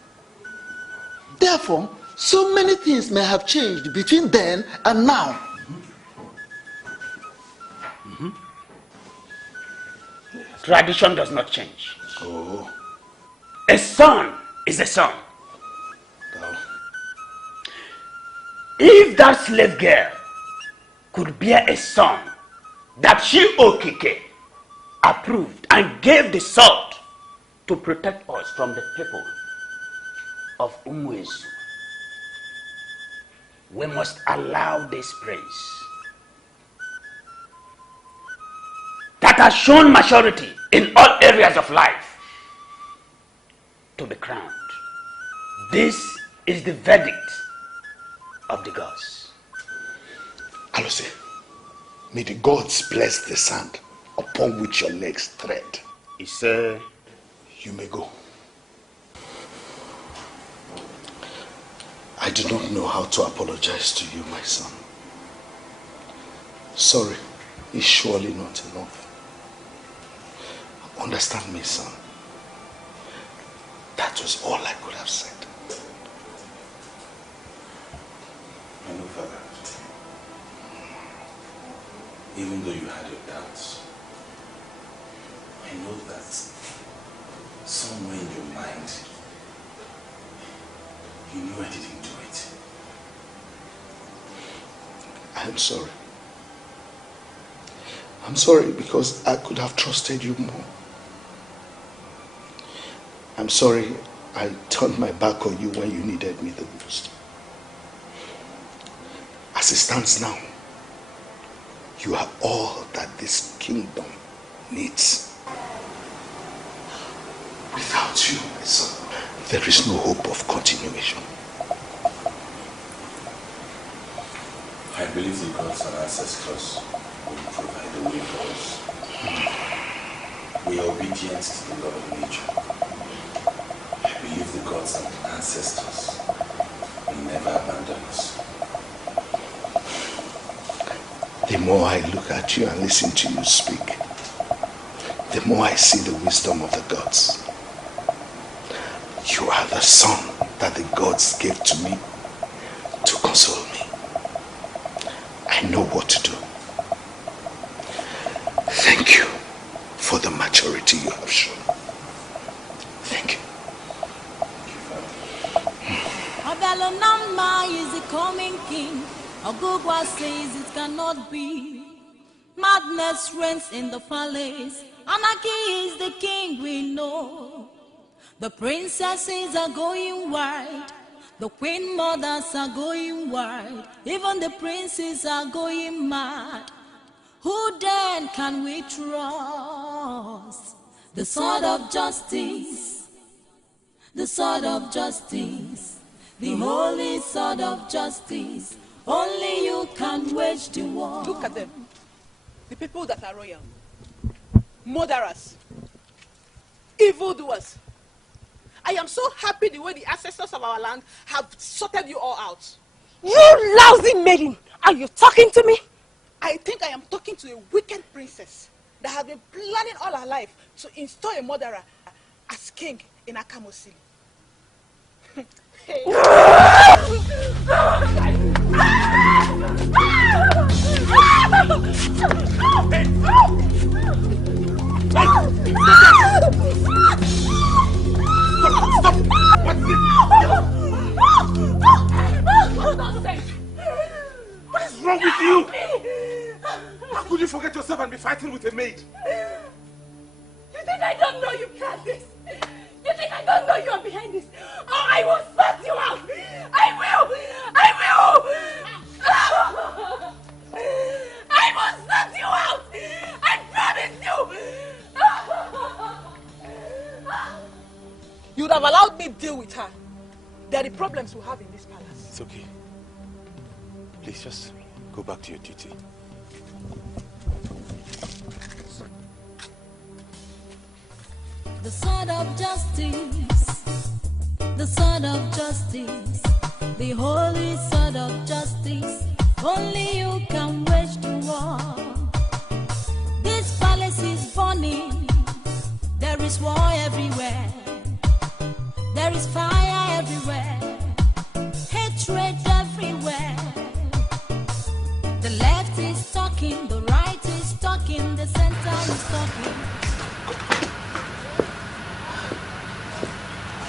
Therefore, so many things may have changed between then and now. Tradition does not change. Oh. A son is a son. If that slave girl could bear a son that she Okike approved and gave the sword to protect us from the people of Umuezu, we must allow this prince that has shown maturity in all areas of life to be crowned. This is the verdict of the gods. Alose, may the gods bless the sand upon which your legs tread. He said, you may go. I do not know how to apologize to you, my son. Sorry is surely not enough. Understand me, son. That was all I could have said. I know, Father. Even though you had your doubts, I know that somewhere in your mind, you knew I didn't do it. I'm sorry. I'm sorry because I could have trusted you more. I'm sorry I turned my back on you when you needed me the most. As it stands now, you are all that this kingdom needs. Without you, my son, there is no hope of continuation. I believe the gods and ancestors will provide a way for us. We are obedient to the law of nature. I believe the gods and ancestors will never more I look at you and listen to you speak, the more I see the wisdom of the gods. You are the son that the gods gave to me to console me. I know what to do. Thank you for the maturity you have shown. Thank you. Obialunamma is the coming king. Ogugua says it cannot be. Madness reigns in the palace. Anarchy is the king we know. The princesses are going wild. The queen mothers are going wild. Even the princes are going mad. Who then can we trust? The sword of justice. The sword of justice. The holy sword of justice. Only you can wage the war. Look at them. The people that are royal. Murderers. Evildoers. I am so happy the way the ancestors of our land have sorted you all out. You lousy maiden! Are you talking to me? I think I am talking to a wicked princess that has been planning all her life to install a murderer as king in Akamosili. Stop! What's this? What is wrong with you? How could you forget yourself and be fighting with a maid? You think I don't know you planned this? You think I don't know you are behind this? Oh, I will sort you out! I will! I will! I will sort you out! I promise you! You would have allowed me to deal with her. There are the problems we have in this palace. It's okay. Please just go back to your duty. The sword of justice, the sword of justice, the holy sword of justice. Only you can wage the war. This palace is burning. There is war everywhere. There is fire everywhere. Hatred everywhere. The left is talking, the right is talking, the center is talking.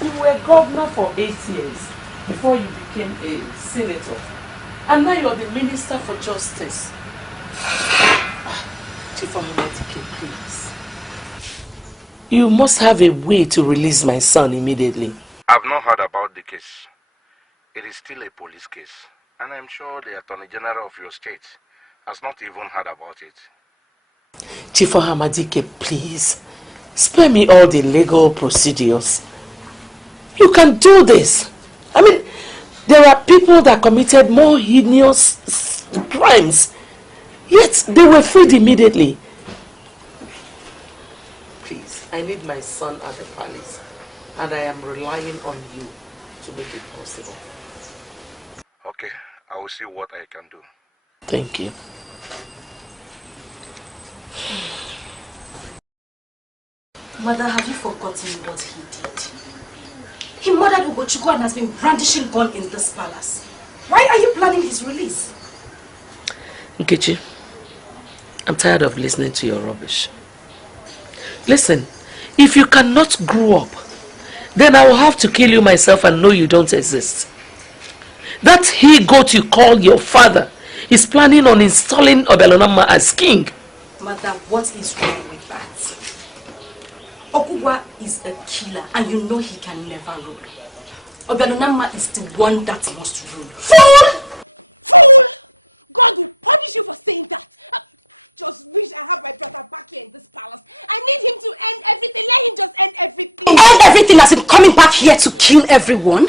You were governor for 8 years before you became a senator. And now you're the minister for justice. Chief Ohamadike, please. You must have a way to release my son immediately. I've not heard about the case. It is still a police case. And I'm sure the Attorney General of your state has not even heard about it. Chief Ohamadike, please. Spare me all the legal procedures. You can do this. I mean, there are people that committed more heinous crimes, yet they were freed immediately. Please, I need my son at the palace, and I am relying on you to make it possible. Okay, I will see what I can do. Thank you. Mother, have you forgotten what he did? He murdered Ogugua and has been brandishing gun in this palace. Why are you planning his release? Nkechi, I'm tired of listening to your rubbish. Listen, if you cannot grow up, then I will have to kill you myself and know you don't exist. That he-goat you call your father is planning on installing Obialunamma as king. Mother, what is wrong with that? Ogugua is a killer and you know he can never rule. Obialunamma is the one that must rule. Fool! Fool! God will punish you for saying that. Just wish I have my brother back here in this palace. I need him to end everything. Let him just end everything. End everything as in coming back here to kill everyone?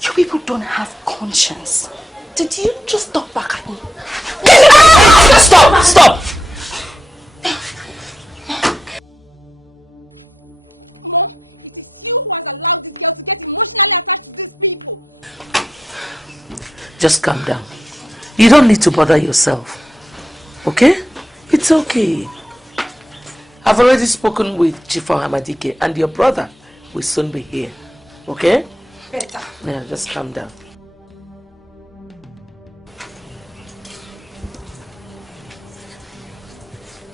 You people don't have conscience. Did you just talk back at me? Stop! Stop! Mom, it is you who has allowed this girl to get emotionally attached to these people. Just calm down. You don't need to bother yourself. Okay? It's okay. I've already spoken with Chief Hamadike and your brother will soon be here. Okay? Better. Yeah, just calm down.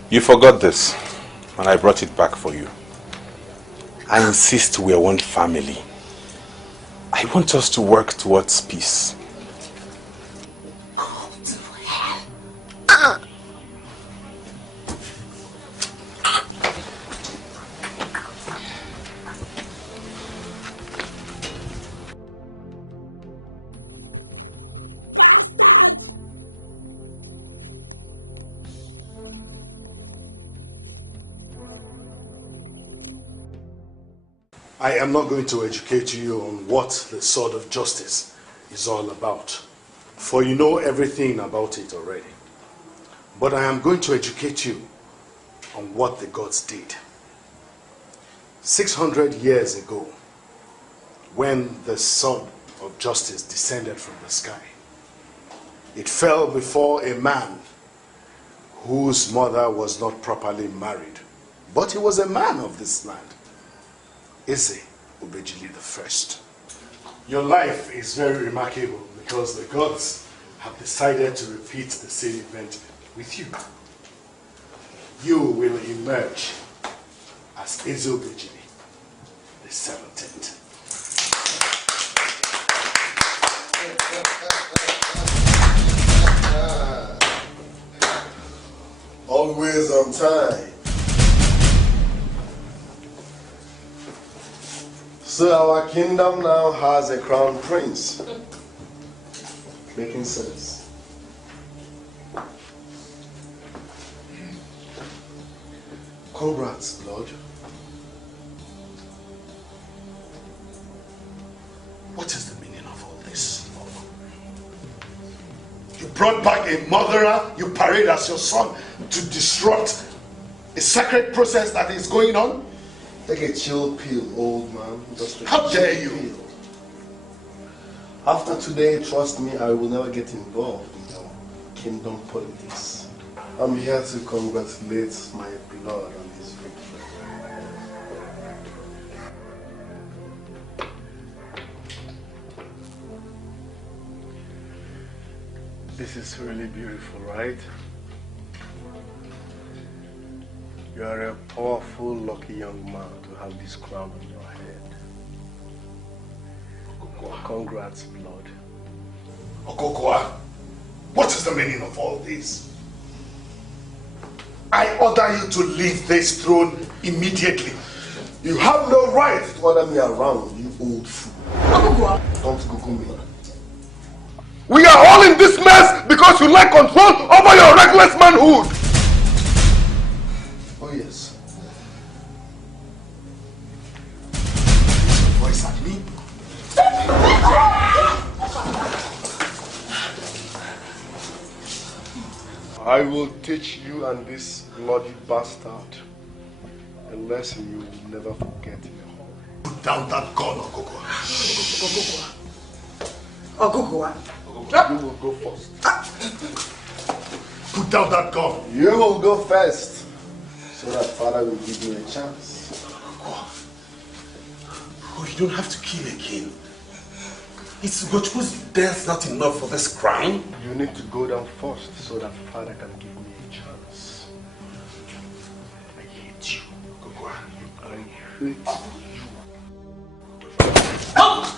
You forgot this when I brought it back for you. I insist we are one family. I want us to work towards peace. Go to hell. Bastard! I am not going to educate you on what the sword of justice is all about, for you know everything about it already. But I am going to educate you on what the gods did. 600 years ago, when the sword of justice descended from the sky, it fell before a man whose mother was not properly married, but he was a man of this land. Eze Obejili I. Your life is very remarkable because the gods have decided to repeat the same event with you. You will emerge as Eze Obejili the 17th. Always on time. So our kingdom now has a crown prince. Making sense. Congrats, Lord. What is the meaning of all this? You brought back a murderer you parade as your son to disrupt a sacred process that is going on? Take a chill pill, old man. How dare you? After today, trust me, I will never get involved in your kingdom politics. I'm here to congratulate my blood on his victory. This is really beautiful, right? You are a powerful, lucky young man to have this crown on your head. Congrats, blood. Ogugua, what is the meaning of all this? I order you to leave this throne immediately. You have no right to order me around, you old fool. Ogugua! Don't Google me. We are all in this mess because you lack control over your reckless manhood. Oh yes. Voice at me. I will teach you and this bloody bastard a lesson you will never forget in your home. Put down that gun, Ogugua. Ogugua. You will go first. Put down that gun. You will go first, so that father will give you a chance. Oh, you don't have to kill again. Is Ugochukwu's death not enough for this crime? You need to go down first, so that father can give me a chance. I hate you, Ogugua. I hate you. Oh!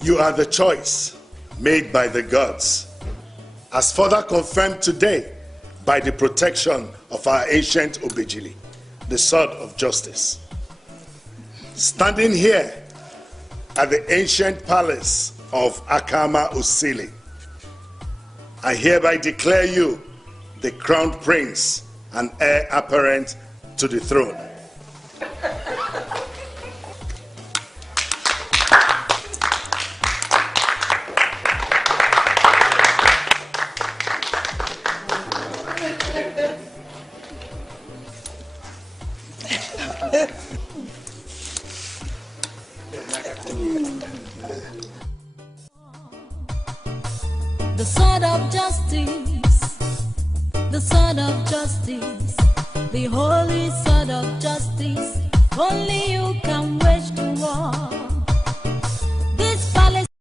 You are the choice made by the gods, as further confirmed today by the protection of our ancient Obejili, the sword of justice. Standing here at the ancient palace of Akama Osili, I hereby declare you the crowned prince and heir apparent to the throne. The sword of justice, the sword of justice, the holy sword of justice. Only you can wage the war.